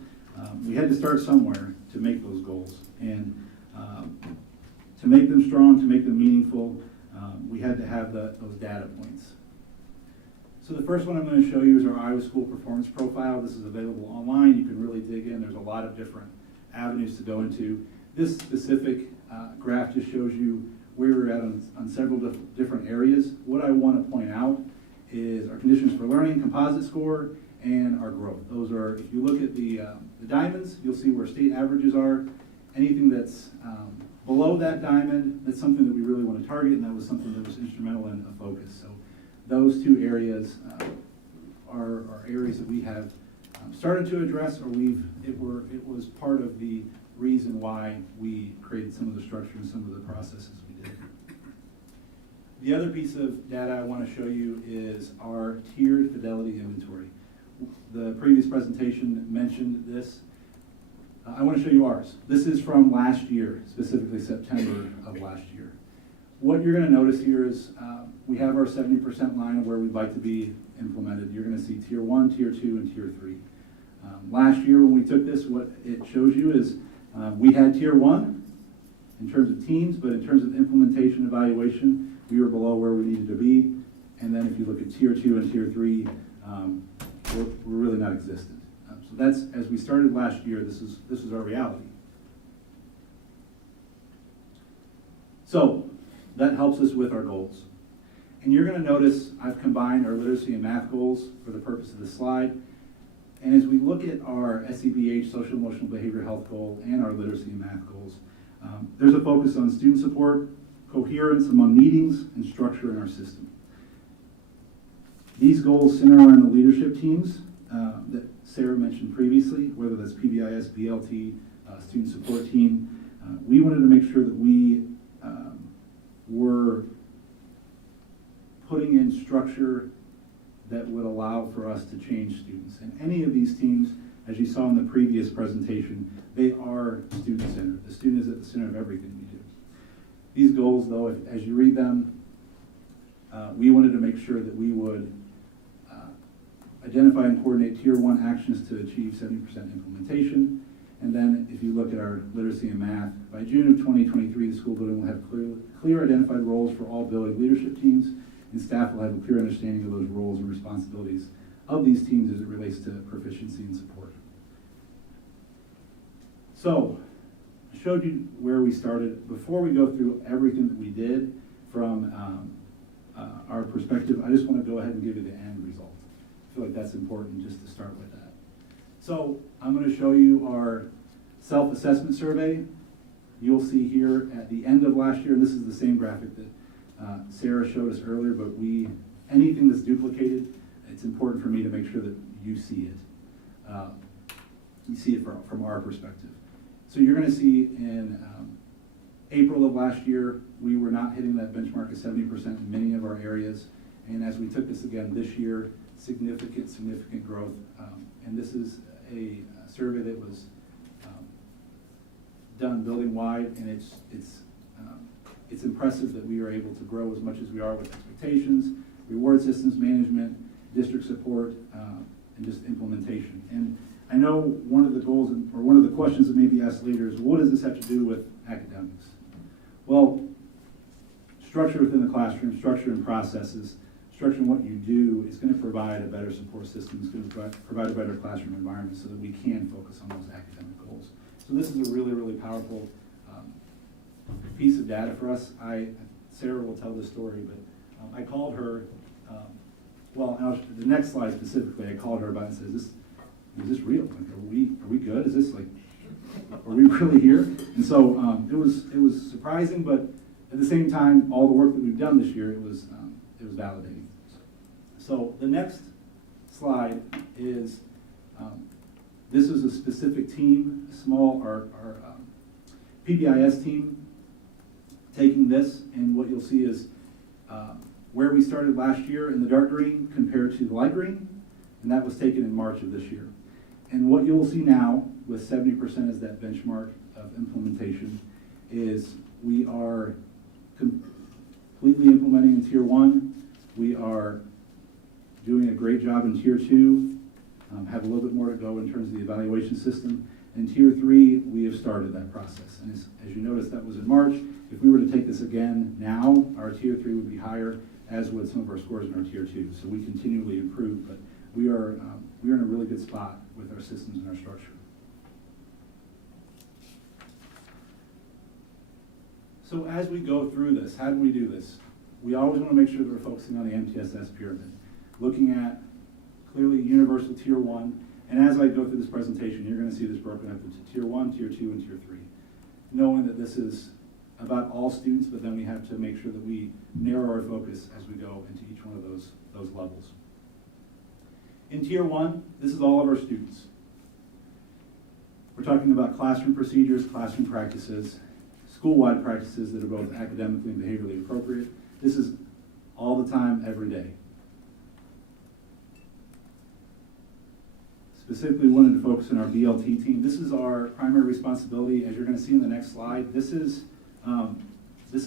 we had to start somewhere to make those goals. And to make them strong, to make them meaningful, we had to have those data points. So the first one I'm going to show you is our Iowa School Performance Profile. This is available online. You can really dig in. There's a lot of different avenues to go into. This specific graph just shows you where we're at on several different areas. What I want to point out is our conditions for learning, composite score, and our growth. Those are, if you look at the diamonds, you'll see where state averages are. Anything that's below that diamond, that's something that we really want to target, and that was something that was instrumental in a focus. So those two areas are areas that we have started to address, or it was part of the reason why we created some of the structure and some of the processes we did. The other piece of data I want to show you is our tiered fidelity inventory. The previous presentation mentioned this. I want to show you ours. This is from last year, specifically September of last year. What you're going to notice here is we have our 70% line of where we'd like to be implemented. You're going to see Tier 1, Tier 2, and Tier 3. Last year when we took this, what it shows you is we had Tier 1 in terms of teams, but in terms of implementation evaluation, we were below where we needed to be. And then if you look at Tier 2 and Tier 3, we're really not existent. So that's, as we started last year, this is our reality. So that helps us with our goals. And you're going to notice I've combined our literacy and math goals for the purpose of this slide. And as we look at our SEBH, social emotional behavioral health goal, and our literacy and math goals, there's a focus on student support, coherence among meetings, and structure in our system. These goals center around the leadership teams that Sarah mentioned previously, whether that's PBIS, BLT, student support team. We wanted to make sure that we were putting in structure that would allow for us to change students. And any of these teams, as you saw in the previous presentation, they are student-centered. The student is at the center of everything we do. These goals, though, as you read them, we wanted to make sure that we would identify and coordinate Tier 1 actions to achieve 70% implementation. And then if you look at our literacy and math, by June of 2023, the school building will have clear identified roles for all building leadership teams, and staff will have a clear understanding of those roles and responsibilities of these teams as it relates to proficiency and support. So, I showed you where we started. Before we go through everything that we did from our perspective, I just want to go ahead and give you the end result. I feel like that's important just to start with that. So, I'm going to show you our self-assessment survey. You'll see here at the end of last year, and this is the same graphic that Sarah showed us earlier, but anything that's duplicated, it's important for me to make sure that you see it. You see it from our perspective. So you're going to see in April of last year, we were not hitting that benchmark of 70% in many of our areas. And as we took this again this year, significant growth. And this is a survey that was done building-wide, and it's impressive that we are able to grow as much as we are with expectations, reward systems management, district support, and just implementation. And I know one of the goals, or one of the questions that may be asked later is, what does this have to do with academics? Well, structure within the classroom, structure and processes, structure and what you do is going to provide a better support system. It's going to provide a better classroom environment so that we can focus on those academic goals. So this is a really, really powerful piece of data for us. Sarah will tell this story, but I called her, the next slide specifically, I called her about it and said, is this real? Like, are we good? Is this like, are we really here? And so it was surprising, but at the same time, all the work that we've done this year, it was validating. So the next slide is, this is a specific team, our PBIS team, taking this, and what you'll see is where we started last year in the dark green compared to the light green, and that was taken in March of this year. And what you'll see now, with 70% as that benchmark of implementation, is we are completely implementing in Tier 1. We are doing a great job in Tier 2, have a little bit more to go in terms of the evaluation system. In Tier 3, we have started that process. And as you noticed, that was in March. If we were to take this again now, our Tier 3 would be higher, as would some of our scores in our Tier 2. So we continually improve, but we are in a really good spot with our systems and our structure. So as we go through this, how do we do this? We always want to make sure that we're focusing on the MTSS pyramid, looking at clearly universal Tier 1. And as I go through this presentation, you're going to see this broken up into Tier 1, Tier 2, and Tier 3. Knowing that this is about all students, but then we have to make sure that we narrow our focus as we go into each one of those levels. In Tier 1, this is all of our students. We're talking about classroom procedures, classroom practices, school-wide practices that are both academically and behaviorally appropriate. This is all the time, every day. Specifically wanted to focus on our BLT team. This is our primary responsibility, as you're going to see in the next slide. This is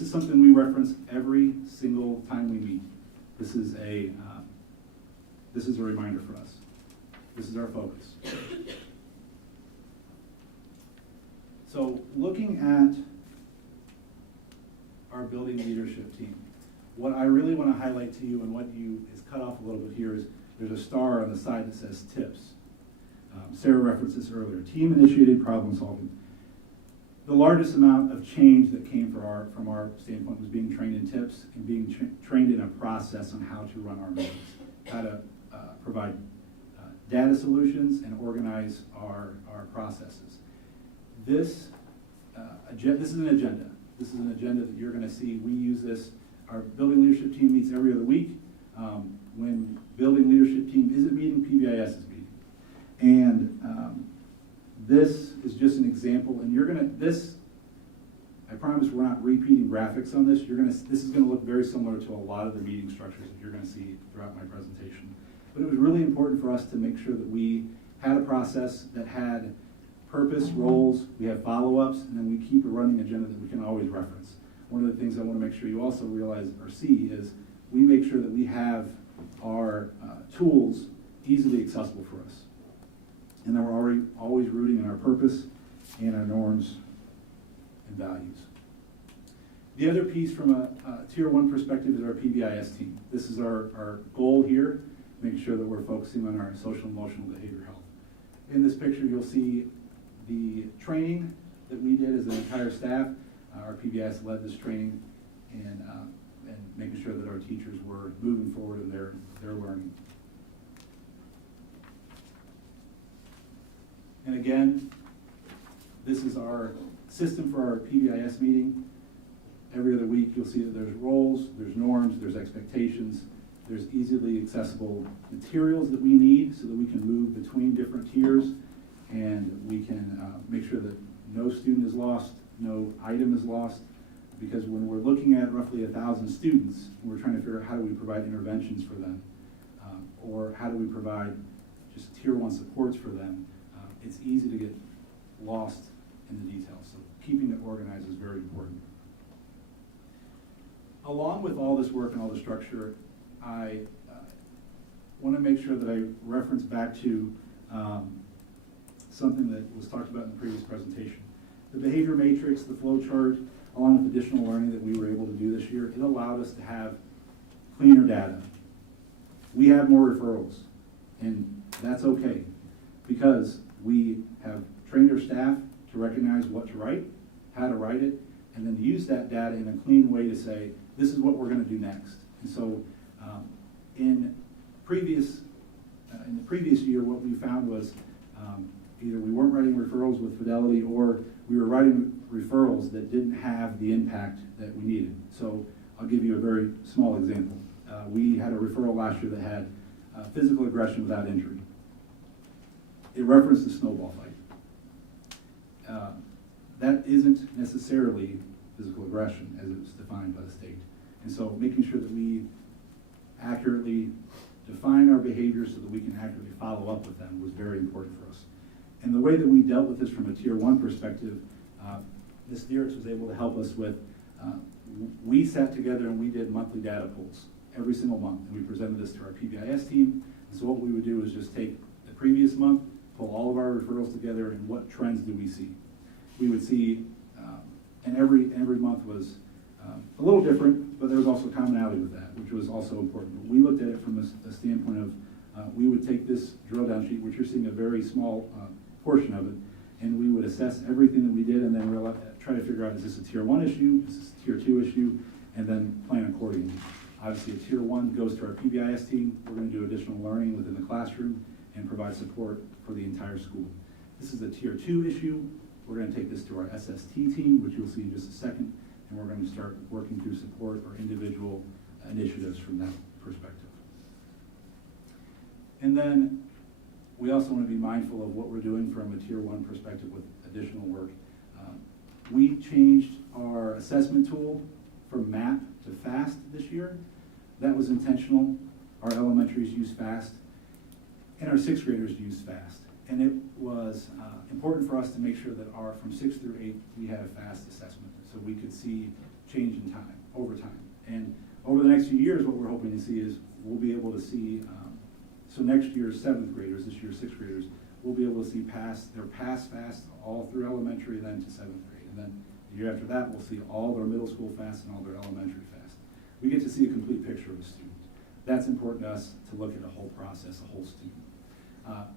something we reference every single time we meet. This is a reminder for us. This is our focus. So looking at our building leadership team, what I really want to highlight to you, and what is cut off a little bit here, is there's a star on the side that says TIPS. Sarah referenced this earlier, team-initiated problem solving. The largest amount of change that came from our standpoint was being trained in TIPS and being trained in a process on how to run our meetings, how to provide data solutions and organize our processes. This is an agenda. This is an agenda that you're going to see. We use this. Our building leadership team meets every other week. When building leadership team isn't meeting, PBIS is meeting. And this is just an example. And you're going to, I promise we're not repeating graphics on this. This is going to look very similar to a lot of the meeting structures that you're going to see throughout my presentation. But it was really important for us to make sure that we had a process that had purpose, roles, we have follow-ups, and then we keep a running agenda that we can always reference. One of the things I want to make sure you also realize or see is we make sure that we have our tools easily accessible for us. And then we're always rooting in our purpose and our norms and values. The other piece from a Tier 1 perspective is our PBIS team. This is our goal here, make sure that we're focusing on our social and emotional behavior health. In this picture, you'll see the training that we did as an entire staff. Our PBIS led this training and making sure that our teachers were moving forward in their learning. And again, this is our system for our PBIS meeting. Every other week, you'll see that there's roles, there's norms, there's expectations, there's easily accessible materials that we need so that we can move between different tiers, and we can make sure that no student is lost, no item is lost, because when we're looking at roughly 1,000 students, we're trying to figure out how do we provide interventions for them, or how do we provide just Tier 1 supports for them. It's easy to get lost in the details, so keeping it organized is very important. Along with all this work and all the structure, I want to make sure that I reference back to something that was talked about in the previous presentation. The behavior matrix, the flow chart, along with additional learning that we were able to do this year, it allowed us to have cleaner data. We have more referrals, and that's okay, because we have trained our staff to recognize what to write, how to write it, and then use that data in a clean way to say, this is what we're going to do next. And so in the previous year, what we found was either we weren't writing referrals with fidelity, or we were writing referrals that didn't have the impact that we needed. So I'll give you a very small example. We had a referral last year that had physical aggression without injury. It referenced a snowball fight. That isn't necessarily physical aggression as it's defined by the state. And so making sure that we accurately define our behaviors so that we can accurately follow up with them was very important for us. And the way that we dealt with this from a Tier 1 perspective, Ms. Diertz was able to help us with, we sat together and we did monthly data polls every single month, and we presented this to our PBIS team. And so what we would do is just take the previous month, pull all of our referrals together, and what trends do we see? We would see, and every month was a little different, but there was also commonality with that, which was also important. But we looked at it from a standpoint of, we would take this drill down sheet, which you're seeing a very small portion of it, and we would assess everything that we did, and then try to figure out, is this a Tier 1 issue, is this a Tier 2 issue, and then plan accordingly. Obviously, a Tier 1 goes to our PBIS team. We're going to do additional learning within the classroom and provide support for the entire school. This is a Tier 2 issue. We're going to take this to our SST team, which you'll see in just a second, and we're going to start working through support or individual initiatives from that perspective. And then we also want to be mindful of what we're doing from a Tier 1 perspective with additional work. We changed our assessment tool from MAP to FAST this year. That was intentional. Our elementaries use FAST, and our 6th graders use FAST. And it was important for us to make sure that from 6th through 8th, we had a FAST assessment, so we could see change in time, over time. And over the next few years, what we're hoping to see is we'll be able to see, so next year's 7th graders, this year's 6th graders, we'll be able to see their pass FAST all through elementary, then to 7th grade. And then the year after that, we'll see all their middle school FAST and all their elementary FAST. We get to see a complete picture of the student. That's important to us, to look at a whole process, a whole student.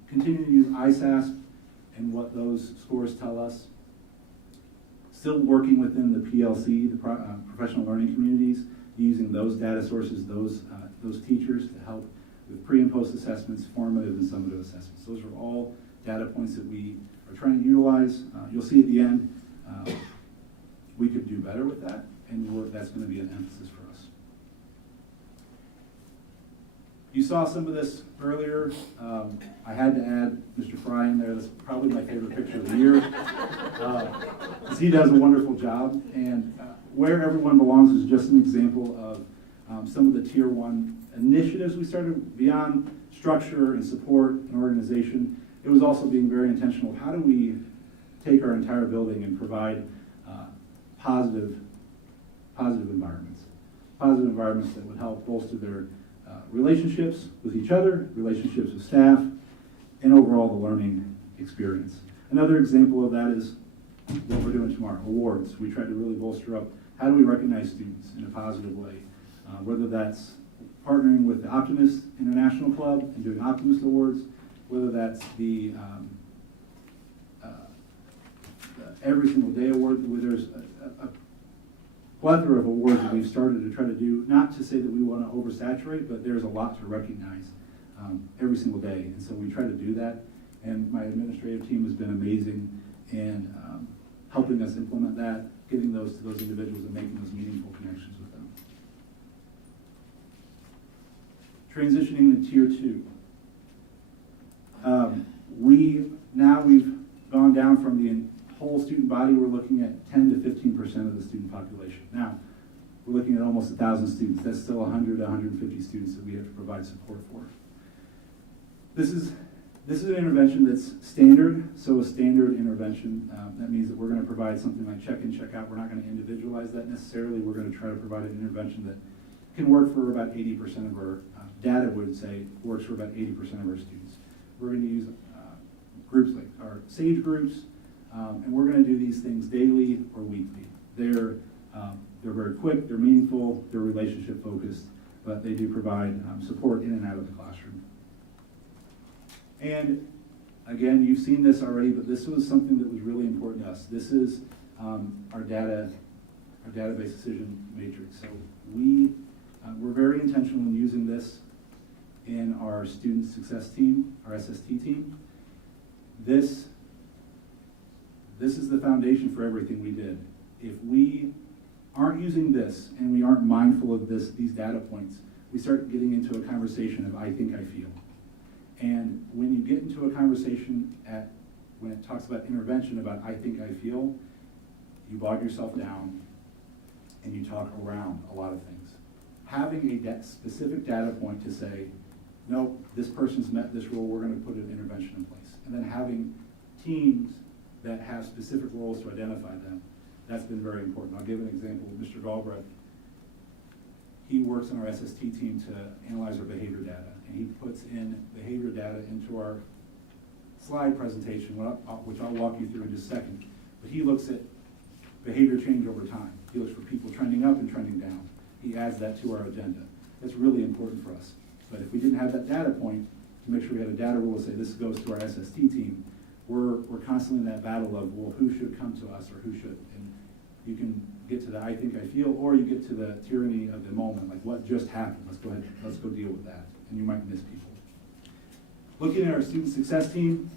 Continue to use ISASP and what those scores tell us. Still working within the PLC, the professional learning communities, using those data sources, those teachers to help with pre and post assessments, formative and summative assessments. Those are all data points that we are trying to utilize. You'll see at the end, we could do better with that, and that's going to be an emphasis for us. You saw some of this earlier. I had to add Mr. Fry in there. That's probably my favorite picture of the year. Because he does a wonderful job. And Where Everyone Belongs is just an example of some of the Tier 1 initiatives we started beyond structure and support and organization. It was also being very intentional. How do we take our entire building and provide positive environments? Positive environments that would help bolster their relationships with each other, relationships with staff, and overall the learning experience. Another example of that is what we're doing tomorrow, awards. We try to really bolster up how do we recognize students in a positive way, whether that's partnering with the Optimist International Club and doing Optimist Awards, whether that's the Every Single Day Award, where there's a plethora of awards that we've started to try to do, not to say that we want to oversaturate, but there's a lot to recognize every single day. And so we try to do that. And my administrative team has been amazing in helping us implement that, getting those to those individuals and making those meaningful connections with them. Transitioning to Tier 2. We've gone down from the whole student body, we're looking at 10 to 15% of the student population. Now, we're looking at almost 1,000 students. That's still 100 to 150 students that we have to provide support for. This is an intervention that's standard. So a standard intervention, that means that we're going to provide something like check-in, check-out. We're not going to individualize that necessarily. We're going to try to provide an intervention that can work for about 80% of our data would say works for about 80% of our students. We're going to use groups like our SAGE groups, and we're going to do these things daily or weekly. They're very quick, they're meaningful, they're relationship focused. but they do provide support in and out of the classroom. And again, you've seen this already, but this was something that was really important to us. This is our database decision matrix. So we're very intentional in using this in our student success team, our SST team. This is the foundation for everything we did. If we aren't using this and we aren't mindful of these data points, we start getting into a conversation of I think, I feel. And when you get into a conversation when it talks about intervention about I think, I feel, you bog yourself down and you talk around a lot of things. Having a specific data point to say, no, this person's met this role, we're going to put an intervention in place. And then having teams that have specific roles to identify them, that's been very important. I'll give an example with Mr. Galbraith. He works on our SST team to analyze our behavior data, and he puts in behavior data into our slide presentation, which I'll walk you through in just a second. But he looks at behavior change over time. He looks for people trending up and trending down. He adds that to our agenda. That's really important for us. But if we didn't have that data point, to make sure we had a data rule to say this goes to our SST team, we're constantly in that battle of, well, who should come to us or who should? And you can get to the I think, I feel, or you get to the tyranny of the moment, like what just happened? Let's go ahead, let's go deal with that. And you might miss people. Looking at our student success team,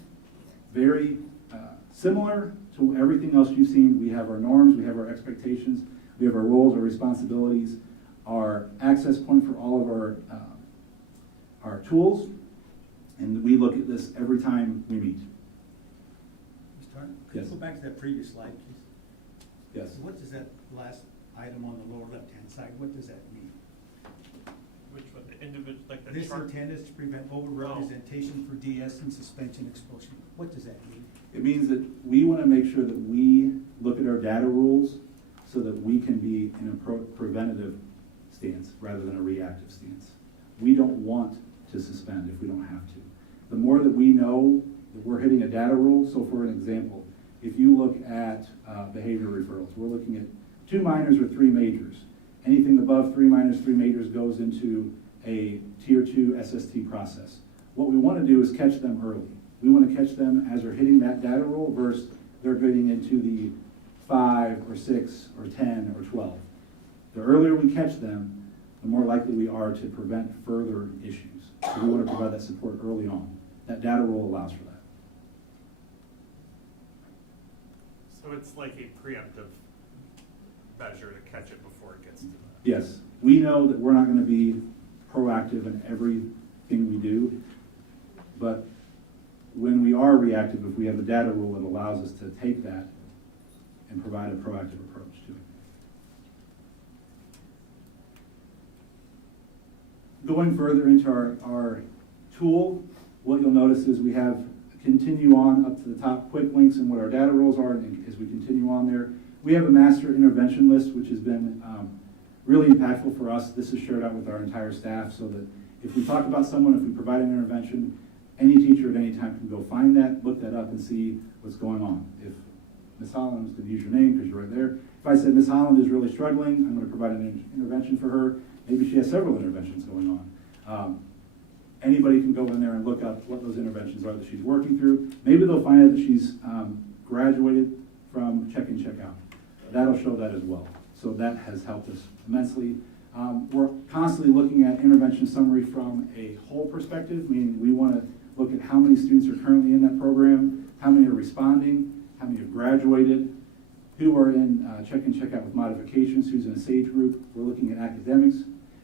very similar to everything else you've seen. We have our norms, we have our expectations, we have our roles, our responsibilities, our access point for all of our tools, and we look at this every time we meet. Mr. Hart, could you go back to that previous slide, please? Yes. So what does that last item on the lower left-hand side, what does that mean? Which one, the individual, like the This chart? intent is to prevent overrepresentation for DS and suspension expulsion. What does that mean? It means that we want to make sure that we look at our data rules so that we can be in a preventative stance rather than a reactive stance. We don't want to suspend if we don't have to. The more that we know that we're hitting a data rule, so for an example, if you look at behavior referrals, we're looking at 2 minors or 3 majors. Anything above 3 minors, 3 majors goes into a tier 2 SST process. What we want to do is catch them early. We want to catch them as they're hitting that data rule versus they're getting into the 5 or 6 or 10 or 12. The earlier we catch them, the more likely we are to prevent further issues. So we want to provide that support early on. That data rule allows for that. So it's like a preemptive measure to catch it before it gets to that. Yes, we know that we're not going to be proactive in everything we do, but when we are reactive, if we have a data rule, it allows us to take that and provide a proactive approach to it. Going further into our tool, what you'll notice is we have continue on up to the top quick links and what our data rules are, and as we continue on there, we have a master intervention list, which has been really impactful for us. This is shared out with our entire staff so that if we talk about someone, if we provide an intervention, any teacher at any time can go find that, look that up, and see what's going on. If Ms. Holland, to use your name because you're right there, if I said Ms. Holland is really struggling, I'm going to provide an intervention for her. Maybe she has several interventions going on. Anybody can go in there and look up what those interventions are that she's working through. Maybe they'll find out that she's graduated from check-in, check-out. That'll show that as well. So that has helped us immensely. We're constantly looking at intervention summary from a whole perspective, meaning we want to look at how many students are currently in that program, how many are responding, how many have graduated, who are in check-in, check-out with modifications, who's in a SAGE group. We're looking at academics.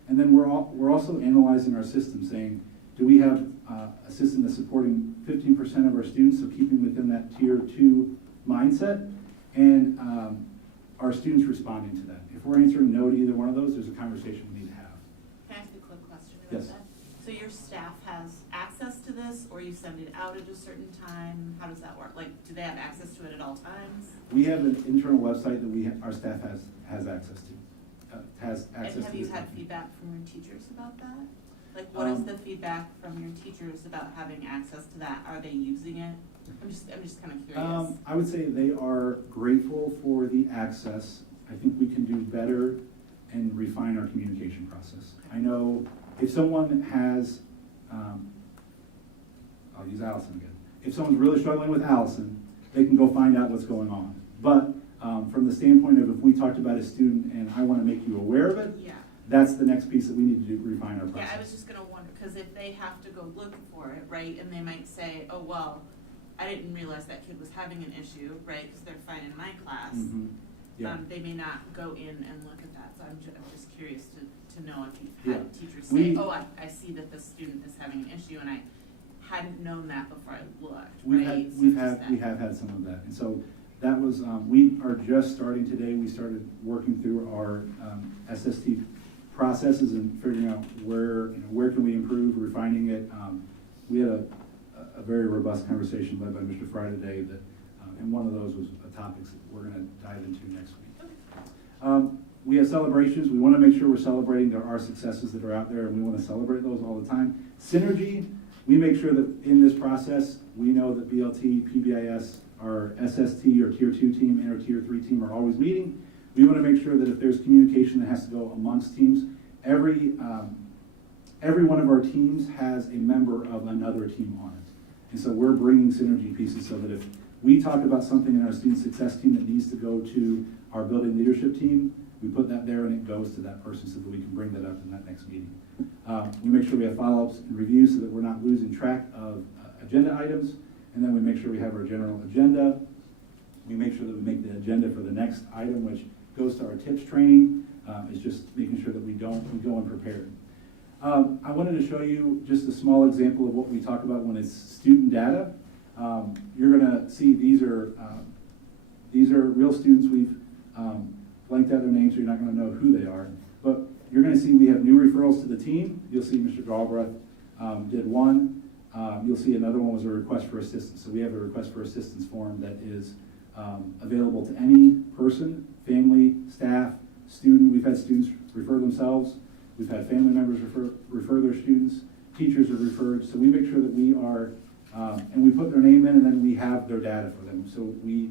And then we're also analyzing our system, saying, do we have a system that's supporting 15% of our students, so keeping within that tier 2 mindset, and are students responding to that? If we're answering no to either one of those, there's a conversation we need to have. Can I ask a quick question about Yes. that? So your staff has access to this, or you send it out at a certain time? How does that work? Like, do they have access to it at all times? We have an internal website that our staff has access to. And have you had feedback from your teachers about that? Like, what is the feedback from your teachers about having access to that? Are they using it? I'm just kind of curious. I would say they are grateful for the access. I think we can do better and refine our communication process. I know if someone has, I'll use Allison again. If someone's really struggling with Allison, they can go find out what's going on. But from the standpoint of if we talked about a student and I want to make you aware of it, Yeah. that's the next piece that we need to do, refine our process. Yeah, I was just gonna wonder, because if they have to go look for it, right, and they might say, oh, well, I didn't realize that kid was having an issue, right, because they're fine in my class. Mhm. Yeah. They may not go in and look at that, so I'm just curious to know if you've had Yeah. teachers say, We- oh, I see that this student is having an issue, and I hadn't known that before I looked, We've right? had, So we just have, that. we have had some of that. And so that was, we are just starting today. We started working through our SST processes and figuring out where can we improve, refining it. We had a very robust conversation led by Mr. Fry today that, and one of those was a topic that we're going to dive into next week. We have celebrations. We want to make sure we're celebrating our successes that are out there, and we want to celebrate those all the time. Synergy, we make sure that in this process, we know that BLT, PBIS, our SST or Tier 2 team and our Tier 3 team are always meeting. We want to make sure that if there's communication that has to go amongst teams, every one of our teams has a member of another team on it. And so we're bringing synergy pieces so that if we talk about something in our student success team that needs to go to our building leadership team, we put that there and it goes to that person so that we can bring that up in that next meeting. We make sure we have follow-ups and reviews so that we're not losing track of agenda items. And then we make sure we have our general agenda. We make sure that we make the agenda for the next item, which goes to our tips training. It's just making sure that we go unprepared. I wanted to show you just a small example of what we talk about when it's student data. You're going to see these are real students. We've blanked out their names, so you're not going to know who they are. But you're going to see we have new referrals to the team. You'll see Mr. Galbraith did one. You'll see another one was a request for assistance. So we have a request for assistance form that is available to any person, family, staff, student. We've had students refer themselves. We've had family members refer their students. Teachers are referred. So we make sure that we are, and we put their name in and then we have their data for them. So we,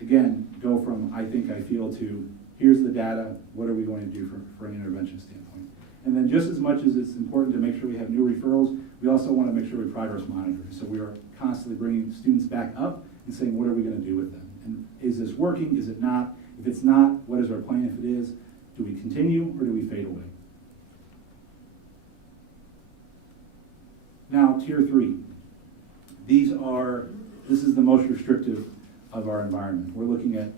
again, go from I think, I feel to here's the data. What are we going to do for an intervention standpoint? And then just as much as it's important to make sure we have new referrals, we also want to make sure we progress monitor. So we are constantly bringing students back up and saying, what are we going to do with them? And is this working? Is it not? If it's not, what is our plan? If it is, do we continue or do we fade away? Now, Tier 3. This is the most restrictive of our environment. We're looking at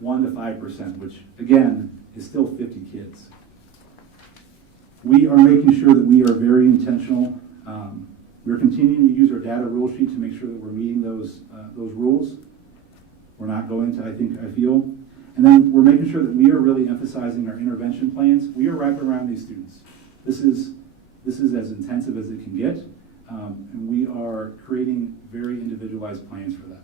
1 to 5%, which again is still 50 kids. We are making sure that we are very intentional. We're continuing to use our data rule sheet to make sure that we're meeting those rules. We're not going to I think, I feel. And then we're making sure that we are really emphasizing our intervention plans. We are wrapping around these students. This is as intensive as it can get. And we are creating very individualized plans for them.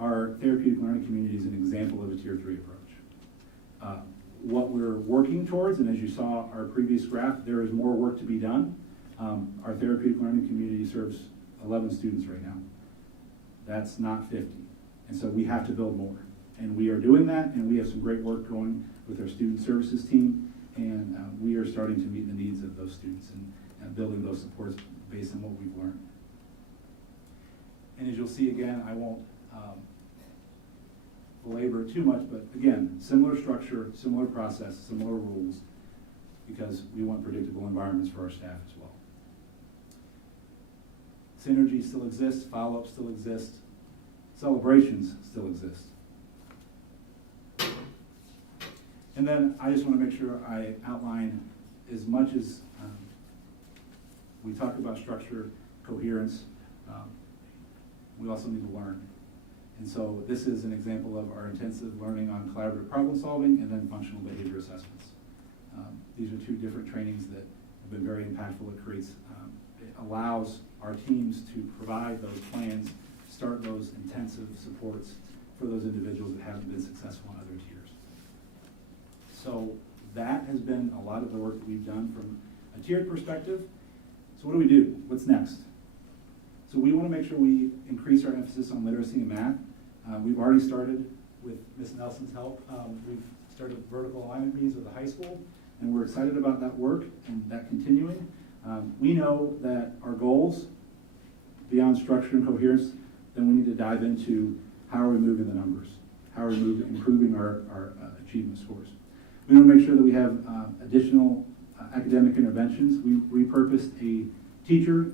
Our therapeutic learning community is an example of a Tier 3 approach. What we're working towards, and as you saw our previous graph, there is more work to be done. Our therapeutic learning community serves 11 students right now. That's not 50. And so we have to build more. And we are doing that, and we have some great work going with our student services team, and we are starting to meet the needs of those students and building those supports based on what we've learned. And as you'll see again, I won't belabor it too much, but again, similar structure, similar process, similar rules, because we want predictable environments for our staff as well. Synergy still exists, follow-up still exists, celebrations still exist. And then I just want to make sure I outline as much as we talk about structure, coherence, we also need to learn. And so this is an example of our intensive learning on collaborative problem solving and then functional behavior assessments. These are two different trainings that have been very impactful. It allows our teams to provide those plans, start those intensive supports for those individuals that haven't been successful in other tiers. So that has been a lot of the work that we've done from a tiered perspective. So what do we do? What's next? So we want to make sure we increase our emphasis on literacy and math. We've already started with Ms. Nelson's help. We've started vertical alignment meetings with the high school. and we're excited about that work and that continuing. We know that our goals, beyond structure and coherence, then we need to dive into how are we moving the numbers? How are we improving our achievement scores? We want to make sure that we have additional academic interventions. We repurposed a teacher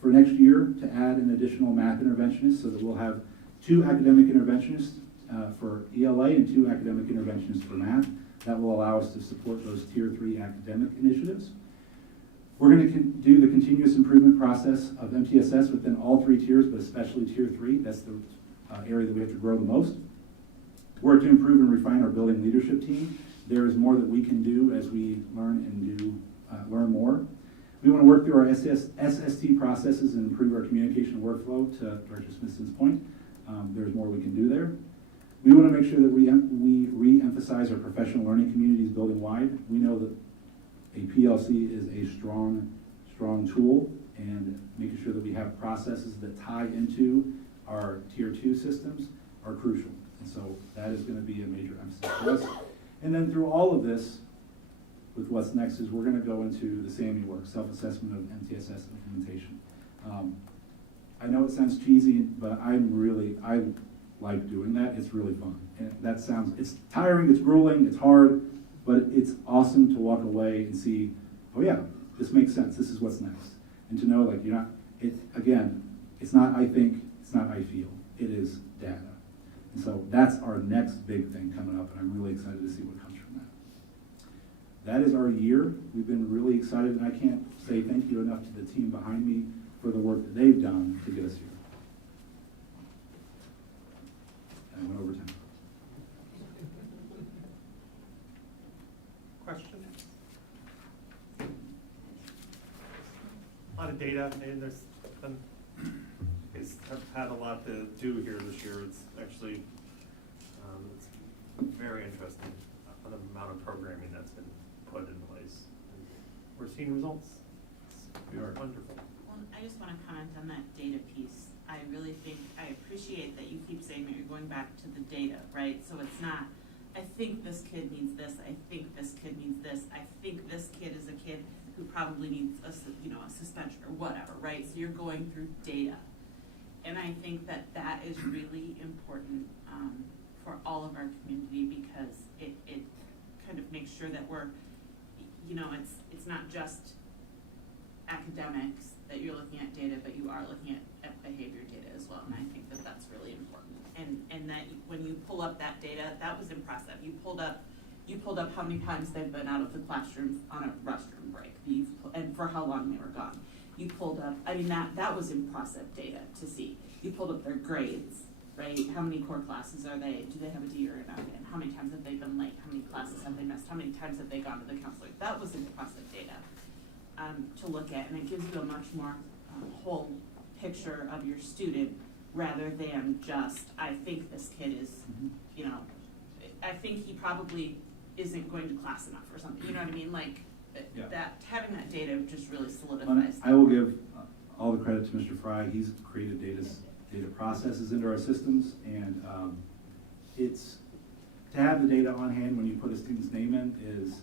for next year to add an additional math interventionist so that we'll have 2 academic interventionists for ELA and 2 academic interventionists for math. That will allow us to support those Tier 3 academic initiatives. We're going to do the continuous improvement process of MTSS within all 3 tiers, but especially Tier 3. That's the area that we have to grow the most. Work to improve and refine our building leadership team. There is more that we can do as we learn and learn more. We want to work through our SST processes and improve our communication workflow, to Director Smithson's point. There's more we can do there. We want to make sure that we re-emphasize our professional learning communities building-wide. We know that a PLC is a strong tool, and making sure that we have processes that tie into our Tier 2 systems are crucial. And so that is going to be a major emphasis for us. And then through all of this, with what's next, is we're going to go into the SAMI work, self-assessment of MTSS implementation. I know it sounds cheesy, but I like doing that. It's really fun. And it's tiring, it's grueling, it's hard, but it's awesome to walk away and see, oh yeah, this makes sense, this is what's next. And to know, like, it's not I think, it's not I feel, it is data. And so that's our next big thing coming up, and I'm really excited to see what comes from that. That is our year. We've been really excited, and I can't say thank you enough to the team behind me for the work that they've done to get us here. And I went over time. Questions? A lot of data, and I've had a lot to do here this year. It's actually it's very interesting, the amount of programming that's been put in place. We're seeing results. We are wonderful. Well, I just want to comment on that data piece. I really think, I appreciate that you keep saying that you're going back to the data, right? So it's not, I think this kid needs this, I think this kid needs this, I think this kid is a kid who probably needs a suspension or whatever, right? So you're going through data. And I think that is really important for all of our community, because it kind of makes sure that we're, it's not just academics that you're looking at data, but you are looking at behavior data as well. And I think that that's really important. And that when you pull up that data, that was impressive. You pulled up how many times they've been out of the classroom on a restroom break, and for how long they were gone. You pulled up, that was impressive data to see. You pulled up their grades, right? How many core classes are they? Do they have a D or an F in? How many times have they been late? How many classes have they missed? How many times have they gone to the counselor? That was impressive data to look at, and it gives you a much more whole picture of your student, rather than just, I think this kid is, I think he probably isn't going to class enough or something. You know what I mean? Like, Yeah. that having that data just really solidifies that. I will give all the credit to Mr. Fry. He's created data processes into our systems, and it's to have the data on hand when you put a student's name in is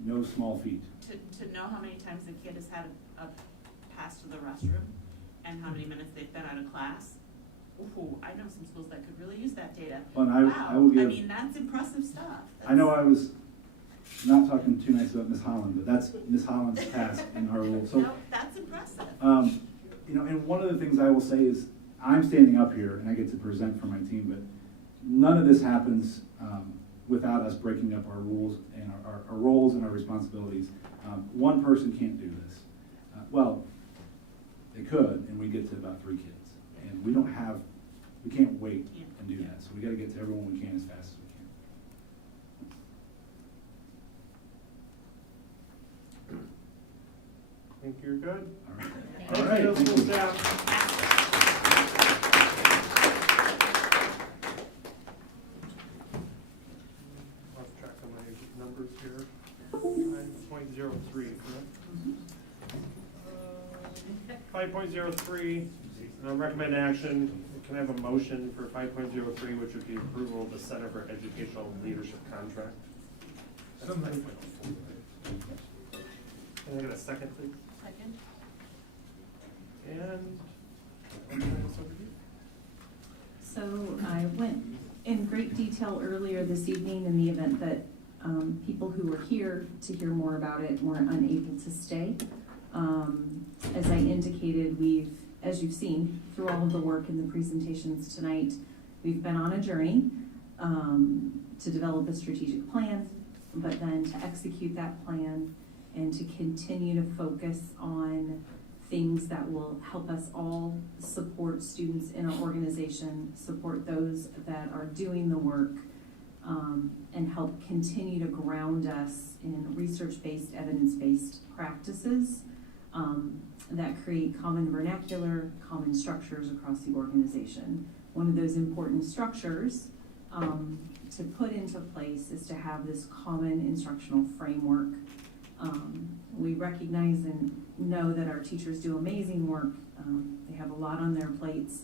no small feat. To know how many times the kid has had a pass to the restroom and how many minutes they've been out of class. Ooh, I know some schools that could really use that data. Well, wow, I will give, that's impressive stuff. I know I was not talking too nice about Ms. Holland, but that's Ms. Holland's task in our role. So, no, that's impressive. And one of the things I will say is, I'm standing up here and I get to present for my team, but none of this happens without us breaking up our rules and our roles and our responsibilities. One person can't do this. Well, they could, and we get to about 3 kids. And we can't wait and do that. So we got to get to everyone we can as fast as we can. I think you're good. All right. Thank All right. you, Thank school you. staff. Lost track of my numbers here. 5.03, correct? 5.03, recommend action. Can I have a motion for 5.03, which would be approval of the Center for Educational Leadership contract? That's 5.04. Can I get a second, please? Second. And I'll turn this over to you. So I went in great detail earlier this evening in the event that people who were here to hear more about it were unable to stay. As I indicated, as you've seen through all of the work in the presentations tonight, we've been on a journey to develop a strategic plan, but then to execute that plan and to continue to focus on things that will help us all support students in our organization, support those that are doing the work, and help continue to ground us in research-based, evidence-based practices that create common vernacular, common structures across the organization. One of those important structures to put into place is to have this common instructional framework. We recognize and know that our teachers do amazing work. They have a lot on their plates.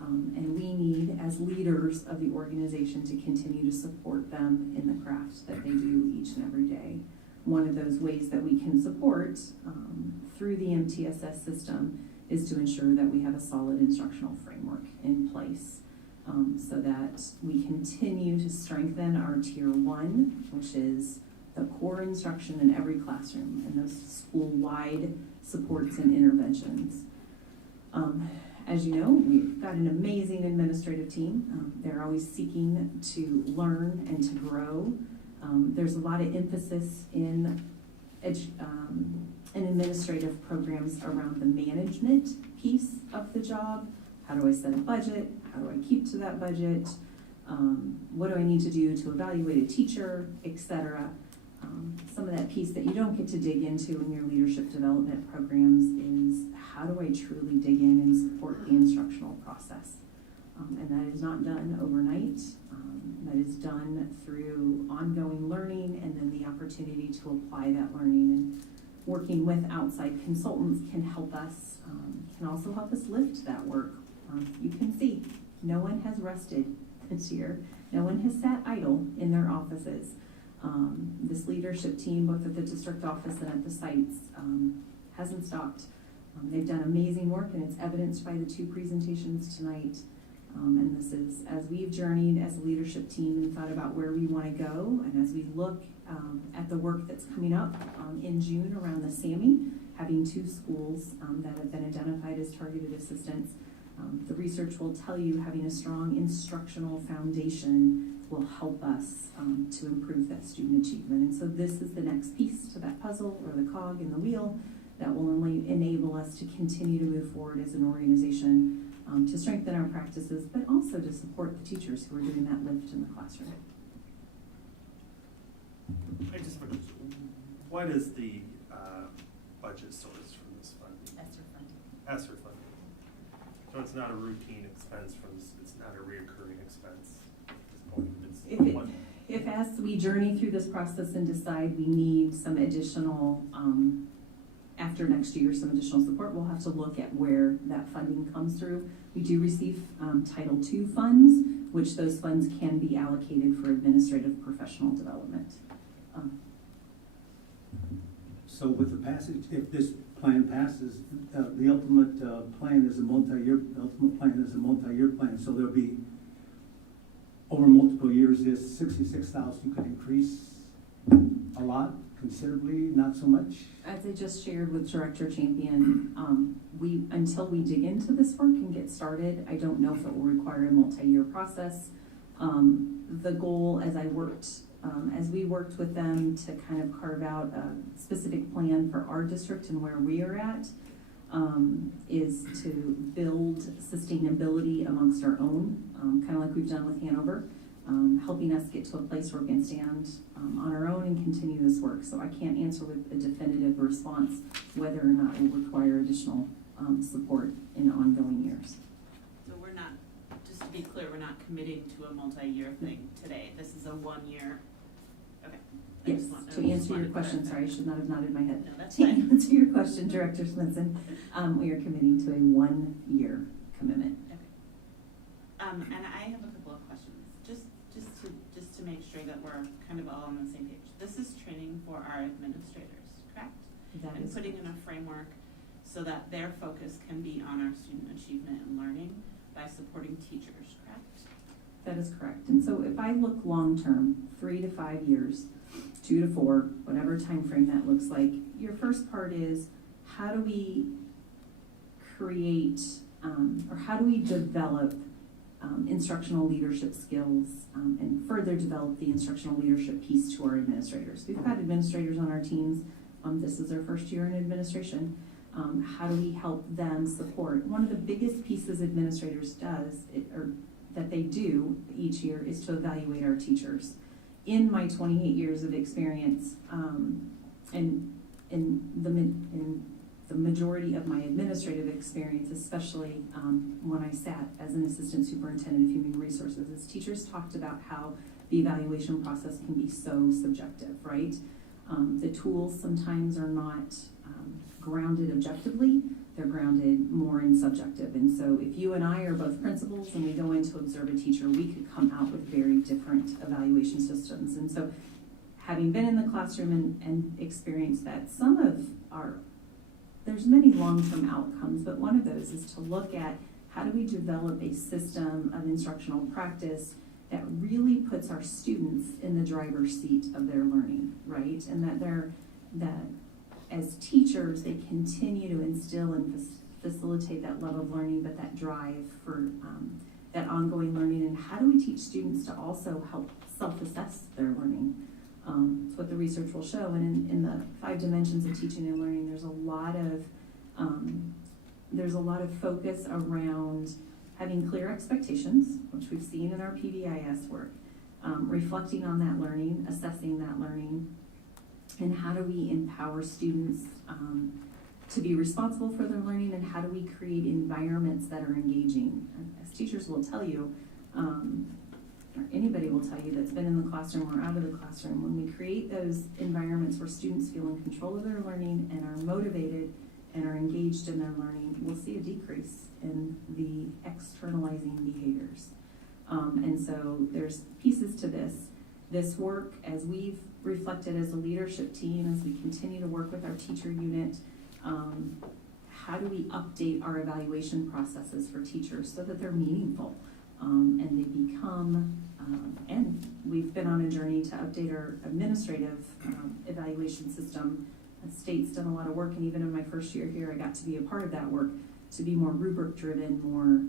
And we need, as leaders of the organization, to continue to support them in the craft that they do each and every day. One of those ways that we can support through the MTSS system is to ensure that we have a solid instructional framework in place so that we continue to strengthen our Tier 1, which is the core instruction in every classroom and those school-wide supports and interventions. As you know, we've got an amazing administrative team. They're always seeking to learn and to grow. There's a lot of emphasis in administrative programs around the management piece of the job. How do I set a budget? How do I keep to that budget? What do I need to do to evaluate a teacher, etc. Some of that piece that you don't get to dig into in your leadership development programs is how do I truly dig in and support the instructional process? And that is not done overnight. That is done through ongoing learning and then the opportunity to apply that learning. And working with outside consultants can help us, can also help us lift that work. You can see no one has rested this year. No one has sat idle in their offices. This leadership team, both at the district office and at the sites, hasn't stopped. They've done amazing work, and it's evidenced by the 2 presentations tonight. And this is, as we've journeyed as a leadership team and thought about where we want to go, and as we look at the work that's coming up in June around the SAMI, having 2 schools that have been identified as targeted assistants, the research will tell you having a strong instructional foundation will help us to improve that student achievement. And so this is the next piece to that puzzle, or the cog in the wheel, that will only enable us to continue to move forward as an organization to strengthen our practices, but also to support the teachers who are doing that lift in the classroom. I just have a question. What is the budget source from this funding? ESSER funding. ESSER funding. So it's not a routine expense it's not a reoccurring expense at this point. If as we journey through this process and decide we need some additional, after next year, some additional support, we'll have to look at where that funding comes through. We do receive Title II funds, which those funds can be allocated for administrative professional development. So with the passage, if this plan passes, the ultimate plan is a multi-year plan. So there'll be, over multiple years, this 66,000 could increase a lot, considerably, not so much. As I just shared with Director Champion, until we dig into this work and get started, I don't know if it will require a multi-year process. The goal, as we worked with them to kind of carve out a specific plan for our district and where we are at, is to build sustainability amongst our own, kind of like we've done with Hanover, helping us get to a place where we can stand on our own and continue this work. So I can't answer with a definitive response whether or not it will require additional support in ongoing years. So we're not, just to be clear, we're not committing to a multi-year thing today. This is a 1-year, okay. Yes, to answer your question, sorry, I should not have nodded my head. No, that's to fine. answer your question, Director Swenson, we are committing to a 1-year commitment. Okay. And I have a couple of questions, just to make sure that we're kind of all on the same page. This is training for our administrators, correct? That And is putting in a framework so that their focus can be on our student achievement and learning by supporting teachers, correct? That is correct. And so if I look long-term, 3 to 5 years, 2 to 4, whatever time frame that looks like, your first part is how do we create or how do we develop instructional leadership skills and further develop the instructional leadership piece to our administrators. We've got administrators on our teams. This is their first year in administration. How do we help them support? One of the biggest pieces administrators that they do each year is to evaluate our teachers. In my 28 years of experience, and in the majority of my administrative experience, especially when I sat as an assistant superintendent of human resources, is teachers talked about how the evaluation process can be so subjective, right? The tools sometimes are not grounded objectively, they're grounded more in subjective. And so if you and I are both principals and we go in to observe a teacher, we could come out with very different evaluation systems. And so having been in the classroom and experienced that, there's many long-term outcomes, but one of those is to look at how do we develop a system of instructional practice that really puts our students in the driver's seat of their learning, right? And that as teachers, they continue to instill and facilitate that love of learning, but that drive for that ongoing learning. And how do we teach students to also help self-assess their learning? It's what the research will show. And in the 5 dimensions of teaching and learning, there's a lot of focus around having clear expectations, which we've seen in our PBIS work, reflecting on that learning, assessing that learning, and how do we empower students to be responsible for their learning, and how do we create environments that are engaging. As teachers will tell you, or anybody will tell you that's been in the classroom or out of the classroom, when we create those environments where students feel in control of their learning and are motivated and are engaged in their learning, we'll see a decrease in the externalizing behaviors. And so there's pieces to this work as we've reflected as a leadership team, as we continue to work with our teacher unit. How do we update our evaluation processes for teachers so that they're meaningful and they become, and we've been on a journey to update our administrative evaluation system. The state's done a lot of work, and even in my first year here, I got to be a part of that work to be more rubric driven, more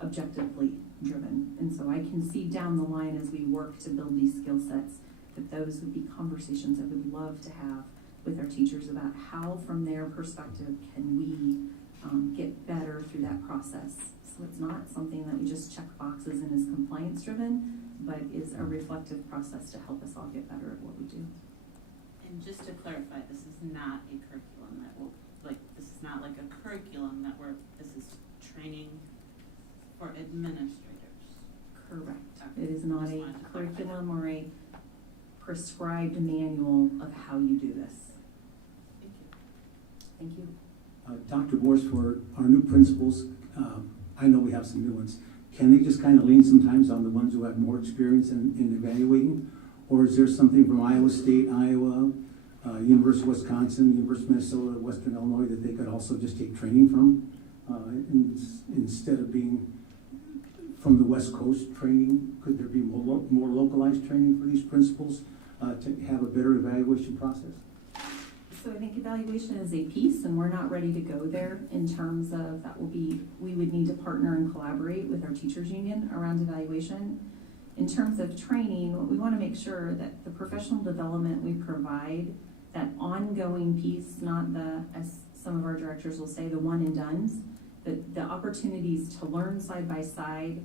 objectively driven. And so I can see down the line as we work to build these skill sets that those would be conversations I would love to have with our teachers about how, from their perspective, can we get better through that process. So it's not something that we just check boxes and is compliance driven, but is a reflective process to help us all get better at what we do. And just to clarify, this is not a curriculum that will, this is not like a curriculum that this is training for administrators. Correct. Okay. It is not Just a wanted to clarify curriculum or a prescribed manual of how you do this. Thank you. Thank you. Dr. Morse, for our new principals, I know we have some new ones. Can they just kind of lean sometimes on the ones who have more experience in evaluating? Or is there something from Iowa State, Iowa, University of Wisconsin, University of Minnesota, Western Illinois that they could also just take training from instead of being from the West Coast training? Could there be more localized training for these principals to have a better evaluation process? So I think evaluation is a piece, and we're not ready to go there in terms of we would need to partner and collaborate with our teachers union around evaluation. In terms of training, we want to make sure that the professional development we provide, that ongoing piece, not as some of our directors will say, the one and dones, the opportunities to learn side by side,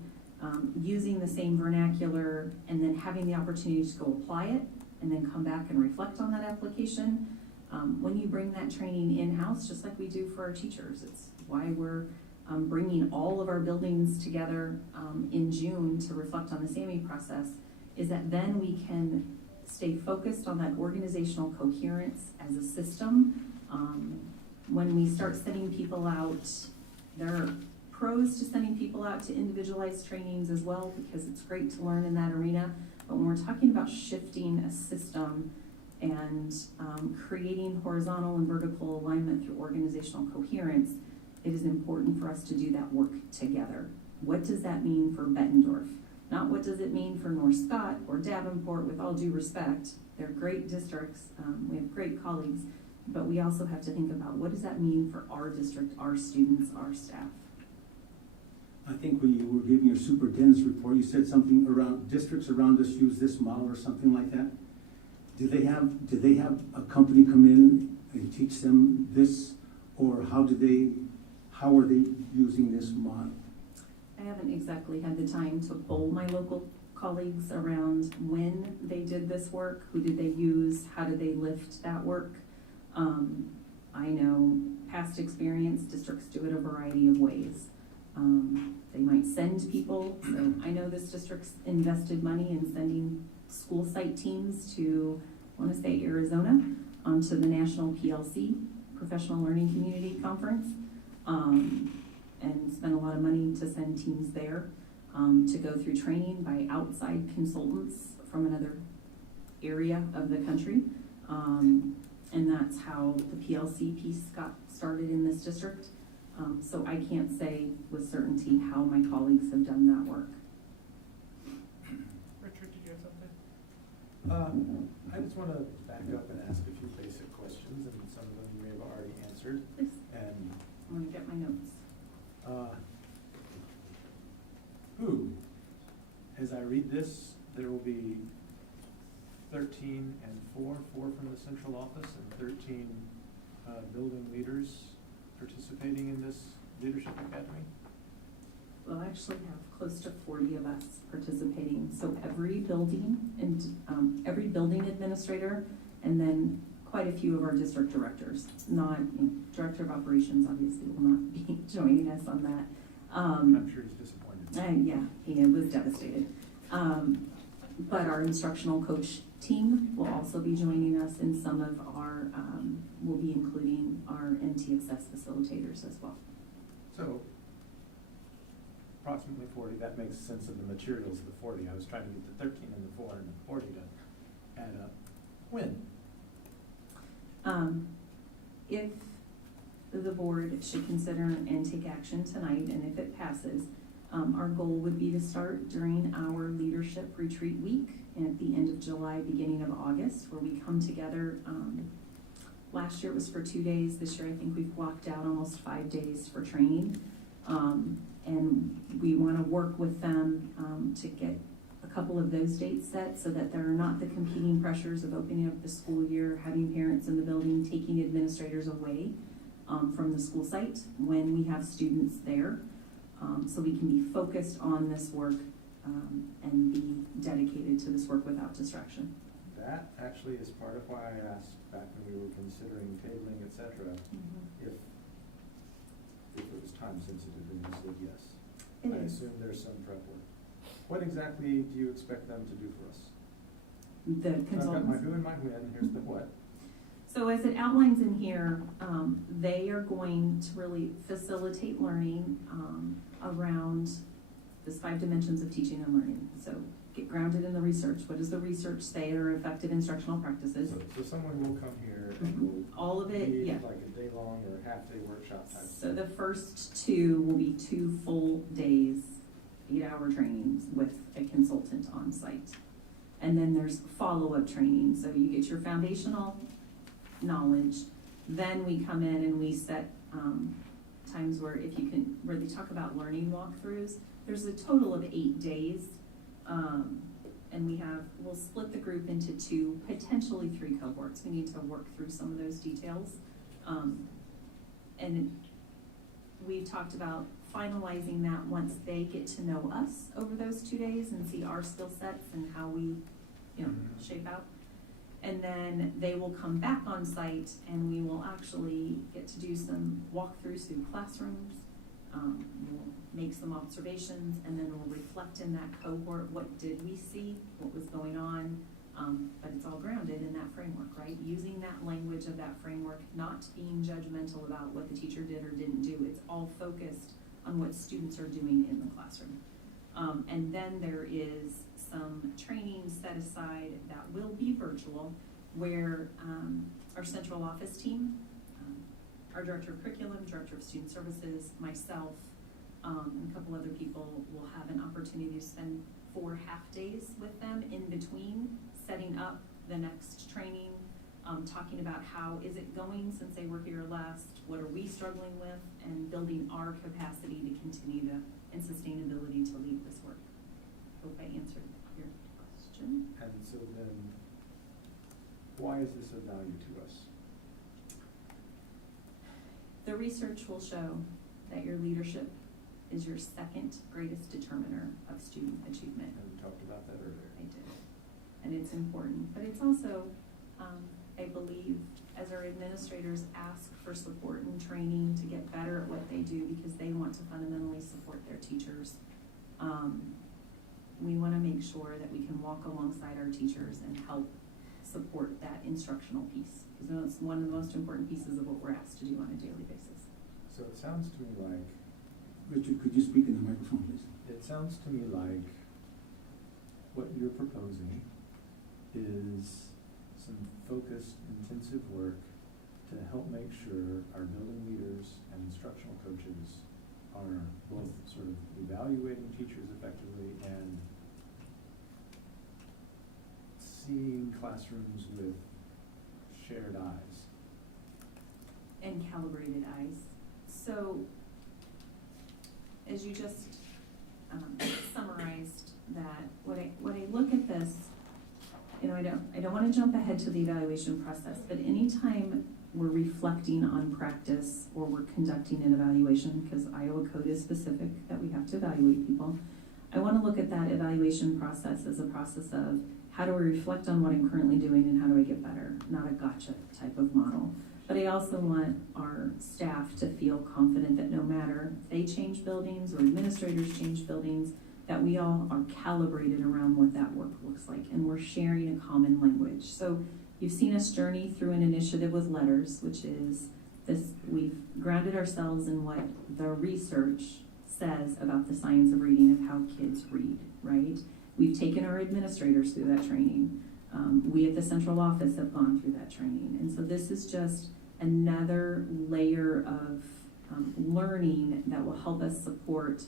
using the same vernacular, and then having the opportunity to go apply it, and then come back and reflect on that application. When you bring that training in-house, just like we do for our teachers, it's why we're bringing all of our buildings together in June to reflect on the SAME process, is that then we can stay focused on that organizational coherence as a system. When we start sending people out, there are pros to sending people out to individualized trainings as well, because it's great to learn in that arena. But when we're talking about shifting a system and creating horizontal and vertical alignment through organizational coherence, it is important for us to do that work together. What does that mean for Bettendorf? Not what does it mean for North Scott or Davenport, with all due respect. They're great districts, we have great colleagues, but we also have to think about what does that mean for our district, our students, our staff. I think when you were giving your superintendent's report, you said something around districts around us use this model or something like that. Do they have a company come in and teach them this, or how are they using this model? I haven't exactly had the time to poll my local colleagues around when they did this work, who did they use, how did they lift that work. I know past experience, districts do it a variety of ways. They might send people, so I know this district's invested money in sending school site teams to, I want to say Arizona, to the National PLC, Professional Learning Community Conference, and spent a lot of money to send teams there to go through training by outside consultants from another area of the country. And that's how the PLC piece got started in this district. So I can't say with certainty how my colleagues have done that work. Richard, did you have something? I just want to back up and ask a few basic questions, and some of them you may have already answered. Please. And I'm going to get my notes. who, as I read this, there will be 13 and 4 from the central office, and 13 building leaders participating in this leadership academy? We'll actually have close to 40 of us participating. So every building and every building administrator, and then quite a few of our district directors. Not, director of operations obviously will not be joining us on that. I'm sure he's disappointed. Yeah, he was devastated. But our instructional coach team will also be joining us, and some of our, we'll be including our NTSS facilitators as well. So, approximately 40, that makes sense of the materials of the 40. I was trying to get the 13 and the 4 and the 40 to add up. When? If the board should consider and take action tonight, and if it passes, our goal would be to start during our leadership retreat week at the end of July, beginning of August, where we come together. Last year it was for 2 days. This year I think we've blocked out almost 5 days for training. And we want to work with them to get a couple of those dates set so that there are not the competing pressures of opening up the school year, having parents in the building, taking administrators away from the school site when we have students there. So we can be focused on this work and be dedicated to this work without distraction. That actually is part of why I asked back when we were considering tabling, etc. If it was time sensitive, and you said yes. I assume there's some prep work. What exactly do you expect them to do for us? The consultants. So I've got my who and my when, and here's the what. So as it outlines in here, they are going to really facilitate learning around these 5 dimensions of teaching and learning. So get grounded in the research. What does the research say are effective instructional practices? So someone will come here and will all of it, be yeah. like a day long or a half day workshop type. So the first 2 will be 2 full days, 8-hour trainings with a consultant on site. And then there's follow-up training. So you get your foundational knowledge. Then we come in and we set times where where they talk about learning walkthroughs. There's a total of 8 days. And we'll split the group into 2, potentially 3 cohorts. We need to work through some of those details. And we've talked about finalizing that once they get to know us over those 2 days and see our skill sets and how we, shape out. And then they will come back on site and we will actually get to do some walkthroughs through classrooms. We'll make some observations, and then we'll reflect in that cohort, what did we see, what was going on, but it's all grounded in that framework, right? Using that language of that framework, not being judgmental about what the teacher did or didn't do. It's all focused on what students are doing in the classroom. And then there is some training set aside that will be virtual, where our central office team, our director of curriculum, director of student services, myself, and a couple other people will have an opportunity to spend 4 half-days with them in between, setting up the next training, talking about how is it going since they were here last, what are we struggling with, and building our capacity to continue to, and sustainability to lead this work. Hope I answered your question. And so then, why is this of value to us? The research will show that your leadership is your second greatest determiner of student achievement. And we talked about that earlier. I did. And it's important, but it's also, I believe, as our administrators ask for support and training to get better at what they do because they want to fundamentally support their teachers, we want to make sure that we can walk alongside our teachers and help support that instructional piece, because it's one of the most important pieces of what we're asked to do on a daily basis. So it sounds to me like, Richard, could you speak in the microphone, please? it sounds to me like what you're proposing is some focused, intensive work to help make sure our building leaders and instructional coaches are both sort of evaluating teachers effectively and seeing classrooms with shared eyes. And calibrated eyes. So, as you just summarized that, when I look at this, you know, I don't want to jump ahead to the evaluation process, but anytime we're reflecting on practice or we're conducting an evaluation, because Iowa code is specific that we have to evaluate people, I want to look at that evaluation process as a process of how do I reflect on what I'm currently doing and how do I get better, not a gotcha type of model. But I also want our staff to feel confident that no matter if they change buildings or administrators change buildings, that we all are calibrated around what that work looks like and we're sharing a common language. So you've seen us journey through an initiative with letters, which is this, we've grounded ourselves in what the research says about the science of reading, of how kids read, right? We've taken our administrators through that training. We at the central office have gone through that training. And so this is just another layer of learning that will help us support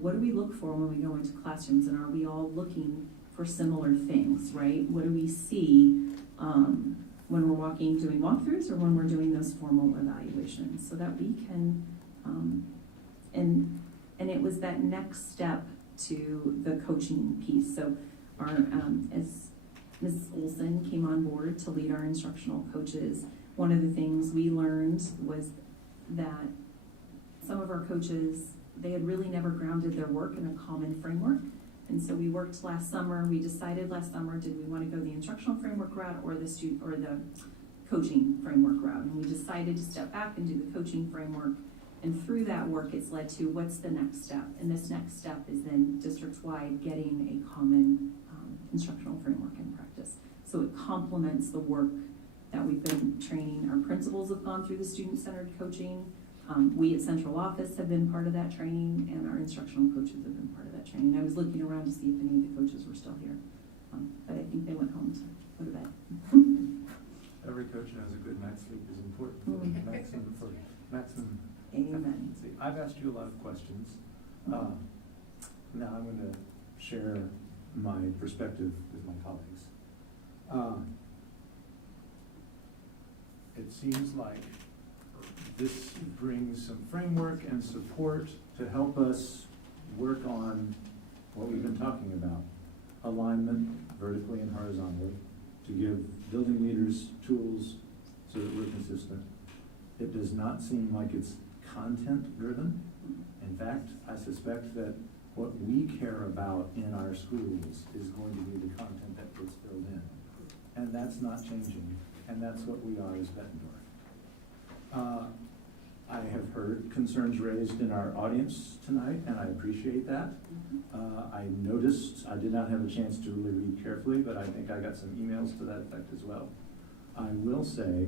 what do we look for when we go into classrooms, and are we all looking for similar things, right? What do we see when we're doing walkthroughs or when we're doing those formal evaluations, so that we can, and it was that next step to the coaching piece. So our, as Ms. Olson came on board to lead our instructional coaches, one of the things we learned was that some of our coaches, they had really never grounded their work in a common framework. And so we worked last summer, we decided last summer, did we want to go the instructional framework route or the coaching framework route? And we decided to step back and do the coaching framework. And through that work, it's led to what's the next step? And this next step is then district-wide getting a common instructional framework in practice. So it complements the work that we've been training. Our principals have gone through the student-centered coaching. We at central office have been part of that training, and our instructional coaches have been part of that training. I was looking around to see if any of the coaches were still here, but I think they went home to go to bed. Every coach knows a good night's sleep is important for maximum Amen. efficiency. I've asked you a lot of questions. Now I'm going to share my perspective with my colleagues. It seems like this brings some framework and support to help us work on what we've been talking about. Alignment, vertically and horizontally, to give building leaders tools so that we're consistent. It does not seem like it's content driven. In fact, I suspect that what we care about in our schools is going to be the content that gets filled in. And that's not changing, and that's what we are as Bettendorf. I have heard concerns raised in our audience tonight, and I appreciate that. I noticed, I did not have a chance to really read carefully, but I think I got some emails to that effect as well. I will say,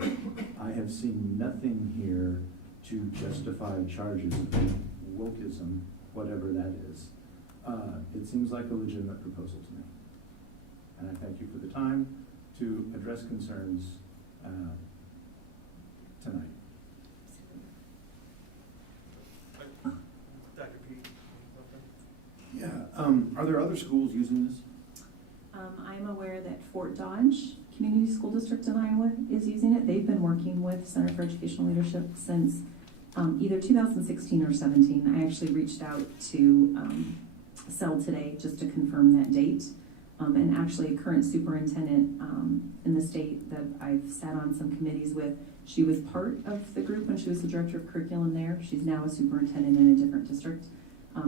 I have seen nothing here to justify charges of wokeism, whatever that is. it seems like a legitimate proposal to me. And I thank you for the time to address concerns tonight. Dr. Pete? Yeah, are there other schools using this? I'm aware that Fort Dodge Community School District in Iowa is using it. They've been working with Center for Educational Leadership since either 2016 or 17. I actually reached out to CEL today just to confirm that date. And actually a current superintendent in the state that I've sat on some committees with, she was part of the group when she was the director of curriculum there. She's now a superintendent in a different district.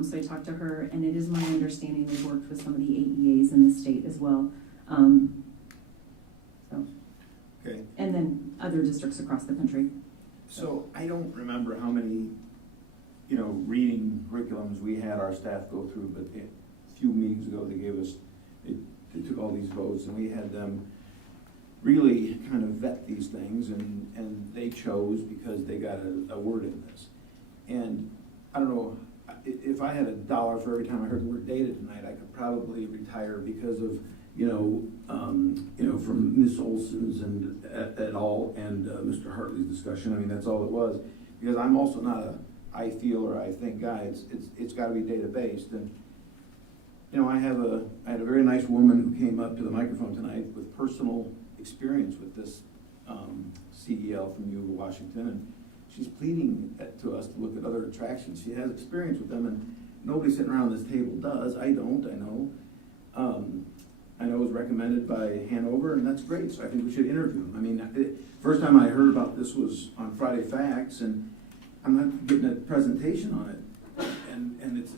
So I talked to her, and it is my understanding they've worked with some of the AEAs in the state as well. Okay. And then other districts across the country. So I don't remember how many, reading curriculums we had our staff go through, but a few meetings ago they gave us, they took all these votes and we had them really kind of vet these things, and they chose because they got a word in this. And I don't know, if I had $1 for every time I heard the word data tonight, I could probably retire because of, from Ms. Olson's and et al. And Mr. Hartley's discussion. I mean, that's all it was. Because I'm also not a I feel or I think guy. It's got to be data based. And I had a very nice woman who came up to the microphone tonight with personal experience with this CEL from U of Washington, and she's pleading to us to look at other attractions. She has experience with them, and nobody sitting around this table does. I don't. I know. I know it was recommended by Hanover, and that's great. So I think we should interview them. I mean, first time I heard about this was on Friday Facts, and I'm not getting a presentation on it. And it's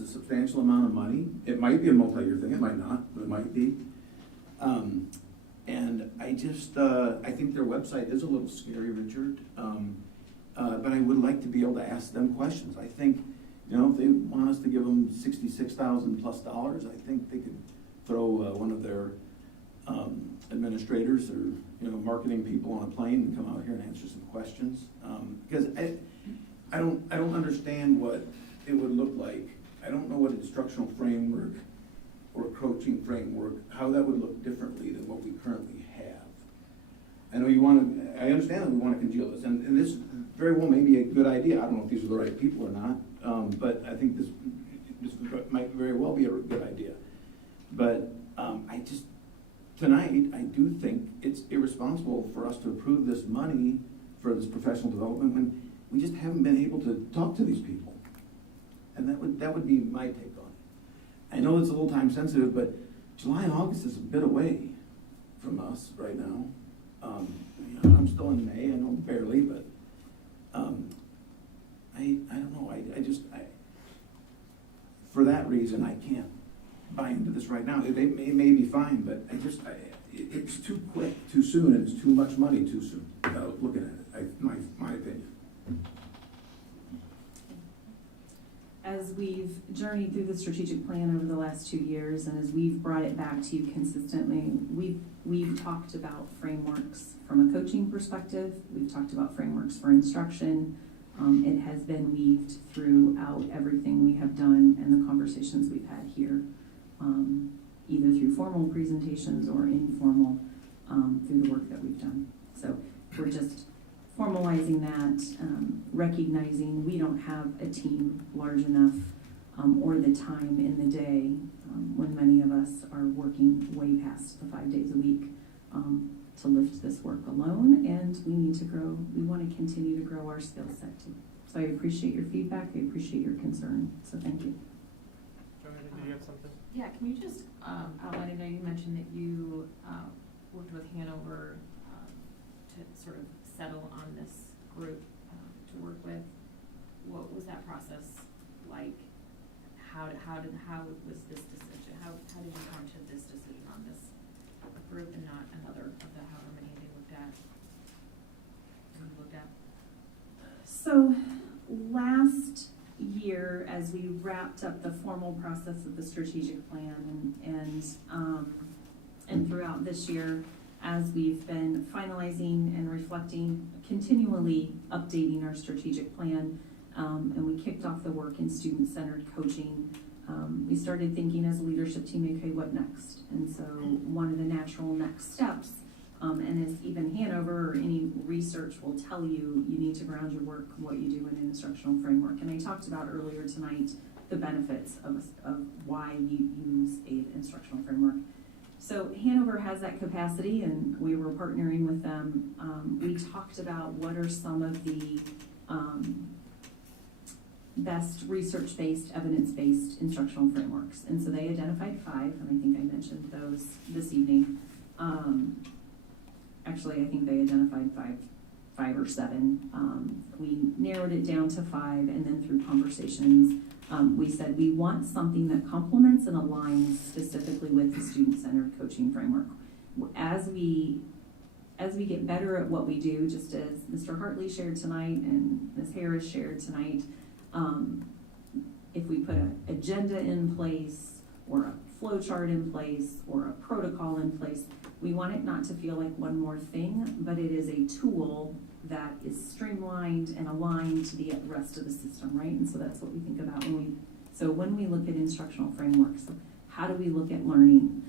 a substantial amount of money. It might be a multi-year thing. It might not, but it might be. And I just I think their website is a little scary, Richard. But I would like to be able to ask them questions. I think, if they want us to give them $66,000 plus, I think they could throw one of their administrators or marketing people on a plane and come out here and answer some questions. Because I don't understand what it would look like. I don't know what instructional framework or coaching framework, how that would look differently than what we currently have. I know I understand that we want to congeal this, and this very well may be a good idea. I don't know if these are the right people or not, but I think this might very well be a good idea. But tonight, I do think it's irresponsible for us to approve this money for this professional development when we just haven't been able to talk to these people. And that would be my take on it. I know it's a little time sensitive, but July and August is a bit away from us right now. I'm still in May, I know barely, but I don't know. For that reason, I can't buy into this right now. They may be fine, but it's too quick, too soon, and it's too much money too soon. Looking at it, my opinion. As we've journeyed through the strategic plan over the last 2 years, and as we've brought it back to you consistently, we've talked about frameworks from a coaching perspective. We've talked about frameworks for instruction. It has been weaved throughout everything we have done and the conversations we've had here, either through formal presentations or informal through the work that we've done. So we're just formalizing that, recognizing we don't have a team large enough or the time in the day when many of us are working way past the 5 days a week to lift this work alone, and we need to grow. We want to continue to grow our skill set too. So I appreciate your feedback. I appreciate your concern. So thank you. Joanna, did you have something? Yeah, can you just outline, I know you mentioned that you worked with Hanover to sort of settle on this group to work with. What was that process like? How was this decision? How did you come to this decision on this group and not another of the however many they looked at? So last year, as we wrapped up the formal process of the strategic plan and throughout this year, as we've been finalizing and reflecting, continually updating our strategic plan, and we kicked off the work in student-centered coaching we started thinking as a leadership team, okay, what next? And so one of the natural next steps, and as even Hanover or any research will tell you, you need to ground your work, what you do in an instructional framework. And I talked about earlier tonight the benefits of why you use an instructional framework. So Hanover has that capacity, and we were partnering with them. We talked about what are some of the best research-based, evidence-based instructional frameworks. And so they identified 5, and I think I mentioned those this evening. Actually, I think they identified 5 or 7. We narrowed it down to 5, and then through conversations, we said we want something that complements and aligns specifically with the student-centered coaching framework. As we get better at what we do, just as Mr. Hartley shared tonight and Ms. Harris shared tonight, if we put an agenda in place or a flow chart in place or a protocol in place, we want it not to feel like one more thing, but it is a tool that is streamlined and aligned to the rest of the system, right? And so that's what we think about when we look at instructional frameworks. How do we look at learning?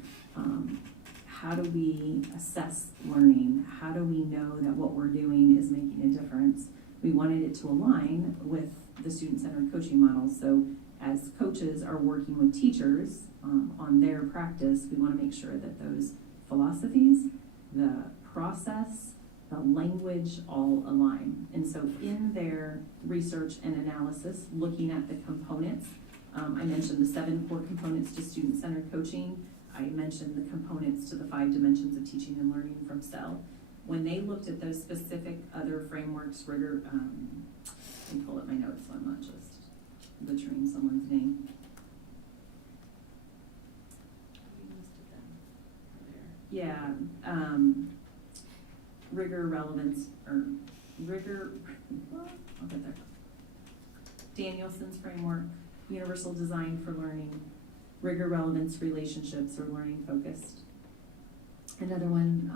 How do we assess learning? How do we know that what we're doing is making a difference? We wanted it to align with the student-centered coaching model. So as coaches are working with teachers on their practice, we want to make sure that those philosophies, the process, the language all align. And so in their research and analysis, looking at the components, I mentioned the 7 core components to student-centered coaching. I mentioned the components to the 5 dimensions of teaching and learning from SEL. When they looked at those specific other frameworks, rigor, let me pull up my notes so I'm not just butchering someone's name. Yeah, rigor, relevance, or rigor, I'll get there. Danielson's framework, universal design for learning, rigor, relevance, relationships, or learning focused. Another one,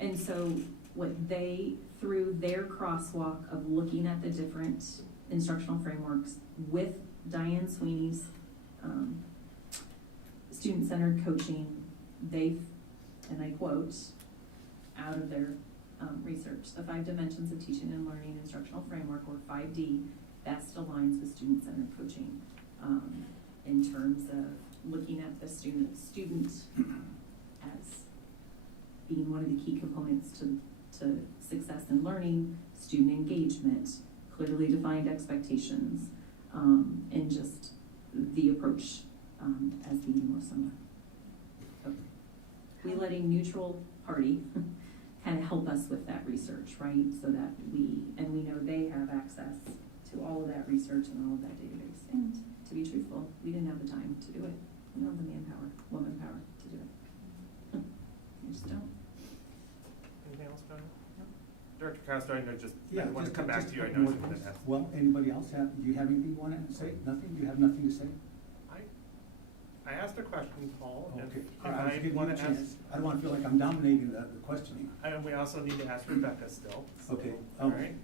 and so what they, through their crosswalk of looking at the different instructional frameworks with Diane Sweeney's student-centered coaching, they, and I quote, out of their research, the 5 dimensions of teaching and learning instructional framework, or 5D, best aligns with student-centered coaching in terms of looking at the student as being one of the key components to success in learning, student engagement, clearly defined expectations, and just the approach as being more similar. So we let a neutral party kind of help us with that research, right? So that we know they have access to all of that research and all of that database. And to be truthful, we didn't have the time to do it. We don't have the manpower, woman power to do it. We just don't. Anything else, John? No. Director Castro, I know I want to come back to you. I know something that has. Well, anybody else do you have anything you want to say? Nothing? You have nothing to say? I asked a question, Paul. Okay. I want to ask. I don't want to feel like I'm dominating the questioning. And we also need to ask Rebecca still. Okay. All right.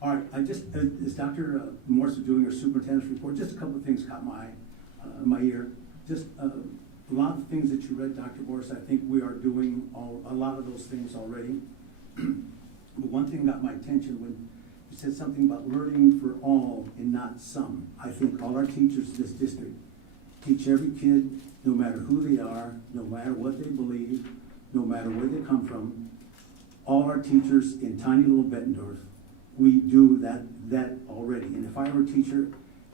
All right. I just, as Dr. Morse was doing her superintendent's report, just a couple of things caught my ear. Just a lot of things that you read, Dr. Morse, I think we are doing a lot of those things already. But one thing got my attention when you said something about learning for all and not some. I think all our teachers in this district teach every kid, no matter who they are, no matter what they believe, no matter where they come from. All our teachers in tiny little Bettendorf, we do that already. And if I were a teacher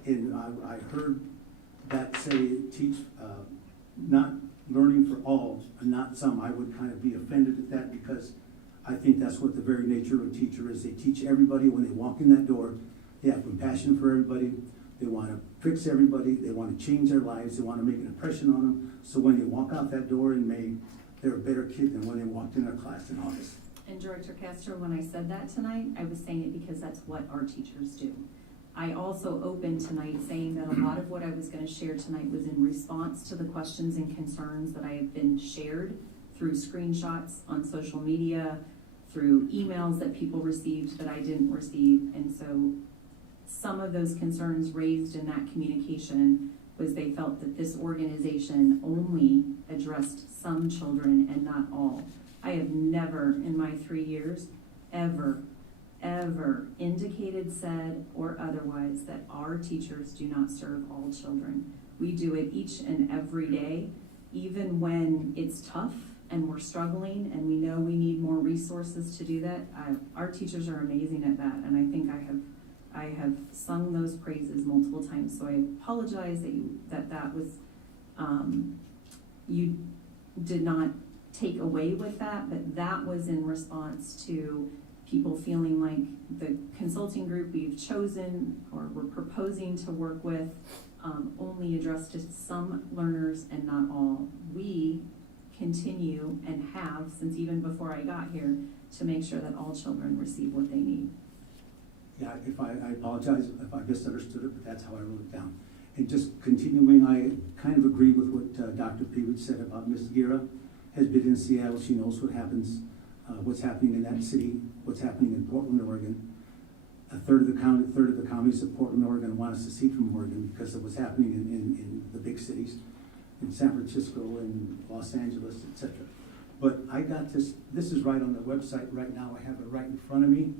and I heard that say teach not learning for all and not some, I would kind of be offended at that, because I think that's what the very nature of a teacher is. They teach everybody. When they walk in that door, they have compassion for everybody. They want to fix everybody. They want to change their lives. They want to make an impression on them. So when they walk out that door in May, they're a better kid than when they walked in their class in August. And Director Castro, when I said that tonight, I was saying it because that's what our teachers do. I also opened tonight saying that a lot of what I was going to share tonight was in response to the questions and concerns that I have been shared through screenshots on social media, through emails that people received that I didn't receive. And so some of those concerns raised in that communication was they felt that this organization only addressed some children and not all. I have never in my 3 years ever indicated, said, or otherwise that our teachers do not serve all children. We do it each and every day, even when it's tough and we're struggling and we know we need more resources to do that. Our teachers are amazing at that, and I think I have sung those praises multiple times. So I apologize that was you did not take away with that, but that was in response to people feeling like the consulting group we've chosen or we're proposing to work with only addressed to some learners and not all. We continue and have, since even before I got here, to make sure that all children receive what they need. Yeah, if I apologize if I misunderstood it, but that's how I wrote it down. And just continuing, I kind of agree with what Dr. Peewit said about Ms. Gira. Has been in Seattle, she knows what happens, what's happening in that city, what's happening in Portland, Oregon. A third of the counties of Portland, Oregon want us to secede from Oregon because of what's happening in the big cities, in San Francisco and Los Angeles, etc. But I got this is right on the website right now. I have it right in front of me,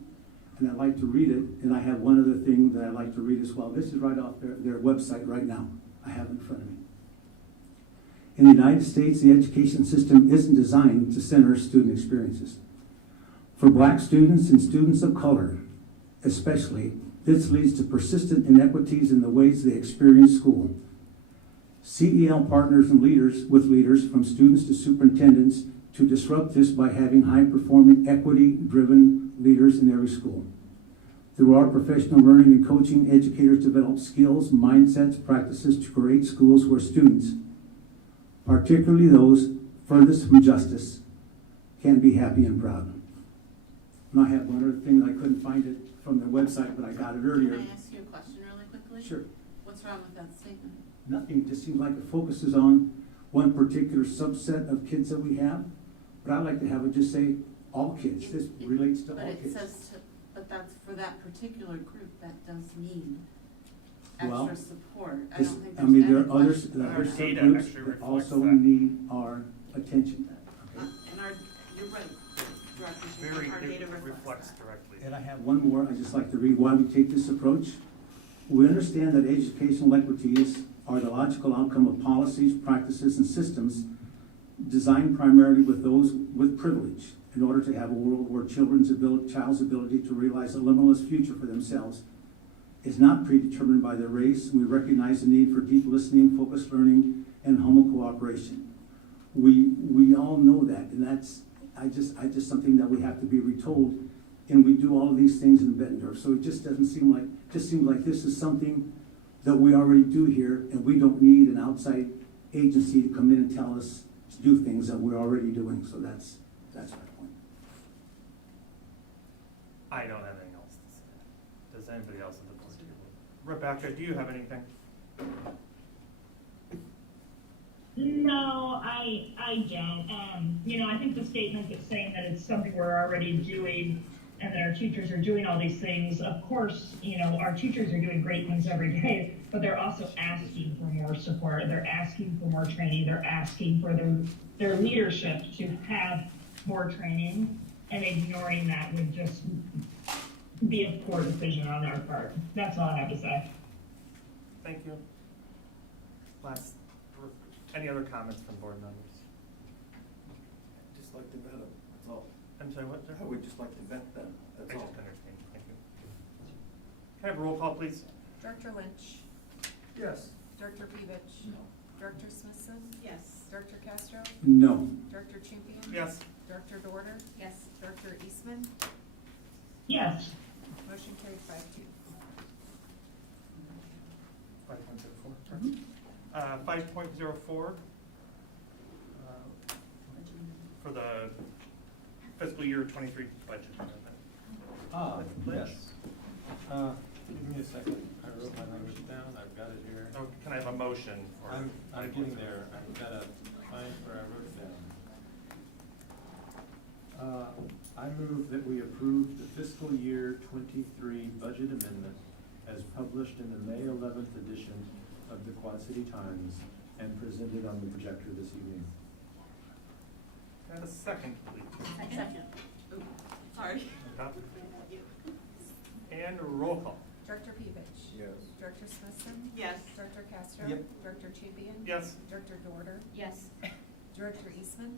and I'd like to read it. And I have one other thing that I'd like to read as well. This is right off their website right now. I have it in front of me. In the United States, the education system isn't designed to center student experiences. For Black students and students of color, especially, this leads to persistent inequities in the ways they experience school. CEL partners and leaders from students to superintendents to disrupt this by having high-performing, equity-driven leaders in every school. Through our professional learning and coaching, educators develop skills, mindsets, practices to create schools where students, particularly those furthest from justice, can be happy and proud. And I have one other thing, I couldn't find it from their website, but I got it earlier. Can I ask you a question really quickly? Sure. What's wrong with that statement? Nothing, it just seems like it focuses on one particular subset of kids that we have, but I'd like to have it just say all kids. This relates to all kids. But that's for that particular group, that does need Well, extra support. I this- don't think I there's mean, any there are other question. subgroups that also need our attention. Okay? And you're right, Director, Very, our data it reflects reflects that. directly. And I have one more, I'd just like to read why we take this approach. We understand that educational equities are the logical outcome of policies, practices, and systems designed primarily with those with privilege in order to have a world where child's ability to realize a limitless future for themselves is not predetermined by their race. We recognize the need for deep listening, focused learning, and humble cooperation. We all know that, and that's I just something that we have to be retold, and we do all of these things in Bettendorf. So it just doesn't seem like seems like this is something that we already do here, and we don't need an outside agency to come in and tell us to do things that we're already doing. So that's my point. I don't have anything else to say. Does anybody else at the board? Rebecca, do you have anything? No, I don't. I think the statement that's saying that it's something we're already doing and that our teachers are doing all these things, of course, our teachers are doing great things every day, but they're also asking for more support. They're asking for more training. They're asking for their leadership to have more training, and ignoring that would just be a poor decision on our part. That's all I have to say. Thank you. Any other comments from board members? Just like to vet them, that's all. I'm sorry, what, sir? I would just like to vet them, that's I all. just understand, thank you. Can I have a roll call, please? Director Lynch? Yes. Director Peevich? No. Director Smithson? Yes. Director Castro? No. Director Champion? Yes. Director Dorder? Yes. Director Eastman? Yes. Motion carried 5-2. 5.04. 5.04 for the fiscal year 23 budget amendment. Yes. Give me a second. I wrote my numbers down. I've got it here. Oh, can I have a motion for? I'm getting there. I've got to find where I wrote it down. I move that we approve the fiscal year 23 budget amendment as published in the May 11th edition of the Quad City Times and presented on the projector this evening. Can I have a second, please? Second. Ooh, sorry. And roll call. Director Pevich. Yes. Director Smithson. Yes. Director Castro. Yep. Director Champion. Yes. Director Dorder. Yes. Director Eastman.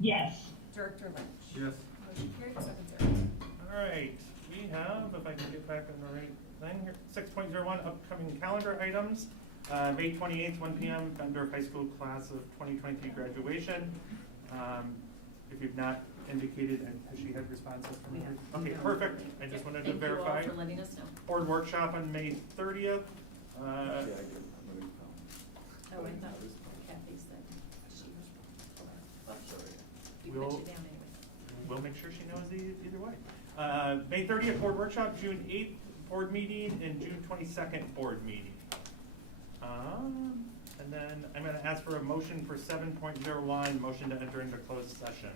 Yes. Director Lynch. Yes. Motion carried 7-0. All right, we have, if I can get back on the right thing here, 6.01 upcoming calendar items. May 28th, 1 p.m., Bettendorf High School class of 2023 graduation. If you've not indicated, has she had responses from you? Okay, perfect. I just wanted to verify. Thank you all for letting us know. Board workshop on May 30th. Oh, I thought Kathy said she was. You We'll- put you down anyway. We'll make sure she knows either way. May 30th, board workshop, June 8th, board meeting, and June 22nd, board meeting. And then I'm gonna ask for a motion for 7.01, motion to enter into closed session.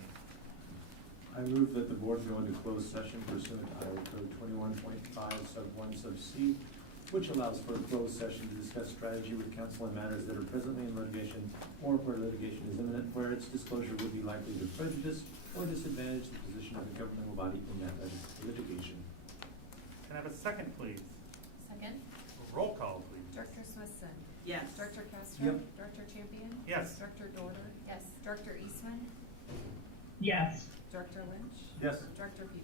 I move that the board go into closed session pursuant to Iowa Code 21.5 sub 1 sub C, which allows for a closed session to discuss strategy with counsel on matters that are presently in litigation or where litigation is imminent, where its disclosure would be likely to prejudice or disadvantage the position of the governmental body in that litigation. Can I have a second, please? Second? Roll call, please. Director Smithson. Yes. Director Castro. Yep. Director Champion. Yes. Director Dorder. Yes. Director Eastman. Yes. Director Lynch. Yes. Director Pevich.